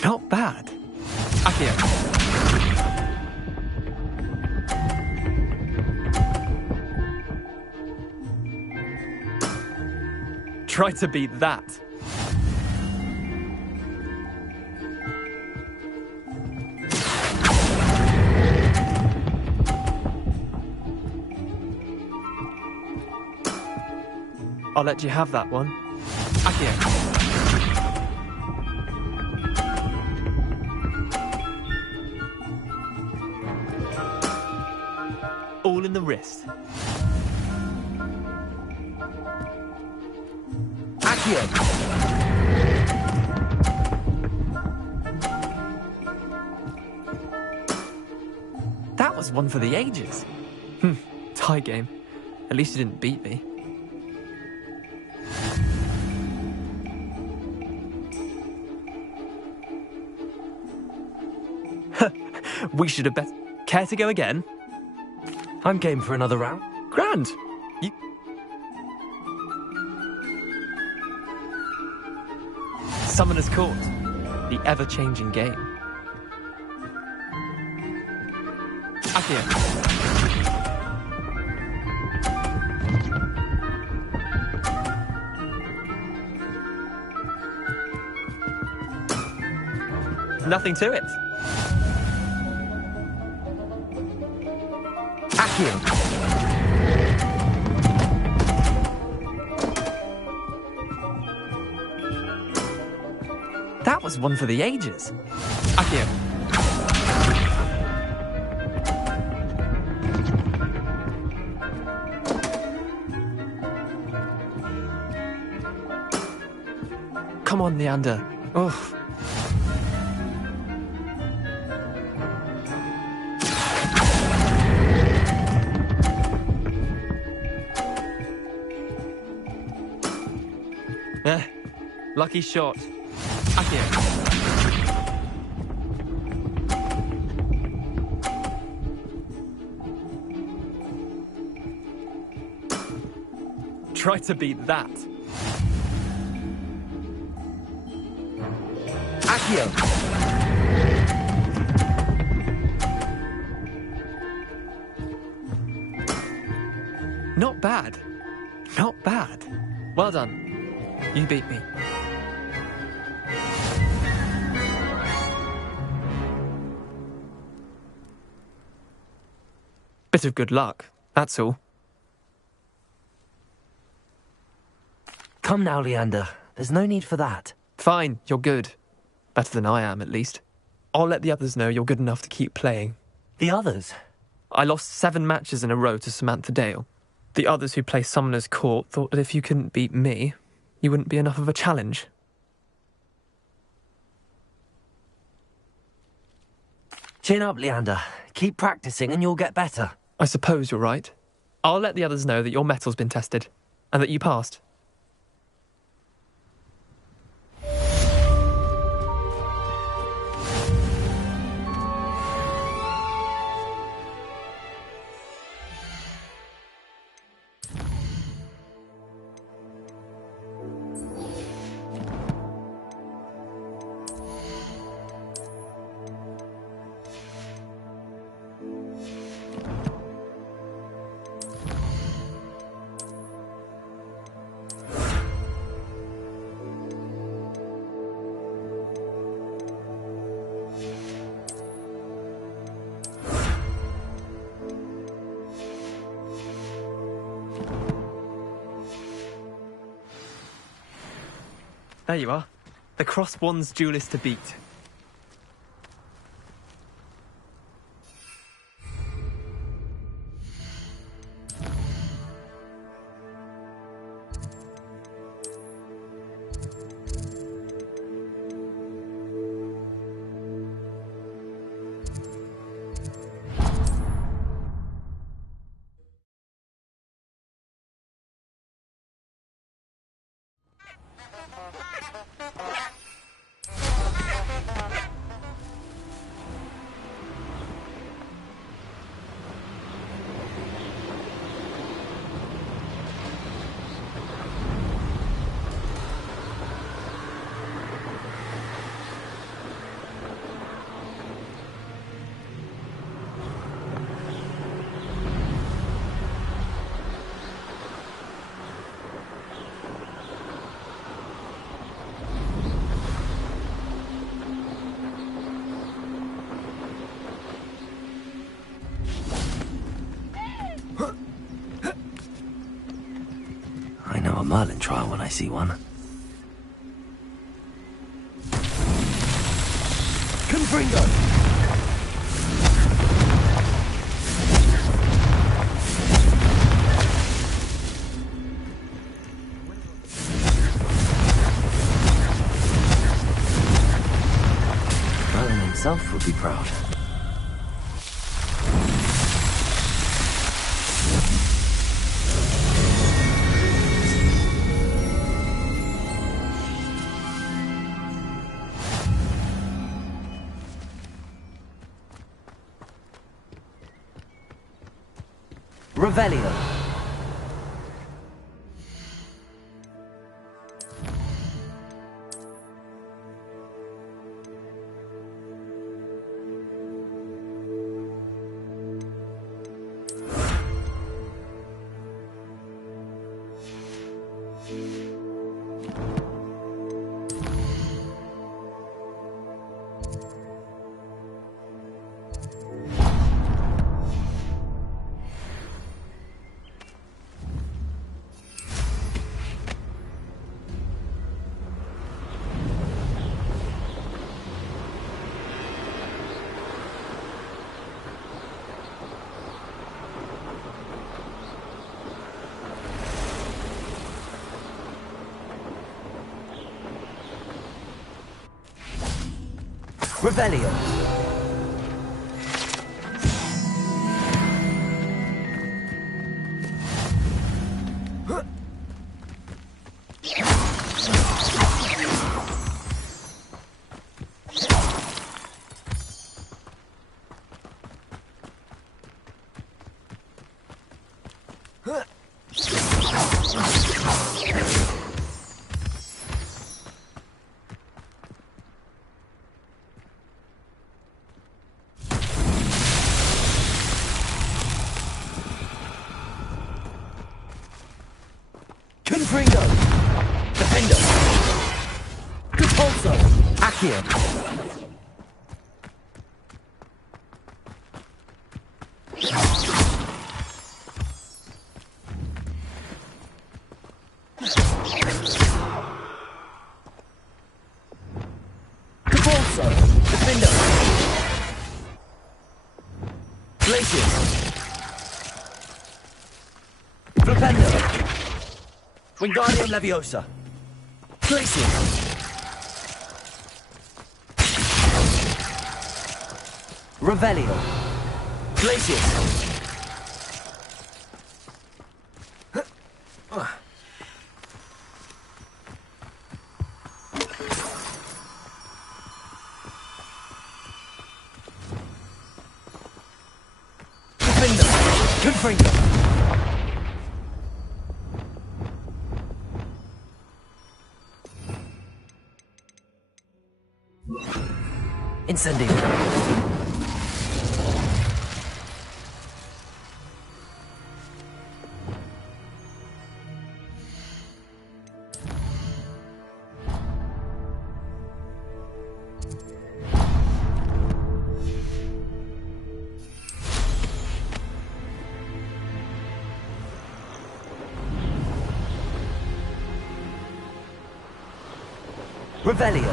Not bad. Accio. Try to beat that. I'll let you have that one. Accio. All in the wrist. Accio. That was one for the ages. Tie game. At least you didn't beat me. We should have bet. Care to go again? I'm game for another round. Grand. You... Summoner's Court. The ever-changing game. Accio. Nothing to it. Accio. That was one for the ages. Accio. Come on, Leander. Oh. Lucky shot. Accio. Try to beat that. Accio. Not bad. Not bad. Well done. You beat me. Bit of good luck, that's all. Come now, Leander. There's no need for that. Fine, you're good. Better than I am, at least. I'll let the others know you're good enough to keep playing. The others? I lost 7 matches in a row to Samantha Dale. The others who play Summoner's Court thought that if you couldn't beat me, you wouldn't be enough of a challenge. Chin up, Leander. Keep practicing and you'll get better. I suppose you're right. I'll let the others know that your metal's been tested, and that you passed. There you are. The Cross Wands duelist to beat. Merlin trial when I see one. Confringo! Merlin himself would be proud. Revelio. Revelio. Confringo! Defender! Repulso! Accio! Repulso! Defender! Glacius! Flipendo! Wingardium Leviosa! Glacius! Revelio! Glacius! Defender! Confringo! Incendio! Revelio!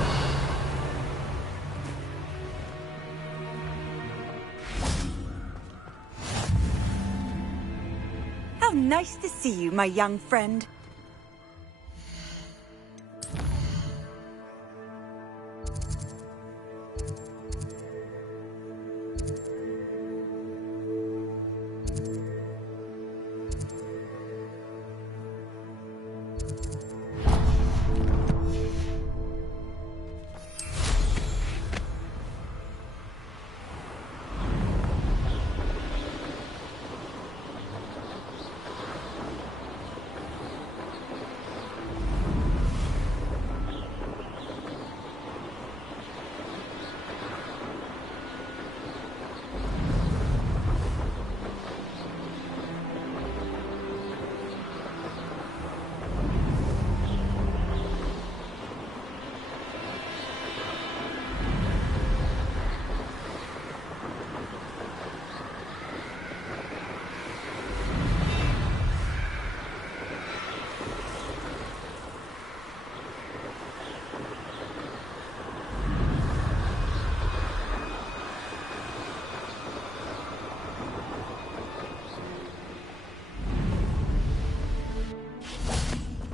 How nice to see you, my young friend.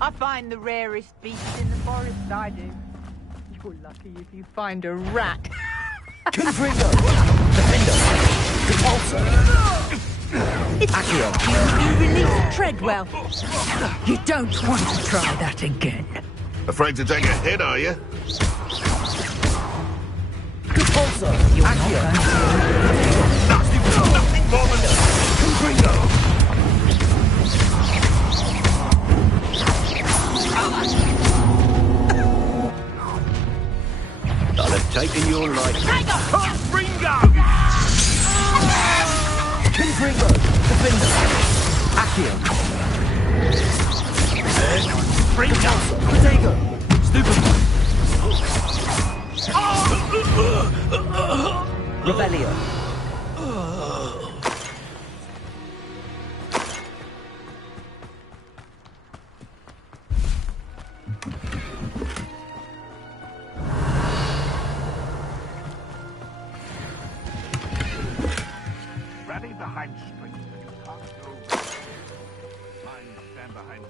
I find the rarest beasts in the forest, I do. You're lucky if you find a rat. Confringo! Defender! Repulso! Accio! You release Treadwell. You don't want to try that again. Afraid to take a hit, are you? Repulso! Accio! Nothing more than Confringo! I'll have taken your life. Confringo! Confringo! Defender! Accio! Confringo! Protego! Stupid! Revelio! Rally behind strength, but you can't go. Mine stand behind